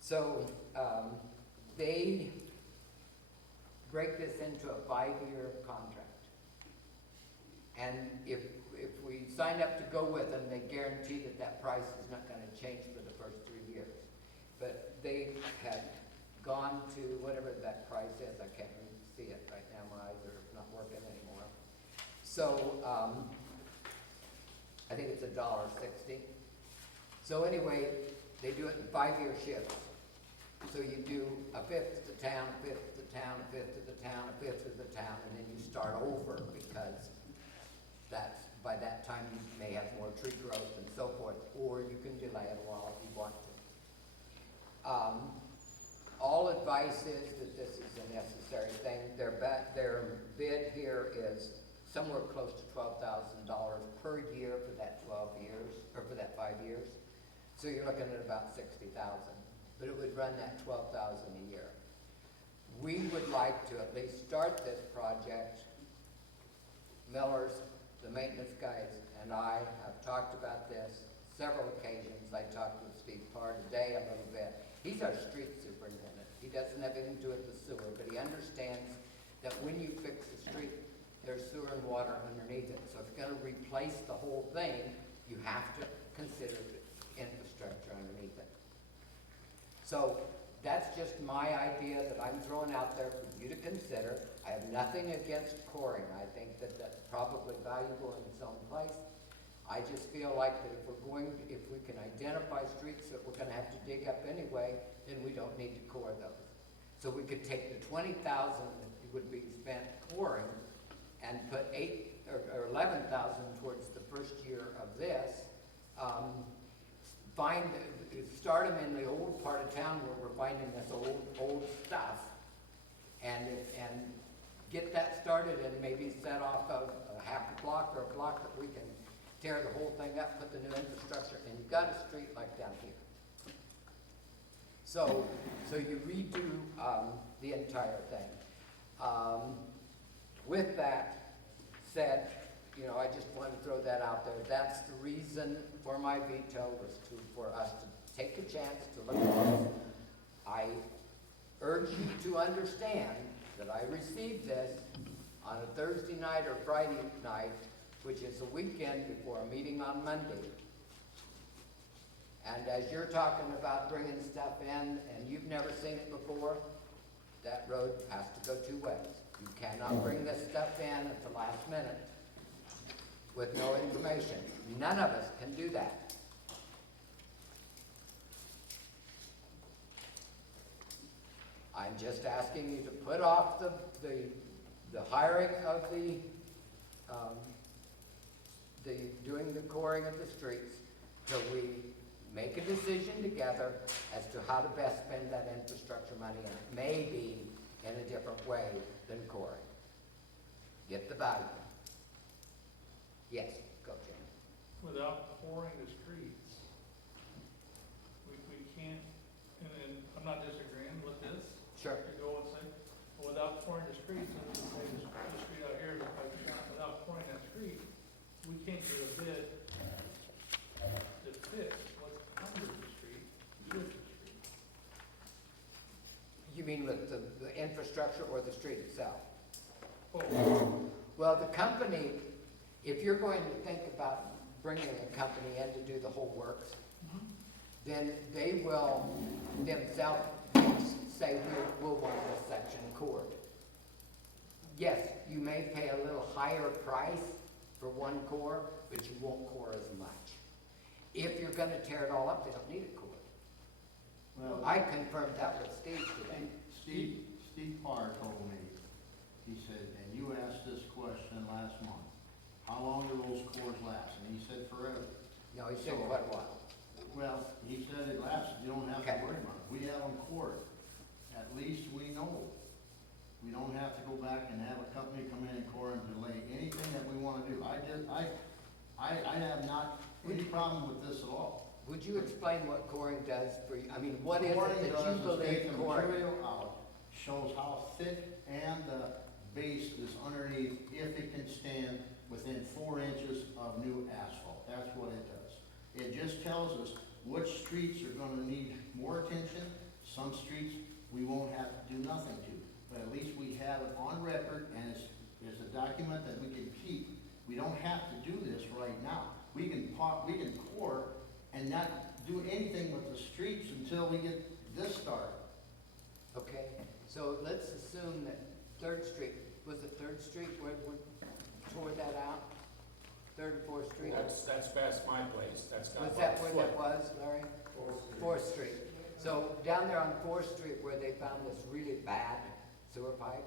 So they break this into a 5-year contract. And if we sign up to go with them, they guarantee that that price is not going to change for the first 3 years. But they had gone to whatever that price is. I can't even see it right now. My eyes are not working anymore. So I think it's $1.60. So anyway, they do it in 5-year shifts. So you do a fifth of the town, a fifth of the town, a fifth of the town, a fifth of the town, and then you start over, because by that time you may have more tree growth and so forth, or you can delay it a while if you want to. All advice is that this is a necessary thing. Their bid here is somewhere close to $12,000 per year for that 12 years, or for that 5 years. So you're looking at about $60,000, but it would run that $12,000 a year. We would like to at least start this project. Miller's, the maintenance guys, and I have talked about this several occasions. I talked with Steve Parr today a little bit. He's our street superintendent. He doesn't have anything to do with the sewer, but he understands that when you fix the street, there's sewer and water underneath it. So if you're gonna replace the whole thing, you have to consider the infrastructure underneath it. So that's just my idea that I'm throwing out there for you to consider. I have nothing against coring. I think that that's probably valuable in its own place. I just feel like that if we can identify streets that we're gonna have to dig up anyway, then we don't need to core those. So we could take the $20,000 that would be spent coring and put $11,000 towards the first year of this. Start them in the old part of town where we're finding this old stuff, and get that started, and maybe set off a half a block or a block that we can tear the whole thing up, put the new infrastructure, and you've got a street like down here. So you redo the entire thing. With that said, I just wanted to throw that out there. That's the reason for my veto, was for us to take a chance to look at this. I urge you to understand that I received this on a Thursday night or Friday night, which is a weekend before a meeting on Monday. And as you're talking about bringing stuff in and you've never seen it before, that road has to go 2 ways. You cannot bring this stuff in at the last minute with no information. None of us can do that. I'm just asking you to put off the hiring of doing the coring of the streets till we make a decision together as to how to best spend that infrastructure money, and it may be in a different way than Cory. Get the value. Yes, go, Jamie. Without pouring the streets, we can't, and I'm not disagreeing with this. Sure. To go and say, well, without pouring the streets, and then say the street out here is like, without pouring that street, we can't get a bid to fix what's under the street, with the street. You mean with the infrastructure or the street itself? Oh, Well, the company, if you're going to think about bringing a company in to do the whole works, then they will themselves say, we'll want this section cored. Yes, you may pay a little higher price for one core, but you won't core as much. If you're gonna tear it all up, they don't need it cored. Well, I confirmed that with Steve today. Steve Parr told me, he said, and you asked this question last month, how long do those cores last? And he said forever. No, he said quite a while. Well, he said it lasts, you don't have Okay. to worry about it. We have them cored. At least we know. We don't have to go back and have a company come in and core and delay anything that we wanna do. I have not any problem with this at all. Would you explain what coring does for you? I mean, what is Coring it that does you is take believe the coring? material out, shows how thick and the base is underneath, if it can stand within 4 inches of new asphalt. That's what it does. It just tells us which streets are gonna need more attention, some streets we won't have to do nothing to. But at least we have it on record, and it's a document that we can keep. We don't have to do this right now. We can core and not do anything with the streets until we get this started. Okay, so let's assume that Third Street, was it Third Street where we tore that out? Third and Fourth Street? That's past my place, that's not. Was that where about that was, Larry? Fourth Street. So down there on Fourth Street where they found this really bad sewer pipe,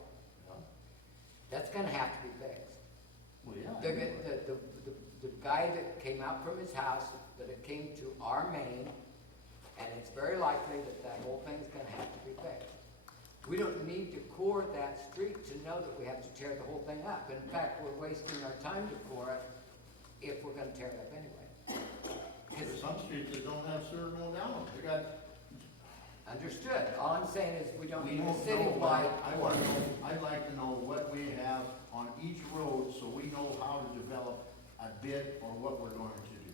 that's gonna have to be fixed. Well, yeah. I The, know it. the guy that came out from his house, that it came to our main, and it's very likely that that whole thing's gonna have to be fixed. We don't need to core that street to know that we have to tear the whole thing up. In fact, we're wasting our time to core it if we're gonna tear it up anyway. There's some streets that don't have sewer going down them. They got, Understood. All I'm saying is we don't we need a don't know citywide what, I core. wanna know, I'd like to know what we have on each road, so we know how to develop a bid or what we're going to do.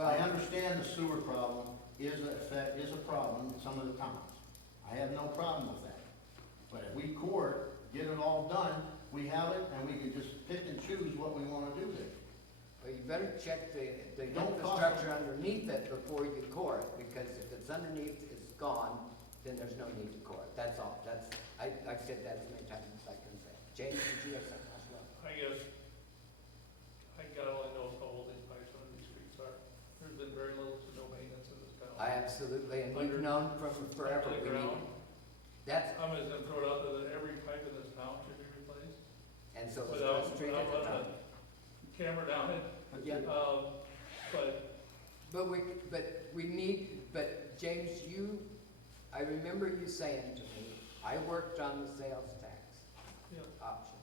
I Well, understand the sewer problem is a problem in some of the towns. I have no problem with that. But if we core, get it all done, we have it, and we can just pick and choose what we wanna do there. you better check the Don't cost- infrastructure underneath it before you core it, because if it's underneath, it's gone, then there's no need to core it. That's all. I've said that as many times as I can say. James, did you have something else? I guess, I gotta only know how old these pipes on these streets are. There's been very little to no maintenance in this town. I absolutely, and we've known from forever Under the we need, ground. that's, I'm just gonna throw it out there that every pipe in this town should be replaced. and so it's Without, the street without at the running top. a camera down it. Yeah. But But we need, but James, I remember you saying to me, I worked on the sales tax Yeah. option.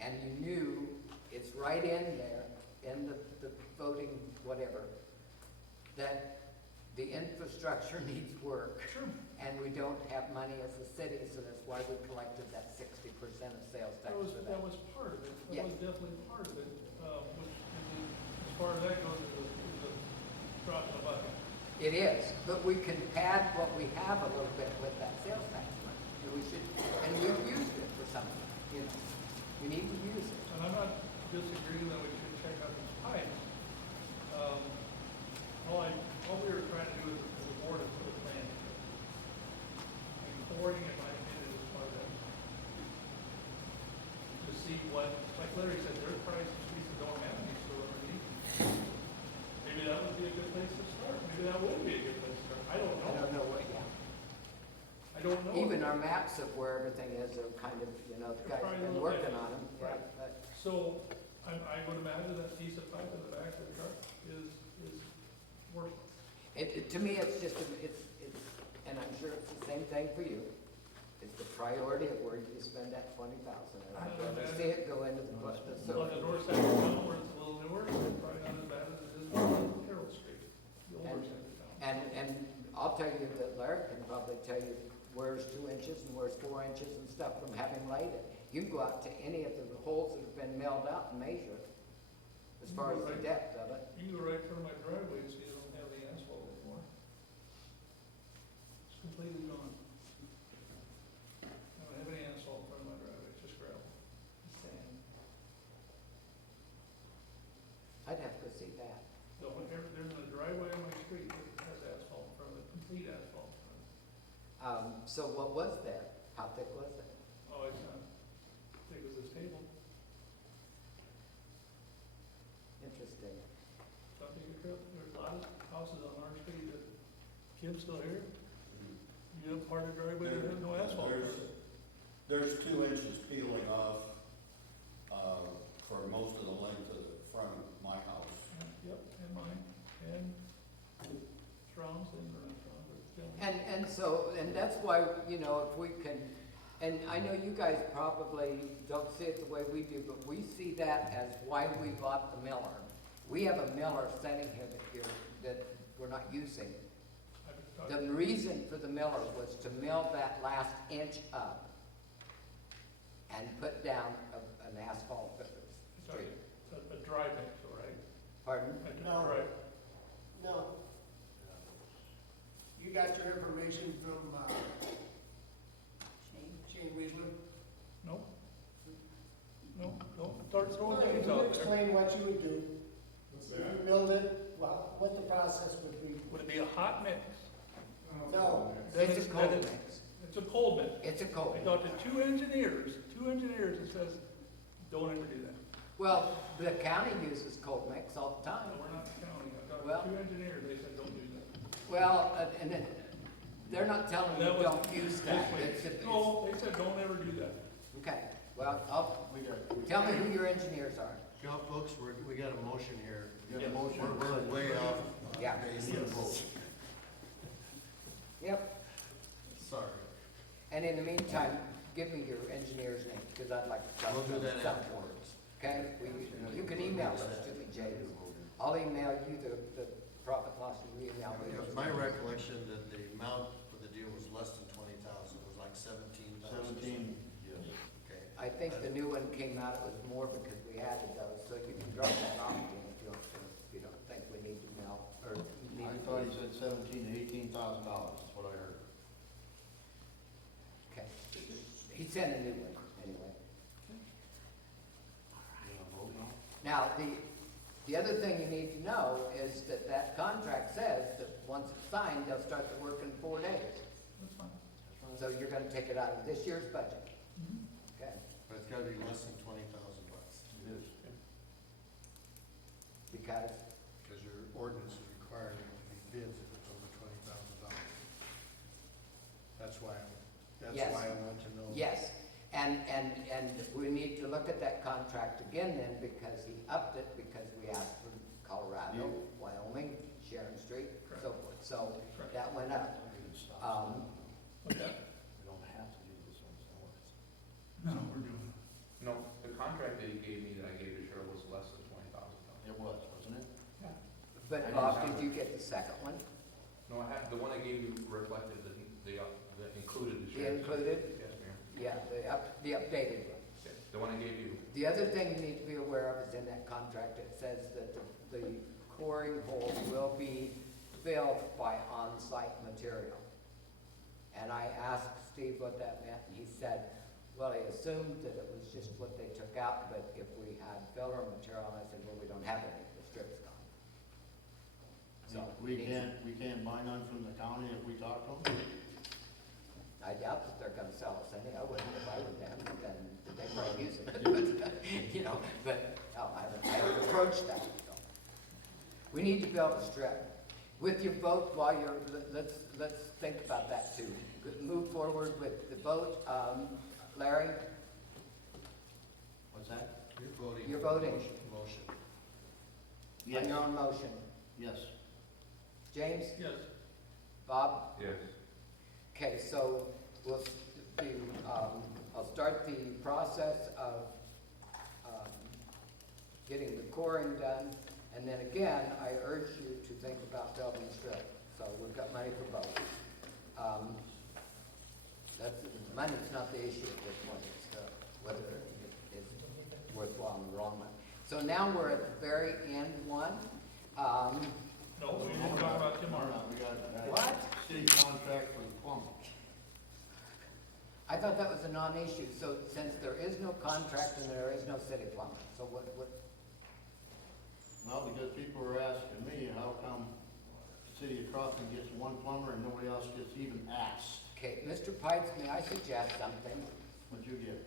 And you knew it's right in there, in the voting whatever, that the infrastructure needs work. Sure. And we don't have money as a city, so that's why we collected that 60% of sales tax for That that. was part of it. Yeah. That was definitely part of it. As far as that goes, is a drop in the bucket. It is, but we can pad what we have a little bit with that sales tax money. And we should, and we've used it for something, you know. We need to use it. And I'm not disagreeing that we should check out these pipes. All we were trying to do as a board is put a plan together. And pouring, in my opinion, is part of that. To see what, like Larry said, there's probably some streets that don't have any sewer underneath. Maybe that would be a good place to start. Maybe that would be a good place to start. I don't I don't know. know what, yeah. I don't know. Even our maps of where everything is are kind of, you know, the guys have been working on them. Yeah, Right. but So, I would imagine that piece of pipe in the back of the truck is worthless. To me, it's just, and I'm sure it's the same thing for you. It's the priority of where you spend that 20,000, and I'd rather see it go into the On sewer. the north side of town where it's a little newer, it's probably not as bad as it is on Carroll Street, the older side of town. And I'll tell you that Larry can probably tell you where's 2 inches and where's 4 inches and stuff from having laid it. You can go out to any of the holes that have been milled out and measure as far as the depth of it. You go right through my driveway and see I don't have the asphalt anymore. It's completely gone. I don't have any asphalt in front of my driveway, it's just gravel, it's sand. I'd have to see that. There's a driveway on my street that has asphalt in front of it, complete asphalt in front of it. So what was that? How thick was it? Oh, it's not big as this table. Interesting. So I take a trip, there's a lot of houses on our street that, Kim's still here. You have part of the driveway that has no asphalt. There's 2 inches peeling off, for most of the length of the front of my house. Yep, and mine, and Strong's, and not Strong's, but yeah. And that's why, you know, if we can, and I know you guys probably don't see it the way we do, but we see that as why we bought the miller. We have a miller sitting here that we're not using. The reason for the miller was to mill that last inch up and put down an asphalt street. A dry mix, all right? Pardon? No. Right. No. You got your information from, Shane Weidler? No? No, don't start throwing Well, names you out there. explain what you would do. If you build it, well, what the process would be. Would it be a hot mix? No, Then It's a cold then mix. It's a cold mix. It's a cold I mix. talked to two engineers that says, don't ever do that. Well, the county uses cold mix all the time. No, we're not counting, I talked Well- to two engineers, they said, don't do that. Well, and then, they're not telling you That was don't use that. this way. It's- No, they said, don't ever do that. Okay, well, We got, tell me who your engineers are. Now, folks, we got a motion here. we got a motion. We're way off. Yeah. base. Need a vote. Yep, Sorry. and in the meantime, give me your engineer's name, because I'd like to talk We'll to do them that some afterwards. Okay, you can email those to me, Jay. I'll email you the profit loss, you email me. It was my recollection that the amount for the deal was less than 20,000, it was like 17,000. 17, Okay. I think the new one came out, it was more because we added those, so you can drop that off again if you don't think we need to know, or need I to. thought he said 17 to 18,000 dollars, that's what I heard. Okay, he sent a new one, anyway. You gonna vote now? Now, the other thing you need to know is that that contract says that once it's signed, they'll start the work in 4 days. That's fine. So you're gonna take it out of this year's budget, okay? But it's gotta be less than 20,000 bucks, It is. Because, because your ordinance is requiring it to be bids if it's over $20,000. That's why Yes. I want to know. yes, and we need to look at that contract again then, because he upped it, because we asked for Colorado, Wyoming, Sharon Street, so forth, so Correct. that went up. We can stop. What's that? We don't have to do this one, so it's. No, we're doing it. No, the contract that he gave me, that I gave to Cheryl, was less than $20,000. It was, wasn't it? But Bob, did you get the second one? No, I had, the one I gave you reflected the included the The shares. included? Yes, Mayor. Yeah, the updated one. Yes, the one I gave you. The other thing you need to be aware of is in that contract, it says that the coring holes will be filled by on-site material. And I asked Steve what that meant, and he said, well, he assumed that it was just what they took out, but if we had filler material, and I said, well, we don't have any, the strip's gone. So, We can't buy none from the county if we talk to them? I doubt that they're gonna sell us any, I wouldn't if I were them, then they might use it, you know, but, no, I haven't approached that, so. We need to build a strip. With your vote, while you're, let's think about that too. Move forward with the vote, Larry, What's that? You're voting. You're voting. Motion. on your own motion. Yes. James? Yes. Bob? Yes. Okay, so we'll do, I'll start the process of getting the coring done. And then again, I urge you to think about Belvin Strip. So we've got money for both. Money's not the issue at this point, it's whether it's worthwhile in the long run. So now we're at the very end one. No, we didn't talk about tomorrow. We got that What? city contract for the plumbers. I thought that was a non-issue, so since there is no contract and there is no city plumber, so what, Well, because people were asking me, how come the city of Crofton gets one plumber and nobody else gets even asked? okay, Mr. Pikes, may I suggest something? What'd you get?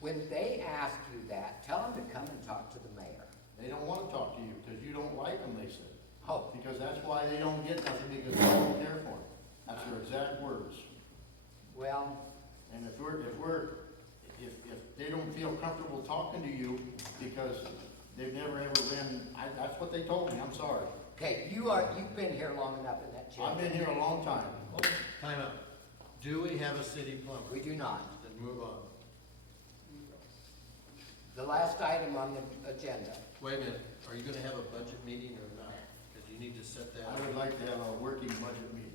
When they ask you that, tell them to come and talk to the mayor. They don't wanna talk to you, because you don't like them, they said. Oh, Because that's why they don't get nothing, because they don't care for them. That's their exact words. well, And if they don't feel comfortable talking to you, because they've never ever been, that's what they told me, I'm sorry. okay, you've been here long enough in that chair. I've been here a long time. Time out. Do we have a city plumber? We do not. Then move on. The last item on the agenda. Wait a minute, are you gonna have a budget meeting or not? Because you need to set that. I would like to have a working budget meeting.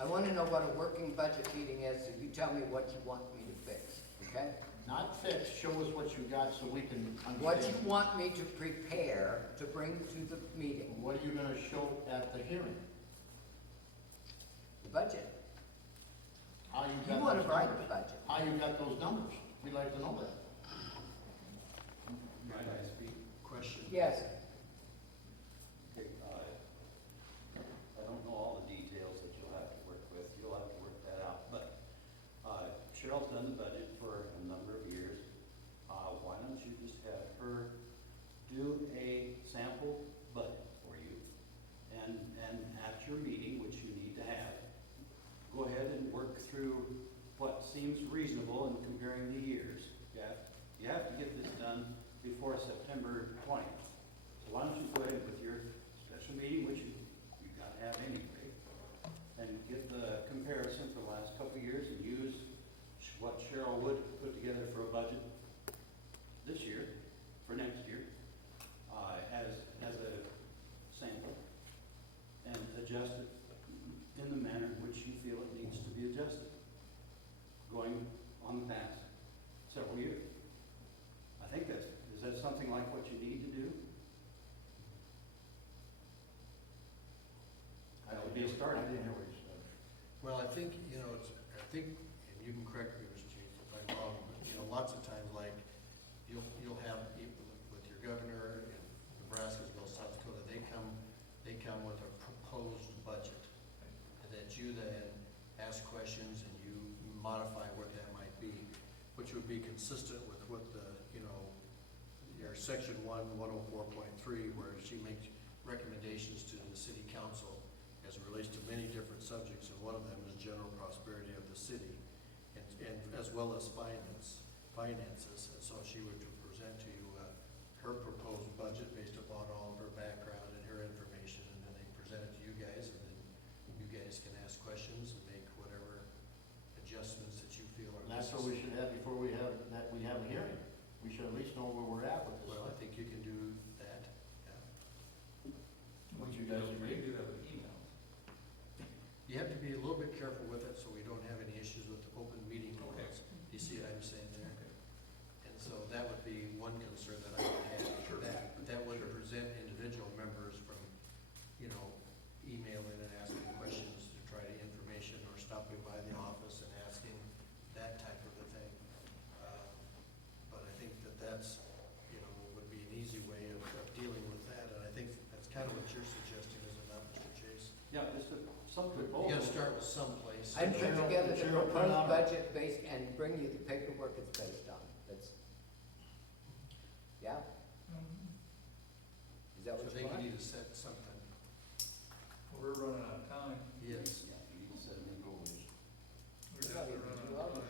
I want to know what a working budget meeting is, so you tell me what you want me to fix, okay? Not fix, show us what you got so we can understand. What you want me to prepare to bring to the meeting, What are you gonna show at the hearing? the budget. How you You got want those to write numbers? the budget. How you got those numbers? We'd like to know that. Might I speak? Question. Yes, Okay, I don't know all the details that you'll have to work with, you'll have to work that out, but, Cheryl's done the budget for a number of years. Why don't you just have her do a sample budget for you? And at your meeting, which you need to have, go ahead and work through what seems reasonable in comparing the years. You have to get this done before September 20th. So why don't you go ahead with your special meeting, which you've got to have anyway, and get the comparison for the last couple of years and use what Cheryl Wood put together for a budget this year, for next year, as a sample, and adjust it in the manner in which you feel it needs to be adjusted, going on the past several years. I think is that something like what you need to do? That would be a start. I didn't hear what you said. Well, I think, and you can correct me, Mr. Chief, if I'm wrong, but, lots of times, like, you'll have people with your governor in Nebraska as well as South Dakota, they come with a proposed budget. And that you then ask questions and you modify what that might be, which would be consistent with what your section 104.3, where she makes recommendations to the city council as it relates to many different subjects, and one of them is general prosperity of the city, and as well as finances. And so she would present to you her proposed budget based upon all of her background and her information, and then they present it to you guys, and then you guys can ask questions and make whatever adjustments that you feel are And that's what necessary. we should have before we have a hearing. We should at least know where we're at with this. Well, I think you can do that, yeah. Would you guys agree? Do that with emails. You have to be a little bit careful with it, so we don't have any issues with the open meeting Okay. laws. Do you see what I'm saying there? Okay. And so that would be one concern that I would have for that, but that would present individual members from, emailing and asking questions to try to information, or stopping by the office and asking that type of a thing. But I think that's, would be an easy way of dealing with that, and I think that's kind of what you're suggesting, is it not, Mr. Chase? Yeah, just some You proposal. gotta start with someplace. I'd put Cheryl- together the Cheryl, put proposed out- budget based, and bring you the paperwork it's based on, yeah? Is that So what I you think want? you need to set something. We're running out of time. Yes. Yeah, you need to set new goals. We're definitely running out of time.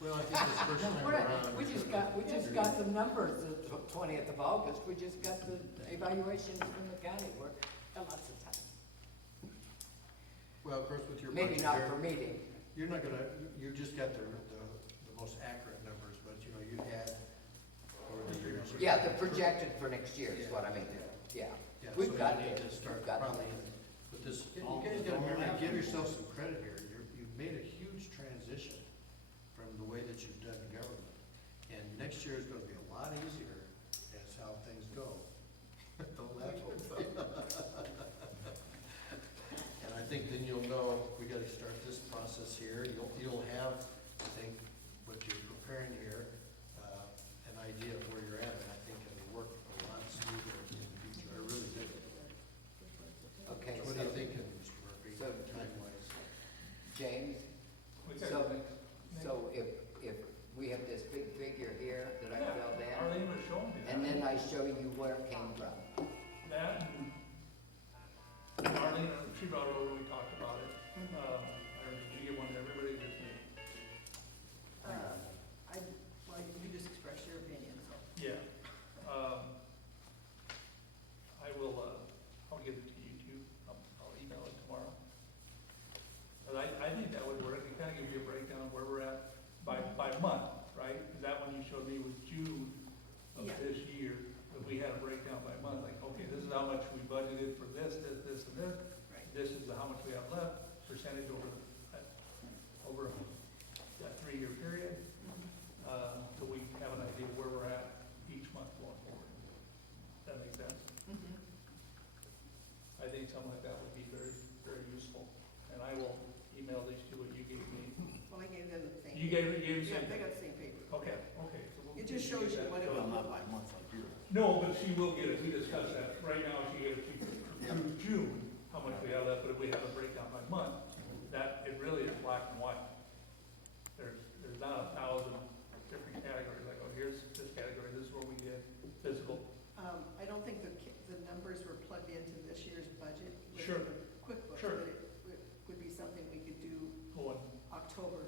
Well, I think this first time We're not- around. We just got the numbers, the 20th of August, we just got the evaluations from the county, we're got lots of time. Well, of course, with your maybe budget not here, for meeting. you're not gonna, you just got the most accurate numbers, but you know, you had over the years. Yeah, the projected for next year is what I mean, yeah. Yeah, We've so got you need it. to start We've got it. probably with this, you guys gotta remember, give yourself some credit here. You've made a huge transition from the way that you've done government. And next year is gonna be a lot easier as how things go. Don't laugh. And I think then you'll know, we gotta start this process here. You'll have, I think, what you're preparing here, an idea of where you're at, and I think it'll work a lot smoother in the future. I really do. Okay, What are you so, thinking, Mr. Murphy, so- time-wise? James, We said So- next- so if we have this big figure here that I Yeah, filled in, Arlene was showing me that. and then I show you where it came from. That and Arlene, she brought it over, we talked about it. I don't know, did you get one to everybody, just me? Well, you just express your opinion, so. Yeah. I will, I'll give it to you too. I'll email it tomorrow. But I think that would work. It kind of gives you a breakdown of where we're at by month, right? 'Cause that one you showed me was June of Yeah. this year. But we had a breakdown by month, like, okay, this is how much we budgeted for this, and this. Right. This is how much we have left, percentage over that 3-year period. So we have an idea where we're at each month going forward. That makes sense? Mhm. I think something like that would be very, very useful. And I will email these to what you gave me. Well, I gave them the same. You gave the Yeah, same they thing? got the same paper. Okay, okay. So we'll- It just shows you what it Well, would not look by like. month like you. No, but she will get it. We discussed that. Right now, she gave it to you through June, how much we have left, but if we have a breakdown by month, that, it really is black and white. There's not 1,000 different categories, like, oh, here's this category, this is where we did physical. I don't think the numbers were plugged into this year's budget. with Sure. the QuickBooks, Sure. but it would be something we could do Going October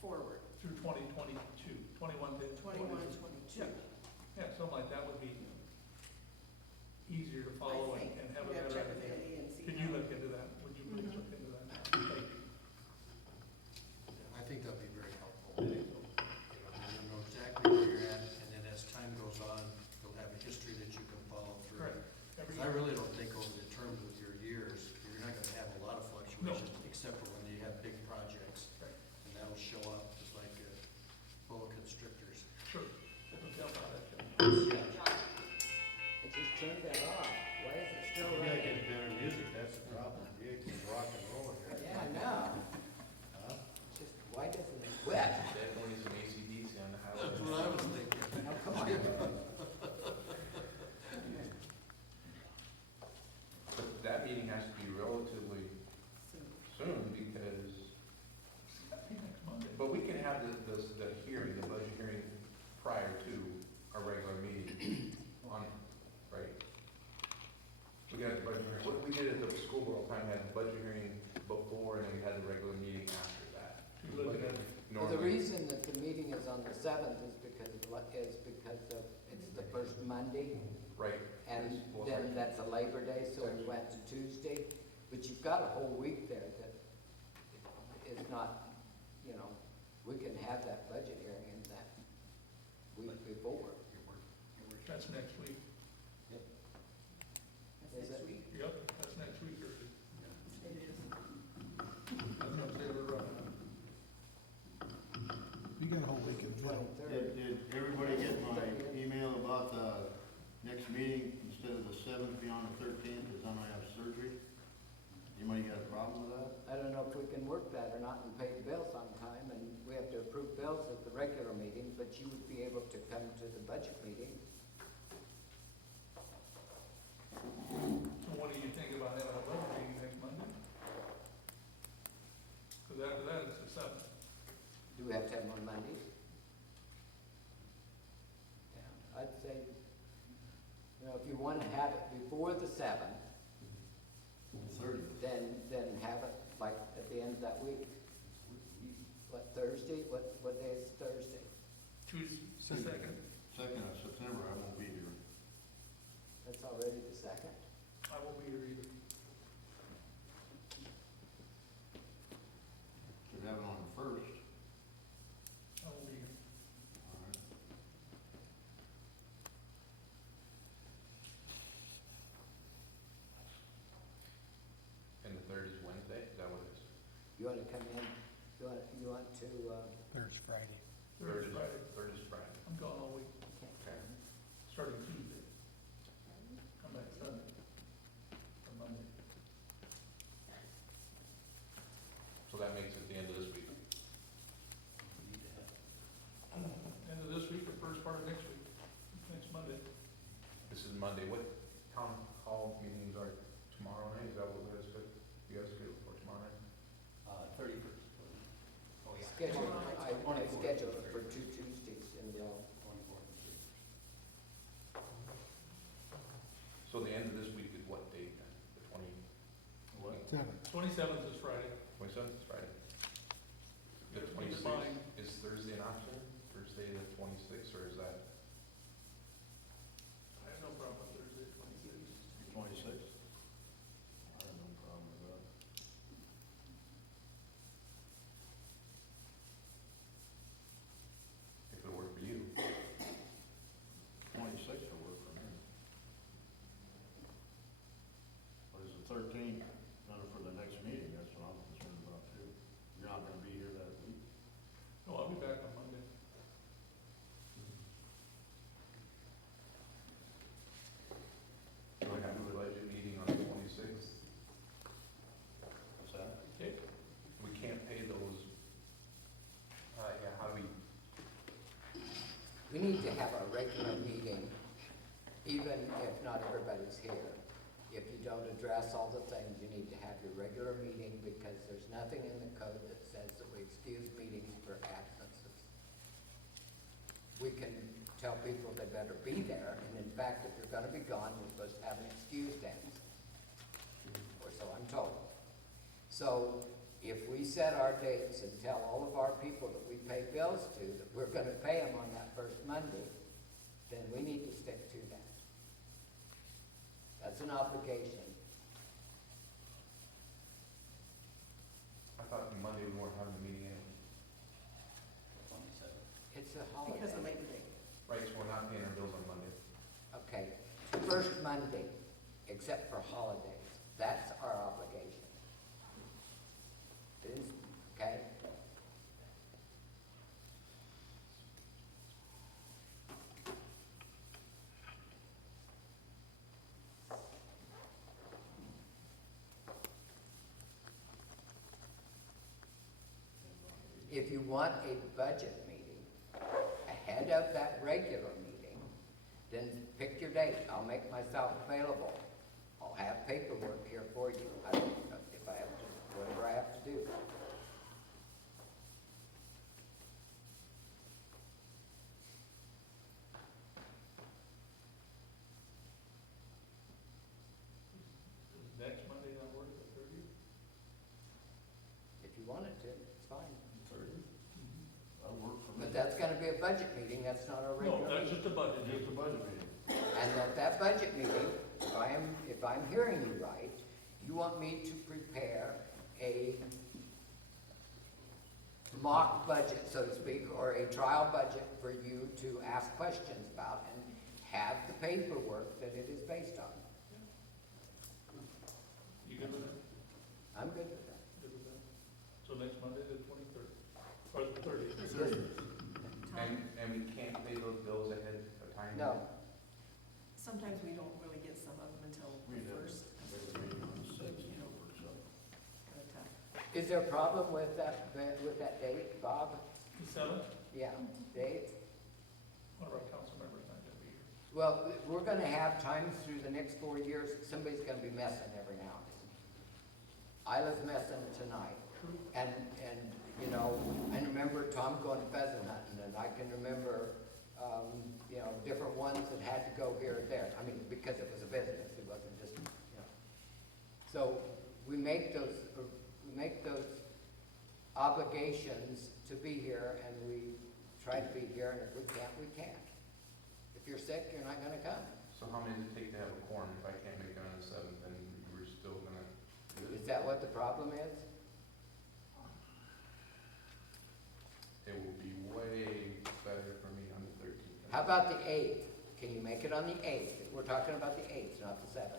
forward, through 2022, 21 to 21 and 22. Yeah, something like that would be easier to follow I think. and have a We'd have to better check with idea. Eddie and see Can you how- look into that? Would you please Mhm. look into that? Thank you. I think that'd be very helpful. You know, you'll know exactly where you're at, and then as time goes on, you'll have a history that you can follow through. Correct. Every 'Cause I really don't think over the terms of your years, you're not gonna have a lot of fluctuations, except for when you have big projects. Right. And that'll show up just like boa constrictors. Sure. Don't tell about that, Jim. I just turned that off. Why is it still You gotta running? get better music, that's the problem. You can rock and roll here. Yeah, I know. Huh? Just, why doesn't it quit? Definitely some AC/DC on the highway. That's what I was thinking. Oh, come on. But that meeting has to be relatively Soon. soon because, I think next Monday. but we can have the hearing, the budget hearing prior to our regular meeting on, right? We got the budget hearing, what we did at the school board time, had the budget hearing before and then we had the regular meeting after that. You look at it. Well, the Normally, reason that the meeting is on the 7th is because of, it's the first Monday, right. and Well, then that's a Labor Day, so it went to Tuesday. But you've got a whole week there that is not, you know, we can have that budget hearing in that week before. That's next week. That's Is next it? week. Yep, that's next week, or, It is. that's what they were running. You got a whole week in June. 23rd. Did everybody get my email about the next meeting, instead of the 7th, be on the 13th, because I'm gonna have surgery? Anybody got a problem with that? I don't know if we can work that or not and pay the bills on time, and we have to approve bills at the regular meeting, but you would be able to come to the budget meeting. So what do you think about having a budget meeting next Monday? Because after that, it's the 7th. Do we have to have one Mondays? Yeah, I'd say, you know, if you want to have it before the 7th, 30th. then have it like at the end of that week. What, Thursday? What day is Thursday? Tuesday, Second. 2nd. 2nd of September, I won't be here. That's already the 2nd? I won't be here either. to come in? You want to, Thursday, Friday. Third is Friday. Third is Friday. I'm gone all week, Okay. starting Tuesday. Come back Sunday. Or Monday. So that makes it the end of this week. End of this week or first part of next week, next Monday. This is Monday. What town hall meetings are tomorrow night? Is that what we're gonna, you guys scheduled for tomorrow night? 31st. Oh, schedule, I scheduled it for 2 Tuesdays in a row. 24th. So the end of this week is what date then? The What? 27th is Friday. 27th is Friday. The Keep in 26th, mind- is Thursday an option? Thursday the 26th, or is that? I have no problem with Thursday, 26th. 26? I have no problem with that. If it'll work for you. 26 will work for me. What is the 13th, for the next meeting, that's what I'm concerned about too. You're not gonna be here that week. No, I'll be back on Monday. Do we have a budget meeting on the 26th? What's that? Okay? We can't pay those, yeah, how do we, We need to have a regular meeting, even if not everybody's here. If you don't address all the things, you need to have your regular meeting, because there's nothing in the code that says that we excuse meetings for absences. We can tell people they better be there, and in fact, if you're gonna be gone, you're supposed to have an excused absence. Or so I'm told. So, if we set our dates and tell all of our people that we pay bills to, that we're gonna pay them on that first Monday, then we need to stick to that. That's an obligation. I thought Monday we weren't having a meeting anyway. 27th. It's a holiday. Because of Labor Day. Right, so we're not paying our bills on Monday. Okay, first Monday, except for holidays, that's our obligation. Is, okay? If you want a budget meeting ahead of that regular meeting, then pick your date. I'll make myself available. I'll have paperwork here for you. I don't know if I have to, whatever I have to do. Does next Monday not work, the 30th? If you want it to, it's fine. 30? That'll work for me. But that's gonna be a budget meeting, that's not our No, regular that's meeting. just a budget. Just a budget meeting. And at that budget meeting, if I'm hearing you right, you want me to prepare a mock budget, so to speak, or a trial budget for you to ask questions about and have the paperwork that it is based on. You good with that? I'm good with that. Good with that? So next Monday, the 23rd, or the 30th? And we can't pay those bills ahead of time? No, Sometimes we don't really get some of them until We the do. first. Regular meeting on the 6th, you know, works out. Kind of tough. is there a problem with that date, Bob? The 7th, Yeah, date? one of our council members not gonna be here. Well, we're gonna have times through the next 4 years, somebody's gonna be messing every now and then. I was messing tonight, and, you know, I remember Tom going pheasant hunting, and I can remember, you know, different ones that had to go here and there. I mean, because it was a business, it wasn't just, you know. So, we make those obligations to be here, and we try to be here, and if we can't, we can't. If you're sick, you're not gonna come. So how many does it take to have a quorum? If I can't make it on the 7th, then we're still gonna do Is it? that what the problem is? It will be way better for me on the 13th. How about the 8th? Can you make it on the 8th? We're talking about the 8th, not the 7th.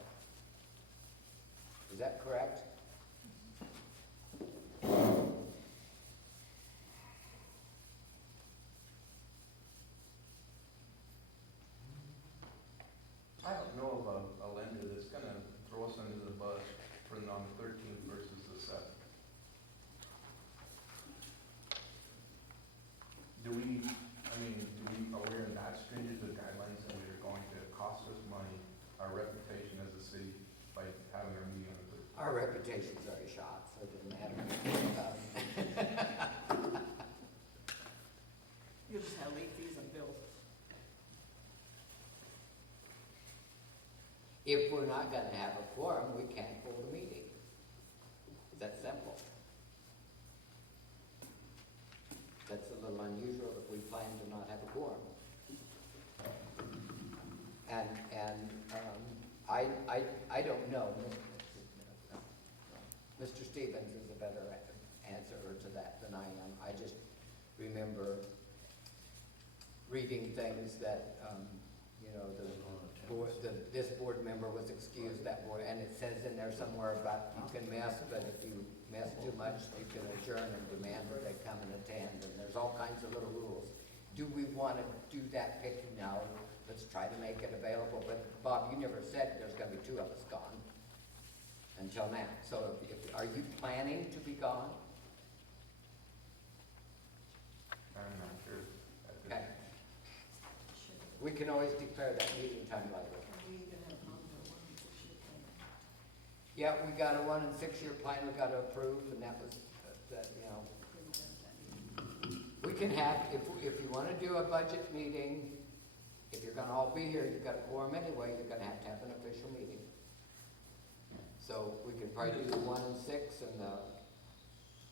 Is that correct? If we're not gonna have a quorum, we can't hold a meeting. It's that simple. That's a little unusual if we plan to not have a quorum. I don't know. Mr. Stevens is a better answerer to that than I am. I just remember reading things that, this board member was excused, that board, and it says in there somewhere about you can mess, but if you mess too much, you can adjourn and demand that they come and attend, and there's all kinds of little rules. Do we want to do that picking now? Let's try to make it available, but Bob, you never said there's gonna be two of us gone until now. So are you planning to be gone? I'm not sure. at this- Okay. We can always declare that meeting time later. Are we gonna have one for one, six year plan? Yeah, we got a 1 and 6 year plan we got to approve, and that was, we can have, if you want to do a budget meeting, if you're gonna all be here, you've got a quorum anyway, you're gonna have an official meeting. So we can probably do the 1 and 6, and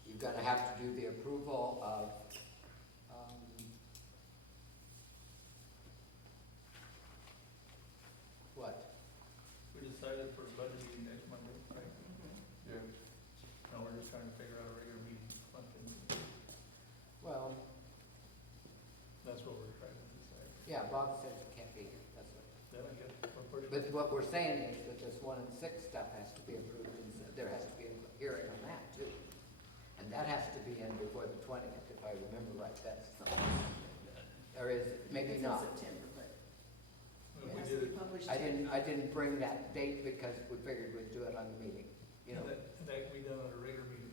you're gonna have to do the approval of, what? We decided for a budget meeting next Monday, right? Yeah. Now we're just trying to figure out a regular meeting, monthly meeting. Well, That's what we're trying to decide. yeah, Bob says it can't be here, that's what. Then I guess we're pushing. But what we're saying is that this 1 and 6 stuff has to be approved, and there has to be a hearing on that too. And that has to be in before the 20th, if I remember right, that's something. Or is it, maybe It's in not. September, but We it has did to be it. published. I didn't bring that date because we figured we'd do it on the meeting, you know. And that can be done at a regular meeting.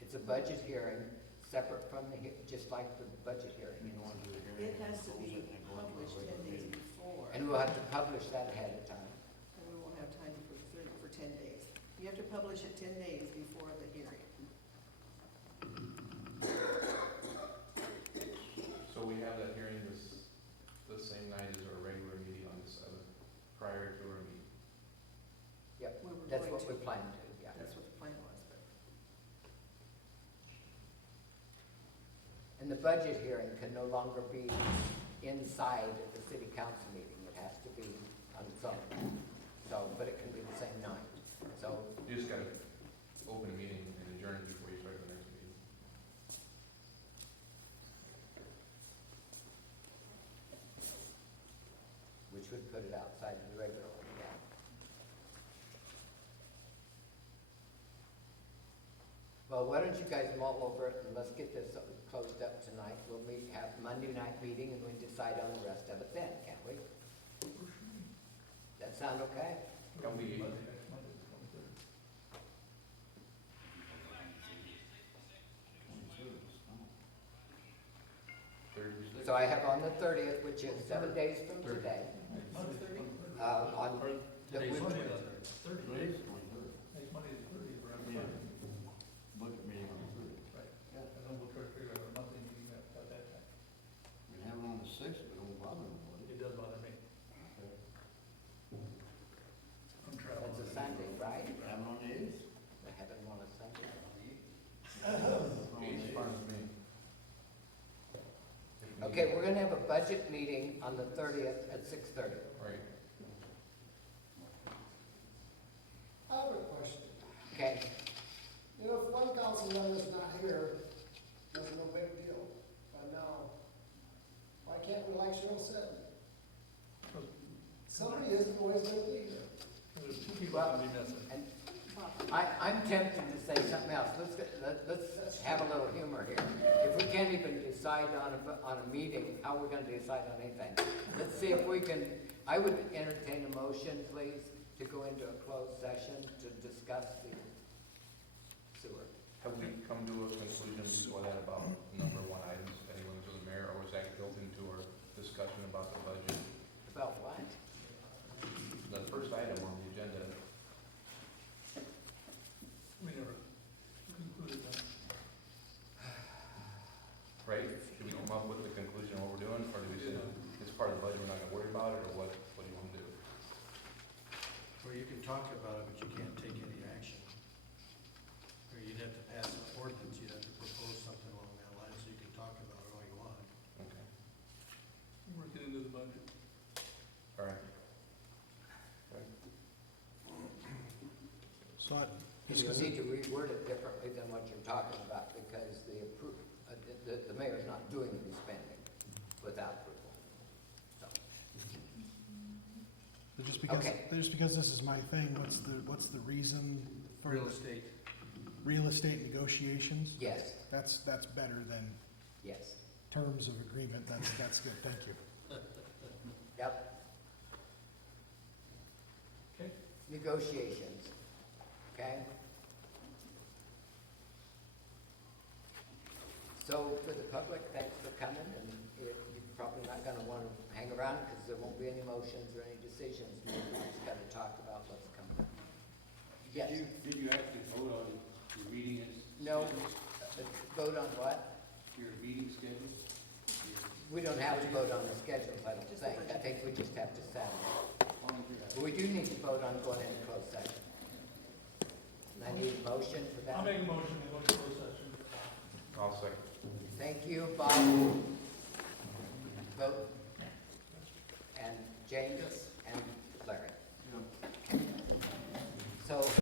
It's a budget hearing, separate from just like the budget hearing. You don't want to do the hearing. It has to close be it, and go into a published 10 regular days meeting. before, And we'll have to publish that ahead of time. and we won't have time for 10 days. You have to publish it 10 days before the hearing. So we have that hearing the same night as our regular meeting on the 7th, prior to our meeting. Yep, We were that's going what we to. planned to, yeah. That's what the plan was, but. And the budget hearing can no longer be inside the city council meeting, it has to be on its own. So, but it can be the same night, so, You just gotta open a meeting and adjourn it before you start the next meeting. which would put it outside of the regular one, yeah. Well, why don't you guys mull over it and let's get this closed up tonight. We'll have Monday night meeting and we decide on the rest of it then, can't we? That sound okay? Can we, Monday, next Monday, the 23rd. Thursday? So I have on the 30th, which is 7 days from today, Monday, 30? on, that we, Monday, the 30th. Today's 23rd. Next Monday, the 30th, we're having a Yeah. budget. Budget meeting on the 30th. Right. And then we'll try to figure out a monthly meeting at that time. We have it on the 6th, but don't bother nobody. It does bother me. I'm traveling. that's a Sunday, right? Have it on the 8th. I haven't on a Sunday. Eight's fine with me. If we- Okay, we're gonna have a budget meeting on the 30th at 6:30. Right. I have a question. Okay, You know, if one council member's not here, that's no big deal. But now, why can't we, like Cheryl said, somebody isn't always gonna be here. There's two people that will be missing. and I'm tempted to say something else. Let's have a little humor here. If we can't even decide on a meeting, how are we gonna decide on anything? Let's see if we can, I would entertain a motion, please, to go into a closed session to discuss the sewer. Have we come to a conclusion before that about number one items, anyone to the mayor, or was that built into our discussion about the budget? About what? The first item on the agenda, We never concluded that. right? Should we come up with the conclusion of what we're doing, or do we say it's part of the budget, we're not gonna worry about it, or what do you wanna do? Or you can talk about it, but you can't take any action. Or you'd have to pass an ordinance, you'd have to propose something along that line, so you can talk about it all you want. Okay, Work it into the budget. all right. So I, just You 'cause need to reword it differently than what you're talking about, because the mayor's not doing the spending without approval. So, but just because this is my thing, what's the reason for Real estate. real estate negotiations? yes, That's better than yes, terms of agreement, that's good, thank you. yep, Okay? negotiations, okay? So for the public, thanks for coming, and you're probably not gonna wanna hang around, because there won't be any motions or any decisions, maybe we just gotta talk about what's coming up. Yes, Did you actually vote on your meeting? no, vote on what? Your meeting schedule? We don't have to vote on the schedules, I don't think, I think we just have to set them. But we do need to vote on going into closed session. And I need a motion for that. I'll make a motion to go to closed session. I'll second. Thank you, Bob. Vote. And James and Larry. So.